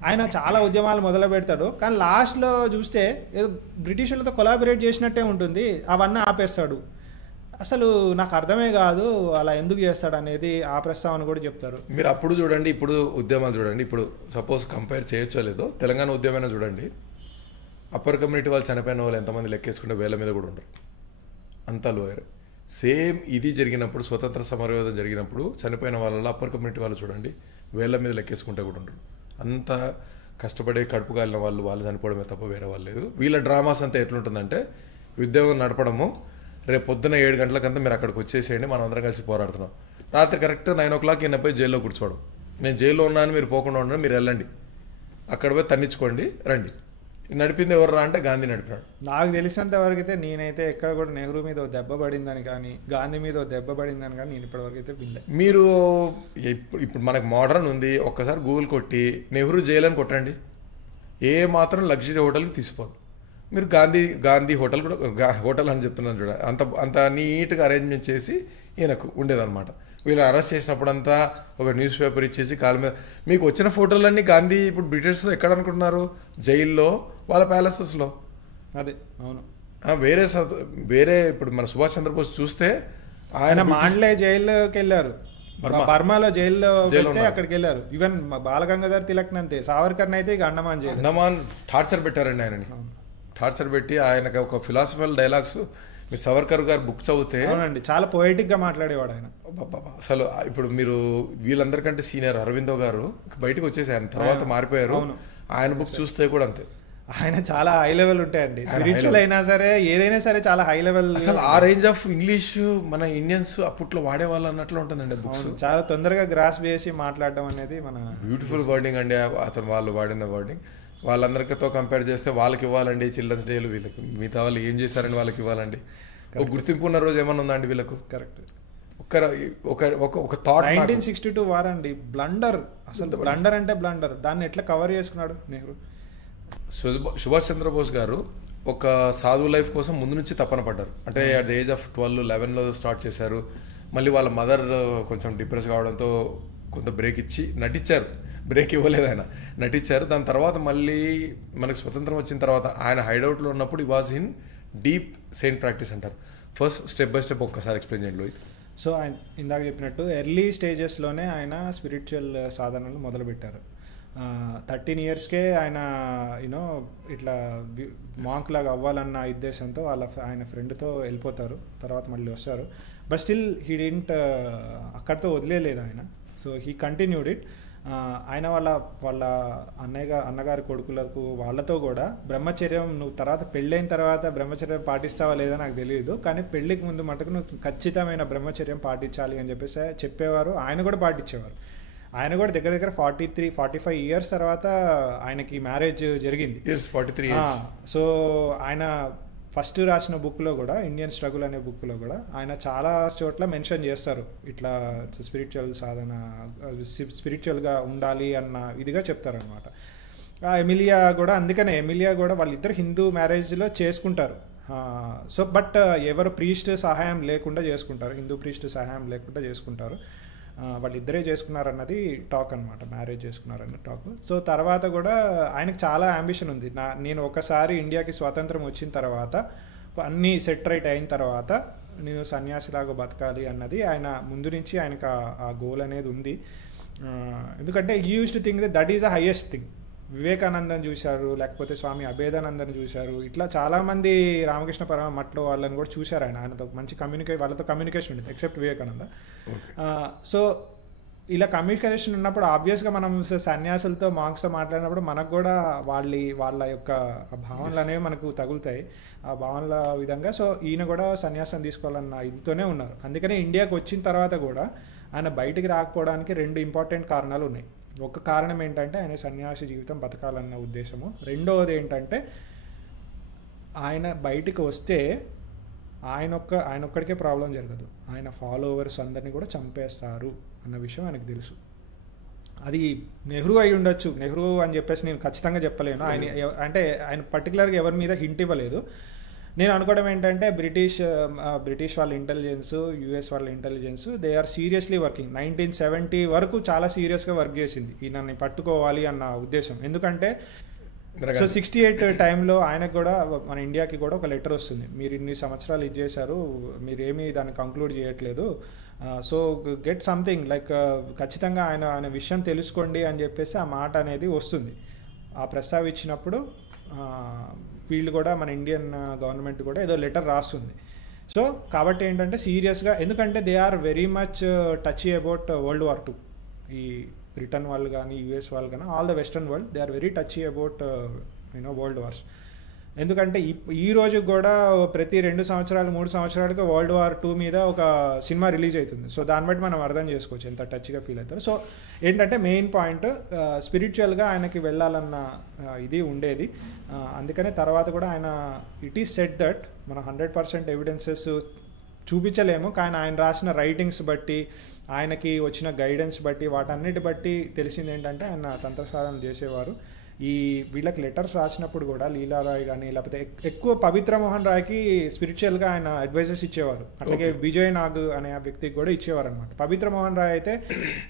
ఆయన చాలా ఉద్యమాలు మొదలు పెడతాడు కానీ లాస్ట్లో చూస్తే ఏదో బ్రిటిషర్లతో కొలాబరేట్ చేసినట్టే ఉంటుంది, అవన్నీ ఆపేస్తాడు. అసలు నాకు అర్థమే కాదు అలా ఎందుకు చేస్తాడు అనేది ఆ ప్రస్తావన కూడా చెప్తారు. మీరు అప్పుడు చూడండి, ఇప్పుడు ఉద్యమాలు చూడండి. ఇప్పుడు సపోజ్ కంపేర్ చేయొచ్చో లేదో, తెలంగాణ ఉద్యమైనా చూడండి, అప్పర్ కమ్యూనిటీ వాళ్ళు చనిపోయిన వాళ్ళు ఎంతమంది లెక్కేసుకుంటే వేల మీద కూడా ఉండరు, అంత లోయర్. సేమ్ ఇది జరిగినప్పుడు, స్వతంత్ర సమరయోధం జరిగినప్పుడు చనిపోయిన వాళ్ళలో అప్పర్ కమ్యూనిటీ వాళ్ళు చూడండి వేల మీద లెక్కేసుకుంటే కూడా ఉండరు. అంత కష్టపడే కడుపు కాలిన వాళ్ళు చనిపోవడమే తప్ప వేరే వాళ్ళు లేదు. వీళ్ళ డ్రామాస్ అంతా ఎట్లుంటుందంటే, ఉద్యోగం నడపడము, రేపు పొద్దున 7 గంటలకంతా మీరు అక్కడికి వచ్చేసేయండి, మనం అందరం కలిసి పోరాడుతున్నాం. రాత్రి కరెక్ట్ 9 o'clock ఈయన పోయి జైల్లో కూర్చోవడం, నేను జైల్లో ఉన్నాను మీరు పోకుండా ఉండడం, మీరు వెళ్ళండి అక్కడ పోయి తన్నించుకోండి రండి. నడిపింది ఎవరు అంటే గాంధీ నడిపినాడు. నాకు తెలిసినంత వరకు అయితే నేనైతే ఎక్కడ కూడా నెహ్రూ మీద దెబ్బ పడిందని కానీ గాంధీ మీద దెబ్బ పడిందని కానీ నేను ఇప్పటివరకు అయితే వినలేదు. మీరు ఇప్పుడు మనకు మోడర్న్ ఉంది, ఒక్కసారి గూగుల్ కొట్టి నెహ్రూ జైలు అని కొట్టండి, ఏ మాత్రం లగ్జరీ హోటల్కి తీసిపోదు. మీరు గాంధీ హోటల్ కూడా హోటల్ అని చెప్తున్నాను చూడ, అంత నీట్గా అరేంజ్మెంట్ చేసి ఈయనకు ఉండేదన్నమాట. వీళ్ళు అరెస్ట్ చేసినప్పుడంతా ఒక న్యూస్ పేపర్ ఇచ్చేసి కాళ్ళ మీద మీకు వచ్చిన ఫోటోలన్నీ గాంధీ ఇప్పుడు బ్రిటిషర్స్ ఎక్కడ అనుకుంటున్నారు, జైల్లో, వాళ్ళ ప్యాలెసెస్లో. అదే అవును. వేరే ఇప్పుడు మన సుభాష్ చంద్రబోస్ చూస్తే ఆయన మాండ్లే జైల్లోకి వెళ్ళారు, బర్మాలో జైల్లో అక్కడికి వెళ్ళారు. ఈవెన్ బాలగంగాధర్ తిలక్ అంతే, సావర్కర్ అయితే ఇక అండమాన్ టార్చర్ పెట్టారండి ఆయనని. టార్చర్ పెట్టి ఆయనకు ఒక ఫిలాసఫికల్ డైలాగ్స్, మీరు సవర్కర్ గారు బుక్ చదివితే చాలా పొయిటిక్ గా మాట్లాడేవాడు ఆయన. అసలు ఇప్పుడు మీరు వీళ్ళందరికంటే సీనియర్ అరవిందో గారు బయటకు వచ్చేసి ఆయన తర్వాత మారిపోయారు. ఆయన బుక్ చూస్తే కూడా అంతే. ఆయన చాలా హై లెవెల్ ఉంటాయండి. స్పిరిచువల్ అయినా సరే ఏదైనా సరే చాలా హై లెవెల్. అసలు ఆ రేంజ్ ఆఫ్ ఇంగ్లీష్ మన ఇండియన్స్ అప్పట్లో వాడేవాళ్ళు అన్నట్లు ఉంటుందండి బుక్స్. చాలా తొందరగా గ్రాస్ చేసి మాట్లాడడం అనేది మన బ్యూటిఫుల్ వర్డింగ్ అండి అతను వాళ్ళు వాడిన వర్డింగ్. వాళ్ళందరితో కంపేర్ చేస్తే వాళ్ళకి ఇవ్వాలండి చిల్డ్రన్స్ డేలు, వీళ్ళకి మిగతా వాళ్ళు ఏం చేస్తారని వాళ్ళకి ఇవ్వాలండి. ఒక గుర్తింపు ఉన్న రోజు ఏమన్నా ఉందా అండి వీళ్ళకు? కరెక్ట్. ఒక థాట్ 1962 వారండి బ్లండర్, అసలు బ్లండర్ అంటే బ్లండర్, దాన్ని ఎట్లా కవర్ చేసుకున్నాడు నెహ్రూ. సుభాష్ చంద్రబోస్ గారు ఒక సాధువు లైఫ్ కోసం ముందు నుంచి తపన పడ్డారు. అంటే అట్ ద ఏజ్ ఆఫ్ 12-11లో స్టార్ట్ చేశారు. మళ్ళీ వాళ్ళ మదర్ కొంచెం డిప్రెస్ కావడంతో కొంత బ్రేక్ ఇచ్చి నటించారు. బ్రేక్ ఇవ్వలేదు, ఆయన నటించారు. దాని తర్వాత మళ్ళీ మనకు స్వతంత్రం వచ్చిన తర్వాత ఆయన హైడౌట్లో ఉన్నప్పుడు ఈ was in deep Saint practice అంటారు. ఫస్ట్ స్టెప్ బై స్టెప్ ఒక్కసారి ఎక్స్ప్లెయిన్ చేయండి లోహిత్. సో ఆయన ఇందాక చెప్పినట్టు ఎర్లీ స్టేజెస్లోనే ఆయన స్పిరిచువల్ సాధనలు మొదలుపెట్టారు. 13 yearsకే ఆయన యూనో ఇట్లా మాంక్ లాగా అవ్వాలన్న ఉద్దేశంతో ఆయన ఫ్రెండ్తో వెళ్ళిపోతారు. తర్వాత మళ్ళీ వస్తారు. బట్ స్టిల్ హీ డింట్ అక్కడితో వదిలేలేదు ఆయన. So he continued it. ఆయన వాళ్ళ అన్నగారి కొడుకులకు వాళ్ళతో కూడా బ్రహ్మచర్యం, నువ్వు తర్వాత పెళ్ళైన తర్వాత బ్రహ్మచర్యం పాటిస్తావా లేదా నాకు తెలియదు, కానీ పెళ్ళికి ముందు మటుకు నువ్వు ఖచ్చితమైన బ్రహ్మచర్యం పాటించాలి అని చెప్పేసి చెప్పేవారు. ఆయన కూడా పాటించేవారు. ఆయన కూడా దగ్గర 43-45 years తర్వాత ఆయనకి మ్యారేజ్ జరిగింది. 43 years. సో ఆయన ఫస్ట్ రాసిన బుక్లో కూడా, ఇండియన్ స్ట్రగుల్ అనే బుక్లో కూడా ఆయన చాలా చోట్ల మెన్షన్ చేస్తారు ఇట్లా స్పిరిచువల్ సాధన, స్పిరిచువల్గా ఉండాలి అన్న ఇదిగా చెప్తారనమాట. ఎమిలియా కూడా, అందుకనే ఎమిలియా కూడా వాళ్ళిద్దరు హిందూ మ్యారేజ్లో చేసుకుంటారు. సో బట్ ఎవరు ప్రీస్ట్ సహాయం లేకుండా చేసుకుంటారు, హిందూ ప్రీస్ట్ సహాయం లేకుండా చేసుకుంటారు. వాళ్ళిద్దరే చేసుకున్నారన్నది టాక్ అనమాట, మ్యారేజ్ చేసుకున్నారన్న టాక్. సో తర్వాత కూడా ఆయనకు చాలా అంబిషన్ ఉంది. నేను ఒకసారి ఇండియాకి స్వాతంత్రం వచ్చిన తర్వాత అన్నీ సెట్ రైట్ అయిన తర్వాత నేను సన్యాసిలాగా బతకాలి అన్నది ఆయన ముందు నుంచి ఆయనకు ఆ గోల్ అనేది ఉంది. ఎందుకంటే you use to think that is the highest thing. Vivekanandan చూశారు, లేకపోతే స్వామి అభేదానందన్ చూశారు, ఇట్లా చాలామంది రామకృష్ణ మఠంలో వాళ్ళని కూడా చూశారు. ఆయనతో మంచి వాళ్ళతో కమ్యూనికేషన్ ఉండేది ఎక్సెప్ట్ వివేకానంద. సో ఇలా కమ్యూనికేషన్ ఉన్నప్పుడు ఆబ్వియస్గా మనం సన్యాసులతో మాంక్స్తో మాట్లాడినప్పుడు మనకు కూడా వాళ్ళ యొక్క భావనలు అనేవి మనకు తగులుతాయి, ఆ భావనల విధంగా. సో ఈయన కూడా సన్యాసం తీసుకోవాలన్న ఇదితోనే ఉన్నారు. అందుకనే ఇండియాకి వచ్చిన తర్వాత కూడా ఆయన బయటికి రాకపోవడానికి 2 ఇంపార్టెంట్ కారణాలు ఉన్నాయి. ఒక కారణం ఏంటంటే ఆయన సన్యాసి జీవితం బతకాలన్న ఉద్దేశము. రెండవది ఏంటంటే ఆయన బయటికి వస్తే ఆయన ఒక్కడికే ప్రాబ్లం జరగదు, ఆయన ఫాలోవర్స్ అందరినీ కూడా చంపేస్తారు అన్న విషయం ఆయనకు తెలుసు. అది నెహ్రూ అయి ఉండొచ్చు, నెహ్రూ అని చెప్పేసి నేను ఖచ్చితంగా చెప్పలేను. ఆయన పర్టికులర్గా ఎవరి మీద హింట్ ఇవ్వలేదు. నేను అనుకోవడం ఏంటంటే బ్రిటిష్ వాళ్ళ ఇంటెలిజెన్స్, యూఎస్ వాళ్ళ intelligence, they are seriously working. 1970 వరకు చాలా సీరియస్గా వర్క్ చేసింది ఈయనని పట్టుకోవాలి అన్న ఉద్దేశం. ఎందుకంటే సో 68 టైంలో ఆయనకు కూడా మన ఇండియాకి కూడా ఒక లెటర్ వస్తుంది, మీరు ఇన్ని సంవత్సరాలు ఇది చేశారు, మీరేమీ దాన్ని కంక్లూడ్ చేయట్లేదు, సో గెట్ సంథింగ్ లైక్ ఖచ్చితంగా ఆయన విషయం తెలుసుకోండి అని చెప్పేసి ఆ మాట అనేది వస్తుంది. ఆ ప్రస్తావించినప్పుడు వీళ్ళు కూడా మన ఇండియన్ గవర్నమెంట్ కూడా ఏదో లెటర్ రాస్తుంది. సో కాబట్టి ఏంటంటే సీరియస్గా, ఎందుకంటే they are very much touchy about World War II. ఈ బ్రిటన్ వాళ్ళు కానీ యూఎస్ వాళ్ళు కానీ all the western world they are very touchy about world wars. ఎందుకంటే ఈ రోజు కూడా ప్రతి 2 సంవత్సరాలు 3 సంవత్సరాలుగా World War II మీద ఒక సినిమా రిలీజ్ అవుతుంది. సో దాన్ని బట్టి మనం అర్థం చేసుకోవచ్చు ఎంత టచ్గా ఫీల్ అవుతారు. సో ఏంటంటే మెయిన్ పాయింట్ స్పిరిచువల్గా ఆయనకి వెళ్ళాలన్న ఇది ఉండేది. అందుకనే తర్వాత కూడా ఆయన ఇట్ ఈస్ సెట్ దట్ మనం 100% ఎవిడెన్సెస్ చూపించలేము, కానీ ఆయన రాసిన రైటింగ్స్ బట్టి, ఆయనకి వచ్చిన గైడెన్స్ బట్టి, వాటన్నిటి బట్టి తెలిసింది ఏంటంటే ఆయన తంత్ర సాధన చేసేవారు. వీళ్ళకి లెటర్స్ రాసినప్పుడు కూడా లీలారాయ్ కానీ లేకపోతే ఎక్కువ పవిత్ర మోహన్ రాయ్కి స్పిరిచువల్గా ఆయన అడ్వైజర్స్ ఇచ్చేవారు. అట్లాగే విజయ్ నాగ్ అనే ఆ వ్యక్తికి కూడా ఇచ్చేవారు అనమాట. పవిత్ర మోహన్ రాయ్ అయితే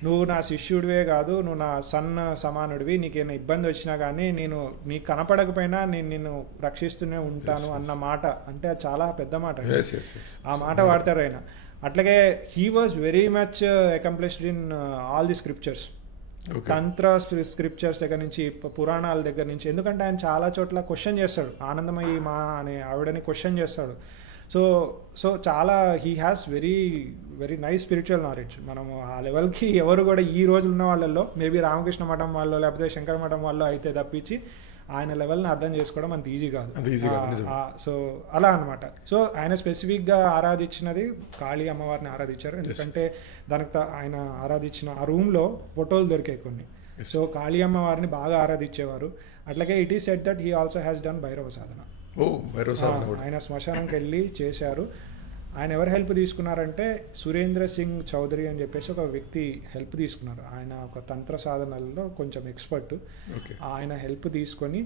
నువ్వు నా శిష్యుడివే కాదు, నువ్వు నా సన్ సమానుడివి, నీకేమైనా ఇబ్బంది వచ్చినా కానీ నేను నీకు కనపడకపోయినా నేను నిన్ను రక్షిస్తూనే ఉంటాను అన్న మాట. అంటే అది చాలా పెద్ద మాట, ఆ మాట వాడతారు ఆయన. అట్లాగే he was very much accomplished in all the scriptures, Tantra scriptures దగ్గర నుంచి పురాణాల దగ్గర నుంచి. ఎందుకంటే ఆయన చాలా చోట్ల క్వశ్చన్ చేస్తాడు, ఆనందమయ్యి మా అనే ఆవిడని క్వశ్చన్ చేస్తాడు. సో చాలా he has very very nice spiritual knowledge. మనము ఆ లెవెల్కి ఎవరు కూడా ఈ రోజు ఉన్న వాళ్ళల్లో మేబీ రామకృష్ణ మఠం వాళ్ళు లేకపోతే శంకర మఠం వాళ్ళు అయితే తప్పించి ఆయన లెవెల్ని అర్థం చేసుకోవడం అంత ఈజీ కాదు. సో అలా అనమాట. సో ఆయన స్పెసిఫిక్గా ఆరాధించినది కాళీ అమ్మవారిని ఆరాధించారు. ఎందుకంటే దానికి ఆయన ఆరాధించిన ఆ రూమ్లో ఫోటోలు దొరికాయి కొన్ని. సో కాళీ అమ్మవారిని బాగా ఆరాధించేవారు. అట్లాగే it is said that he also has done Bhairava sadhana. ఆయన శ్మశానంకి వెళ్ళి చేశారు. ఆయన ఎవరు హెల్ప్ తీసుకున్నారంటే సురేంద్ర సింగ్ చౌదరి అని చెప్పేసి ఒక వ్యక్తి హెల్ప్ తీసుకున్నారు. ఆయన ఒక తంత్ర సాధనల్లో కొంచెం ఎక్స్పర్ట్. ఆయన హెల్ప్ తీసుకొని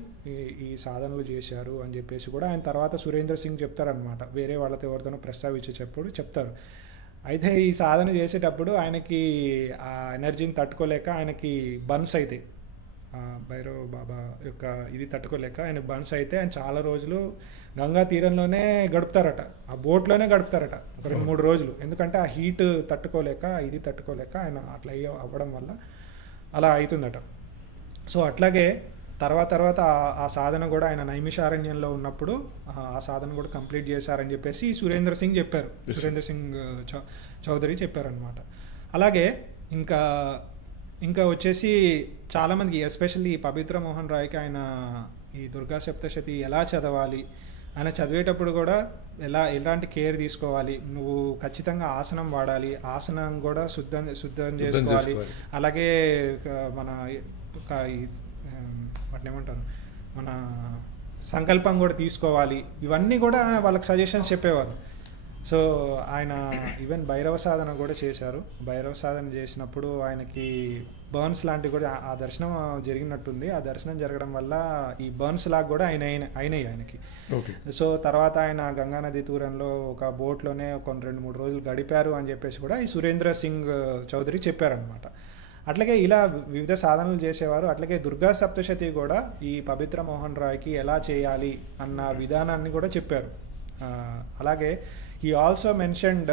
ఈ సాధనలు చేశారు అని చెప్పేసి కూడా ఆయన తర్వాత సురేంద్ర సింగ్ చెప్తారనమాట. వేరే వాళ్ళతో ఎవరితోనో ప్రస్తావించేటప్పుడు చెప్తారు. అయితే ఈ సాధన చేసేటప్పుడు ఆయనకి ఆ ఎనర్జీని తట్టుకోలేక ఆయనకి బర్న్స్ అవుతాయి. భైరవ్ బాబా యొక్క ఇది తట్టుకోలేక ఆయన బర్న్స్ అయితే ఆయన చాలా రోజులు గంగా తీరంలోనే గడుపుతారట, ఆ బోట్లోనే గడుపుతారట ఒక 2-3 రోజులు. ఎందుకంటే ఆ హీట్ తట్టుకోలేక ఇది తట్టుకోలేక ఆయన అట్లా అవ్వడం వల్ల అలా అవుతుందట. సో అట్లాగే తర్వాత ఆ సాధన కూడా ఆయన నైమిషారణ్యంలో ఉన్నప్పుడు ఆ సాధన కూడా కంప్లీట్ చేశారని చెప్పేసి సురేంద్ర సింగ్ చెప్పారు. సురేంద్ర సింగ్ చౌదరి చెప్పారనమాట. అలాగే ఇంకా వచ్చేసి చాలామందికి ఎస్పెషల్లీ పవిత్ర మోహన్ రాయ్కి ఆయన ఈ దుర్గా సప్తశతి ఎలా చదవాలి, ఆయన చదివేటప్పుడు కూడా ఎలాంటి కేర్ తీసుకోవాలి, నువ్వు ఖచ్చితంగా ఆసనం వాడాలి, ఆసనం కూడా శుద్ధం చేసుకోవాలి, అలాగే మన వాటిని ఏమంటారు మన సంకల్పం కూడా తీసుకోవాలి, ఇవన్నీ కూడా వాళ్ళకి సజెషన్స్ చెప్పేవారు. సో ఆయన ఈవెన్ భైరవ సాధన కూడా చేశారు. భైరవ సాధన చేసినప్పుడు ఆయనకి బర్న్స్ లాంటివి కూడా ఆ దర్శనం జరిగినట్టుంది. ఆ దర్శనం జరగడం వల్ల ఈ బర్న్స్ లాగా కూడా అయినాయి ఆయనకి. సో తర్వాత ఆయన గంగానది తీరంలో ఒక బోట్లోనే ఒక 2-3 రోజులు గడిపారు అని చెప్పేసి కూడా ఈ సురేంద్ర సింగ్ చౌదరి చెప్పారనమాట. అట్లాగే ఇలా వివిధ సాధనలు చేసేవారు. అట్లాగే దుర్గా సప్తశతి కూడా ఈ పవిత్ర మోహన్ రాయ్కి ఎలా చేయాలి అన్న విధానాన్ని కూడా చెప్పారు. అలాగే he also mentioned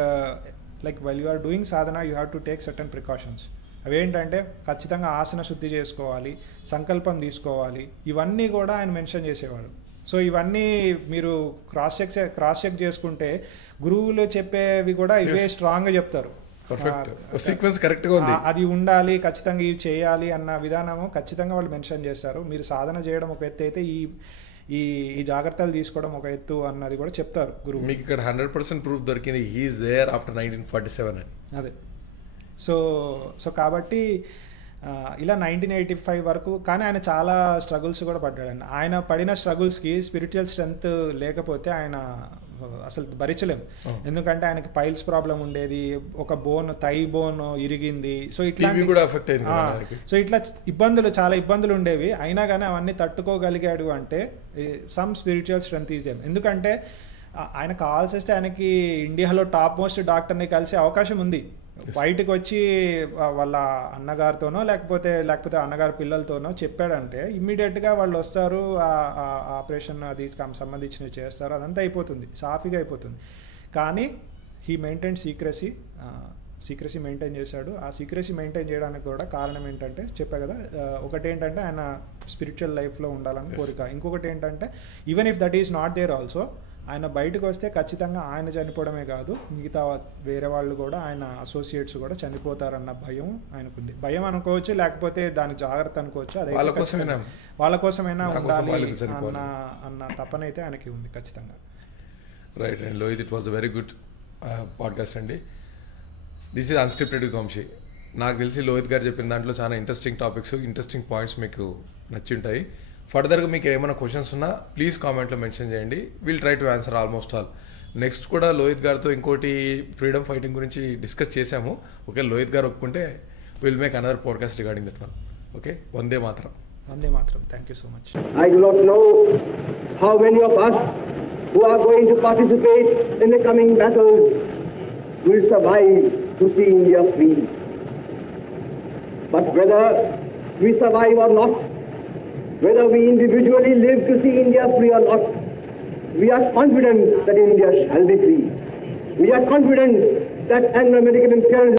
like while you are doing sadhana you have to take certain precautions. అవేంటంటే ఖచ్చితంగా ఆసన శుద్ధి చేసుకోవాలి, సంకల్పం తీసుకోవాలి, ఇవన్నీ కూడా ఆయన మెన్షన్ చేసేవాడు. సో ఇవన్నీ మీరు క్రాస్ చెక్ చేసుకుంటే గురువులు చెప్పేవి కూడా ఇవే స్ట్రాంగ్గా చెప్తారు. సీక్వెన్స్ కరెక్ట్గా ఉంది, అది ఉండాలి, ఖచ్చితంగా ఇవి చేయాలి అన్న విధానము ఖచ్చితంగా వాళ్ళు మెన్షన్ చేస్తారు. మీరు సాధన చేయడం ఒక ఎత్తు అయితే ఈ జాగ్రత్తలు తీసుకోవడం ఒక ఎత్తు అన్నది కూడా చెప్తారు గురువు. మీకు ఇక్కడ 100% ప్రూఫ్ దొరికింది, హీ ఈస్ దేర్ ఆఫ్టర్ 1947 అని. అదే సో కాబట్టి ఇలా 1985 వరకు. కానీ ఆయన చాలా స్ట్రగుల్స్ కూడా పడ్డాడండి. ఆయన పడిన స్ట్రగుల్స్కి స్పిరిచువల్ స్ట్రెంగ్త్ లేకపోతే ఆయన అసలు భరించలేము. ఎందుకంటే ఆయనకి పైల్స్ ప్రాబ్లం ఉండేది, ఒక థై బోన్ ఇరిగింది. సో ఇట్లా చాలా ఇబ్బందులు ఉండేవి. అయినా కానీ అవన్నీ తట్టుకోగలిగాడు అంటే some spiritual strength is them. ఎందుకంటే ఆయన కావాల్సి వస్తే ఆయనకి ఇండియాలో టాప్ మోస్ట్ డాక్టర్ని కలిసే అవకాశం ఉంది. బయటకు వచ్చి వాళ్ళ అన్నగారితోనో లేకపోతే అన్నగారి పిల్లలతోనో చెప్పాడంటే ఇమ్మీడియట్గా వాళ్ళు వస్తారు, ఆపరేషన్ అది సంబంధించినవి చేస్తారు, అదంతా అయిపోతుంది, సాఫీగా అయిపోతుంది. కానీ హీ మెయింటైన్ సీక్రసీ మెయింటైన్ చేశాడు. ఆ సీక్రసీ మెయింటైన్ చేయడానికి కూడా కారణం ఏంటంటే చెప్పా కదా, ఒకటి ఏంటంటే ఆయన స్పిరిచువల్ లైఫ్లో ఉండాలని కోరిక. ఇంకొకటి ఏంటంటే even if that is not there also ఆయన బయటకు వస్తే ఖచ్చితంగా ఆయన చనిపోవడమే కాదు, మిగతా వేరే వాళ్ళు కూడా ఆయన అసోసియేట్స్ కూడా చనిపోతారన్న భయం ఆయనకుంది. భయం అనుకోవచ్చు, లేకపోతే దాని జాగ్రత్త అనుకోవచ్చు. అదే వాళ్ళ కోసమైనా ఉండాలి అన్న తపన అయితే ఆయనకి ఉంది ఖచ్చితంగా. Right and Lohit, it was a very good podcast అండి. This is unscripted with Vamsi. నాకు తెలిసి లోహిత్ గారు చెప్పిన దాంట్లో చాలా ఇంట్రెస్టింగ్ టాపిక్స్, ఇంట్రెస్టింగ్ పాయింట్స్ మీకు నచ్చింటాయి. ఫర్దర్గా మీకు ఏమైనా క్వశ్చన్స్ ఉన్నా ప్లీజ్ కామెంట్లో మెన్షన్ చేయండి. Will try to answer almost all. Next కూడా లోహిత్ గారితో ఇంకోటి ఫ్రీడమ్ ఫైటింగ్ గురించి డిస్కస్ చేశాము. ఓకే, లోహిత్ గారు ఒప్పుకుంటే will make another podcast regarding that one. Okay, Vande Mataram. Vande Mataram. Thank you so much. I do not know how many of us who are going to participate in the coming battles will survive to see India free. But whether we survive or not, whether we individually live to see India free or not, we are confident that India shall be free. We are confident that Anglo-American imperialism